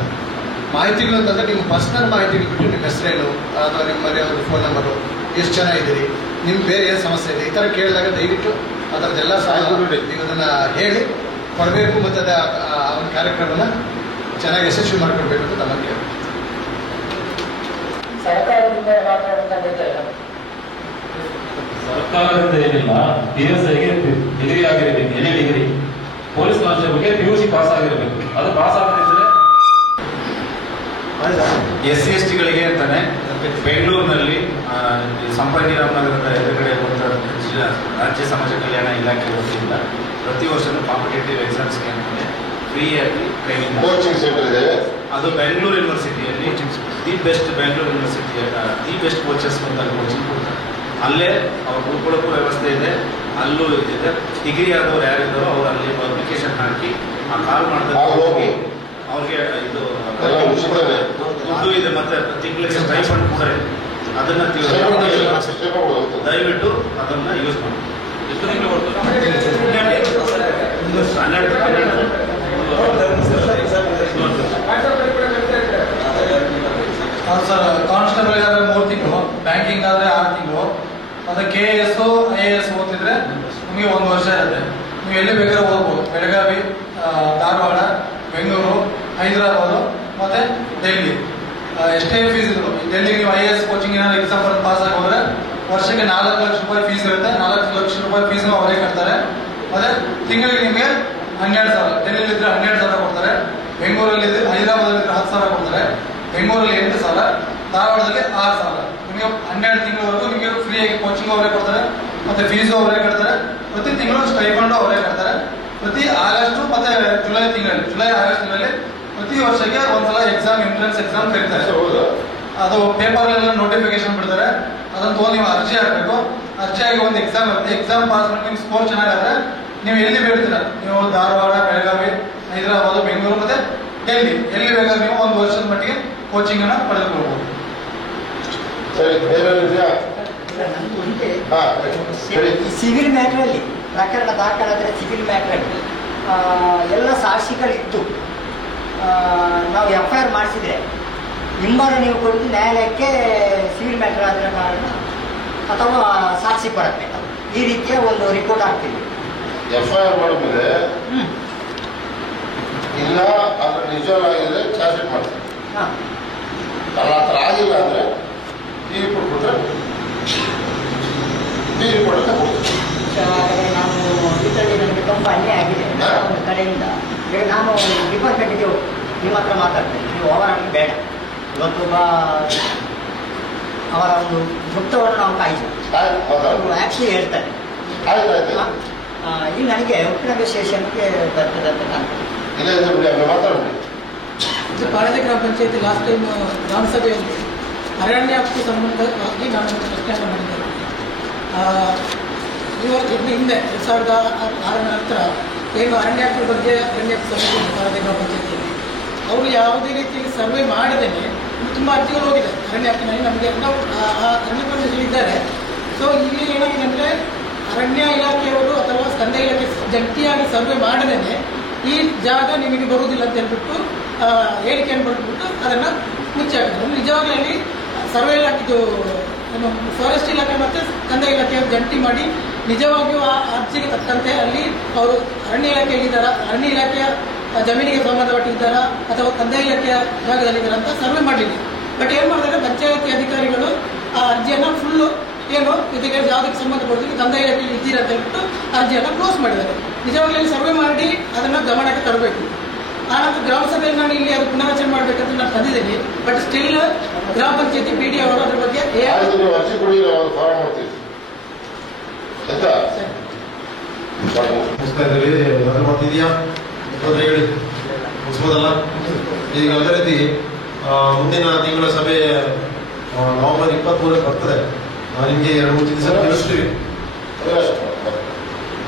ಮಾಹಿತಿಗಳು ಅಂತಂದರೆ ನಿಮ್ಮ ಪರ್ಸ್ನಲ್ ಮಾಹಿತಿಗಳು ಬಿಟ್ಟು ನಿಮ್ಮ ಹೆಸರೇನು ಅಥವಾ ನಿಮ್ಮ ಮನೆಯವ್ರ ಫೋನ್ ನಂಬರು, ಎಷ್ಟು ಜನ ಇದ್ದೀರಿ, ನಿಮ್ಗೆ ಬೇರೆ ಏನು ಸಮಸ್ಯೆ ಇದೆ, ಈ ಥರ ಕೇಳಿದಾಗ ದಯವಿಟ್ಟು ಅದರದ್ದೆಲ್ಲ ಸಹ ನೀವು ಅದನ್ನು ಹೇಳಿ ಕೊಡಬೇಕು. ಮತ್ತು ಆ ಒಂದು ಕಾರ್ಯಕ್ರಮನ ಚೆನ್ನಾಗಿ ಯಶಸ್ವಿ ಮಾಡಿಕೊಡ್ಬೇಕು ಅಂತ ತಮ್ಮಲ್ಲಿ ಕೇಳಿ. ಸರ್ಕಾರದಿಂದ ಏನಿಲ್ಲ, PSIಗೆ ಡಿಗ್ರಿ ಆಗಿರಬೇಕು, ಎನಿ ಡಿಗ್ರಿ. ಪೊಲೀಸ್ ಕಾನ್ಸ್ಟೇಬಲ್ಗೆ PUC ಪಾಸ್ ಆಗಿರಬೇಕು. ಅದು ಪಾಸ್ ಆಗದಿದ್ದರೆ SC/STಗಳಿಗೆ ಅಂತಾನೆ ಬೆಂಗಳೂರಿನಲ್ಲಿ ಸಂಪಂಗಿ ರಾಮನಗರದ ಎದುರುಗಡೆ ರಾಜ್ಯ ಸಮಾಜ ಕಲ್ಯಾಣ ಇಲಾಖೆ ವತಿಯಿಂದ ಪ್ರತಿ ವರ್ಷನೂ ಕಾಂಪಿಟೇಟಿವ್ ಎಕ್ಸಾಮ್ಸ್ಗೆ ಅಂತಾನೆ ಫ್ರೀಯಾಗಿ ಟ್ರೈನಿಂಗ್ ಕೋಚಿಂಗ್ ಸೆಂಟರ್ ಇದೆ. ಅದು ಬೆಂಗಳೂರು ಯೂನಿವರ್ಸಿಟಿಯಲ್ಲಿ the best Bengaluru university the best coaches ಅಂತ ಕೋಚಿಂಗ್ ಕೊಡ್ತಾರೆ. ಅಲ್ಲೇ ಅವ್ರು ಉಳ್ಕೊಳ್ಳೋಕ್ಕೂ ವ್ಯವಸ್ಥೆ ಇದೆ, ಅಲ್ಲೂ ಇದೆ. ಡಿಗ್ರಿ ಆದವ್ರು ಯಾರಿದ್ದಾರೋ ಅವ್ರು ಅಲ್ಲಿ ಅಪ್ಲಿಕೇಶನ್ ಹಾಕಿ ಆ ಕಾಲ್ ಮಾಡಿದ್ರೆ ಹೋಗಿ ಅವ್ರಿಗೆ ಇದು ದುಡ್ಡು ಇದೆ, ಮತ್ತು ತಿಂಗಳಿಗೆ ಸ್ಟೈಫಂಡ್ ಕೂಡ ಇದೆ. ಅದನ್ನು ದಯವಿಟ್ಟು ಅದನ್ನು ಯೂಸ್ ಮಾಡಿ. ಎಷ್ಟು ತಿಂಗಳು ಸರ್, ಕಾನ್ಸ್ಟೇಬಲ್ ಆದ್ರೆ 3 ತಿಂಗಳು, ಬ್ಯಾಂಕಿಂಗ್ ಆದರೆ 6 ತಿಂಗಳು, ಮತ್ತು KAS IAS ಓದ್ತಿದ್ರೆ ನಿಮಗೆ 1 ವರ್ಷ ಇರುತ್ತೆ. ನೀವು ಎಲ್ಲಿ ಬೇಕಾದ್ರೂ ಹೋಗ್ಬೋದು. ಬೆಳಗಾವಿ, ಧಾರವಾಡ, ಬೆಂಗಳೂರು, ಹೈದರಾಬಾದು ಮತ್ತು ಡೆಲ್ಲಿ. ಎಷ್ಟೇ ಫೀಸ್ ಇದ್ರು, ಡೆಲ್ಲಿಗೆ ನೀವು IAS ಕೋಚಿಂಗ್ ಏನಾದ್ರು ಎಕ್ಸಾಮ್ ಬರೆದು ಪಾಸ್ ಆಗಿ ಹೋದ್ರೆ ವರ್ಷಕ್ಕೆ 4 ಲಕ್ಷ ರೂಪಾಯಿ ಫೀಸ್ ಇರುತ್ತೆ. 4 ಲಕ್ಷ ರೂಪಾಯಿ ಫೀಸ್ನ ಅವರೇ ಕಟ್ತಾರೆ. ಮತ್ತು ತಿಂಗಳಿಗೆ ನಿಮಗೆ 12,000, ಡೆಲ್ಲಿಲಿದ್ರೆ 12,000 ಕೊಡ್ತಾರೆ, ಬೆಂಗಳೂರಲ್ಲಿದ್ದರೆ ಹೈದರಾಬಾದಲ್ಲಿದ್ದರೆ 10,000 ಕೊಡ್ತಾರೆ, ಬೆಂಗಳೂರಲ್ಲಿ 8,000, ಧಾರವಾಡದಲ್ಲಿ 6,000. ನಿಮಗೆ 12 ತಿಂಗಳವರೆಗೂ ನಿಮಗೆ ಫ್ರೀಯಾಗಿ ಕೋಚಿಂಗ್ ಅವರೇ ಕೊಡ್ತಾರೆ, ಮತ್ತು ಫೀಸು ಅವರೇ ಕಟ್ತಾರೆ. ಪ್ರತಿ ತಿಂಗಳು ಸ್ಟೈಫಂಡು ಅವರೇ ಕಟ್ತಾರೆ. ಪ್ರತಿ ಆಗಸ್ಟ್ ಮತ್ತು ಜುಲೈ ಆಗಸ್ಟ್ ತಿಂಗಳಲ್ಲಿ ಪ್ರತಿ ವರ್ಷಕ್ಕೆ ಒಂದ್ಸಲ ಎಕ್ಸಾಮ್, ಎಂಟ್ರೆನ್ಸ್ ಎಕ್ಸಾಮ್ ಕರೀತಾರೆ. ಅದು ಪೇಪರ್ಲೆಲ್ಲ ನೋಟಿಫಿಕೇಶನ್ ಬಿಡ್ತಾರೆ. ಅದನ್ನು ತೊಗೊಂಡು ನೀವು ಅರ್ಜಿ ಹಾಕಬೇಕು. ಅರ್ಜಿಯಾಗಿ ಒಂದು ಎಕ್ಸಾಮ್ ಇರುತ್ತೆ. ಎಕ್ಸಾಮ್ ಪಾಸ್ ಮಾಡಿ ನಿಮ್ಮ ಸ್ಕೋರ್ ಚೆನ್ನಾಗಾದ್ರೆ ನೀವು ಎಲ್ಲಿ ಬೇಡ್ತೀರ, ನೀವು ಧಾರವಾಡ, ಬೆಳಗಾವಿ, ಹೈದರಾಬಾದ್, ಬೆಂಗಳೂರು ಮತ್ತು ಡೆಲ್ಲಿ ಎಲ್ಲಿ ಬೇಕಾದ್ರೆ ನೀವು 1 ವರ್ಷದ ಮಟ್ಟಿಗೆ ಕೋಚಿಂಗ್ ಅನ್ನು ಪಡೆದುಕೊಳ್ಬಹುದು. ಸಿವಿಲ್ ಮ್ಯಾಟ್ರಲ್ಲಿ ಪ್ರಕರಣ ದಾಖಲಾದರೆ ಸಿವಿಲ್ ಮ್ಯಾಟ್ರಲ್ಲಿ ಎಲ್ಲ ಸಾಕ್ಷಿಗಳಿದ್ದು ನಾವು FIR ಮಾಡಿಸಿದರೆ ಹಿಂಬಾಲು ನೀವು ಕೊಡೋದು ನ್ಯಾಯಾಲಯಕ್ಕೆ ಸಿವಿಲ್ ಮ್ಯಾಟರ್ ಆದರೆ ಕಾರಣ ಅಥವಾ ಸಾಕ್ಷಿ ಕೊಡಬೇಕು. ಈ ರೀತಿಯ ಒಂದು ರಿಪೋರ್ಟ್ ಆಗ್ತಿದೆ. FIR ಮಾಡಿದ್ರೆ ಇಲ್ಲ ಅದ್ರ ನಿಜವಾಗಿದ್ರೆ ಚಾರ್ಜ್ ಶೀಟ್ ಮಾಡ್ತಾರೆ. ಅಲ್ಲ ಆ ಥರ ಆಗಿಲ್ಲ ಅಂದರೆ ಈ ರಿಪೋರ್ಟ್ ಕೊಟ್ಟರೆ ಈ ರಿಪೋರ್ಟ್ ಅಂತ ಕೊಡ್ತೀವಿ. ನಾವು ಇದರಲ್ಲಿ ನನಗೆ ತುಂಬ ಅನ್ಯಾಯ ಆಗಿದೆ ಒಂದು ಕಡೆಯಿಂದ. ಈಗ ನಾನು ಡಿಪಾರ್ಟ್ಮೆಂಟಿಗೆ ನಿಮ್ಮ ಹತ್ರ ಮಾತಾಡ್ತೇನೆ, ನೀವು ಓವರಾಗಿ ಬೇಡ. ಇವತ್ತೊಬ್ಬ ಅವರ ಒಂದು ವೃತ್ತವನ್ನು ನಾವು ಕಾಯಿಸೋದು ಆ್ಯಕ್ಚುಲಿ ಹೇಳ್ತಾರೆ. ಈಗ ನನಗೆ ಉಪ್ಪಿನಗರ ಸ್ಟೇಷನ್ಗೆ ಬರ್ತದೆ ಅಂತ ಕಾಣ್ತದೆ. ಇದು ಪಾಳದೆ ಗ್ರಾಮ ಪಂಚಾಯತಿ ಲಾಸ್ಟ್ ಟೈಮ್ ಗ್ರಾಮ ಸಭೆಯಲ್ಲಿ ಅರಣ್ಯ ಹಕ್ಕು ಸಂಬಂಧವಾಗಿ ನಾನು ಒಂದು ಪ್ರಶ್ನೆಯನ್ನು ಮಾಡಿದ್ದೇನೆ. ಇನ್ನು ಹಿಂದೆ 2006 ನಂತರ ಏನು ಅರಣ್ಯ ಹಕ್ಕು ಬಗ್ಗೆ ಅರಣ್ಯ ಹಕ್ಕು ಸಮಿತಿ ಪಾಳದೆ ಗ್ರಾಮ ಪಂಚಾಯತಿಯಲ್ಲಿ ಅವರು ಯಾವುದೇ ರೀತಿಯಲ್ಲಿ ಸರ್ವೆ ಮಾಡದೇನೆ ತುಂಬ ಅರ್ಜಿಗಳು ಹೋಗಿದೆ ಅರಣ್ಯ ಹಕ್ಕಿನಲ್ಲಿ. ನಮಗೆ ನಾವು ಆ ಅರಣ್ಯ ಪ್ರದೇಶದಲ್ಲಿ ಇದ್ದಾರೆ. ಸೊ ಇಲ್ಲಿ ಏನಾಗಿದೆ ಅಂದರೆ ಅರಣ್ಯ ಇಲಾಖೆಯವರು ಅಥವಾ ಕಂದಾಯ ಇಲಾಖೆ ಜಂಟಿಯಾಗಿ ಸರ್ವೆ ಮಾಡದೇನೆ ಈ ಜಾಗ ನಿಮಗೆ ಬರುವುದಿಲ್ಲ ಅಂತ ಹೇಳ್ಬಿಟ್ಟು ಹೇಳಿಕೆಯನ್ನು ಬರೆದುಬಿಟ್ಟು ಅದನ್ನು ಮುಚ್ಚಿ ಹಾಕಿದ್ರು. ನಿಜವಾಗ್ಲೂ ಅಲ್ಲಿ ಸರ್ವೆ ಇಲಾಖೆದು ಏನು ಫಾರೆಸ್ಟ್ ಇಲಾಖೆ ಮತ್ತು ಕಂದಾಯ ಇಲಾಖೆಯನ್ನು ಜಂಟಿ ಮಾಡಿ ನಿಜವಾಗಿಯೂ ಆ ಅರ್ಜಿಗೆ ತಕ್ಕಂತೆ ಅಲ್ಲಿ ಅವರು ಅರಣ್ಯ ಇಲಾಖೆಯಲ್ಲಿದ್ದಾರಾ, ಅರಣ್ಯ ಇಲಾಖೆಯ ಜಮೀನಿಗೆ ಸಂಬಂಧಪಟ್ಟಿದ್ದಾರಾ ಅಥವಾ ಕಂದಾಯ ಇಲಾಖೆಯ ಜಾಗದಲ್ಲಿದ್ದಾರಾ ಅಂತ ಸರ್ವೆ ಮಾಡಲಿಲ್ಲ. ಬಟ್ ಏನು ಮಾಡಿದ್ರೆ ಪಂಚಾಯತಿ ಅಧಿಕಾರಿಗಳು ಆ ಅರ್ಜಿಯನ್ನು ಫುಲ್ಲು ಏನು ಇದಕ್ಕೆ ಯಾವುದಕ್ಕೆ ಸಂಬಂಧಪಡ್ತೀವಿ ಕಂದಾಯ ಇಲಾಖೆಯಲ್ಲಿ ಇದ್ದೀರಾ ಅಂತ ಹೇಳ್ಬಿಟ್ಟು ಅರ್ಜಿಯನ್ನು ಕ್ಲೋಸ್ ಮಾಡಿದ್ದಾರೆ. ನಿಜವಾಗ್ಲೂ ಸರ್ವೆ ಮಾಡಿ ಅದನ್ನು ಗಮನಕ್ಕೆ ತರಬೇಕು. ಆನಂತರ ಗ್ರಾಮ ಸಭೆಯಲ್ಲಿ ನಾನು ಇಲ್ಲಿ ಅದು ಪುನರ್ರಚನೆ ಮಾಡಬೇಕಂತ ನಾನು ತಂದಿದ್ದೀನಿ. ಬಟ್ ಸ್ಟಿಲ್ ಗ್ರಾಮ ಪಂಚಾಯತಿ PD ಅವರು ಅದ್ರ ಬಗ್ಗೆ ಮಾಡ್ತಿದೆಯಾ ಹೇಳಿ ಮುಗಿಸ್ಬೋದಲ್ಲ. ಈಗ ಅದೇ ರೀತಿ ಮುಂದಿನ ತಿಂಗಳ ಸಭೆ ನವೆಂಬರ್ 23 ಬರ್ತದೆ. ನಿಮಗೆ 2-3 ದಿವಸ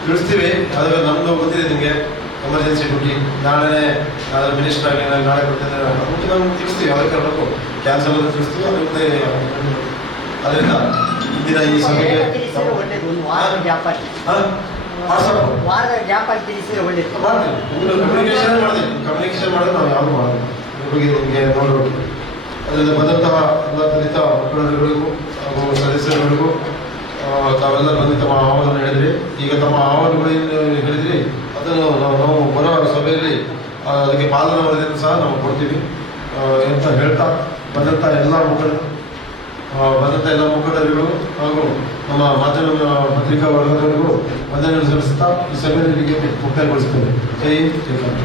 ತಿಳಿಸ್ತೀವಿ. ಅದ್ರ ನಮ್ಮದು ಗೊತ್ತಿದೆ ನಿಮಗೆ ಎಮರ್ಜೆನ್ಸಿ ಡ್ಯೂಟಿ ನಾಳೆ ಅದರ ಮಿನಿಸ್ಟರ್ ಆಗಿ ನಾಳೆ ಬರ್ತಿದ್ದಾರೆ ನಮ್ಗೆ ತಿಳಿಸ್ತೀವಿ. ಅದಕ್ಕೆ ಬರಬೇಕು ಕ್ಯಾನ್ಸಲ್ ಅಂತ ತಿಳಿಸ್ತೀವಿ. ಅದರಿಂದ ಇಂದಿನ ಈ ಸಭೆಗೆ ಕಮ್ಯುನಿಕೇಶನ್ ಮಾಡಿದ್ರೆ ನಾವು ಯಾವುದು ಮಾಡೋದು ಹುಡುಗಿ ನಿಮಗೆ ನೋಡಬೇಕು. ಅದರಿಂದ ಬಂದಂತಹ ಎಲ್ಲ ದಲಿತ ಮುಖಂಡರುಗಳಿಗೂ ಹಾಗೂ ಸದಸ್ಯರುಗಳಿಗೂ ತಾವೆಲ್ಲ ಬಂದು ತಮ್ಮ ಆಹ್ವಾನ ಹೇಳಿದ್ರಿ. ಈಗ ತಮ್ಮ ಆಹ್ವಾನಗಳು ಹೇಳಿದ್ರಿ ಅದನ್ನು ನಾವು ಬರೋ ಸಭೆಯಲ್ಲಿ ಅದಕ್ಕೆ ಪಾಲನಾ ವರದಿಯನ್ನು ಸಹ ನಾವು ಕೊಡ್ತೀವಿ ಅಂತ ಹೇಳ್ತಾ ಬಂದಂಥ ಎಲ್ಲ ಮುಖಂಡರುಗಳು ಹಾಗೂ ನಮ್ಮ ಮಾಧ್ಯಮ ಪತ್ರಿಕಾ ವರ್ಗದವರಿಗೂ ವಂದನೆಗಳು ಸಲ್ಲಿಸುತ್ತಾ ಈ ಸಭೆಯಲ್ಲಿ ಮುಕ್ತಾಯಗೊಳಿಸುತ್ತೇವೆ. ಜೈ Srikanth.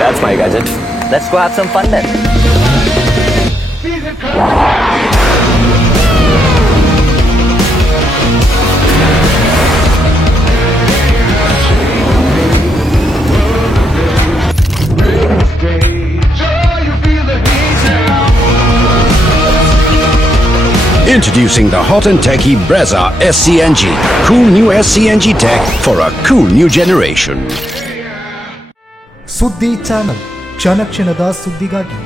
That's my gadget. Let's go have some fun then. Stage. Introducing the hot and techy Brezza SCNG. Cool new SCNG tech for a cool new generation. ಸುದ್ದಿ ಚಾನಲ್ ಕ್ಷಣ ಕ್ಷಣದ ಸುದ್ದಿಗಾಗಿ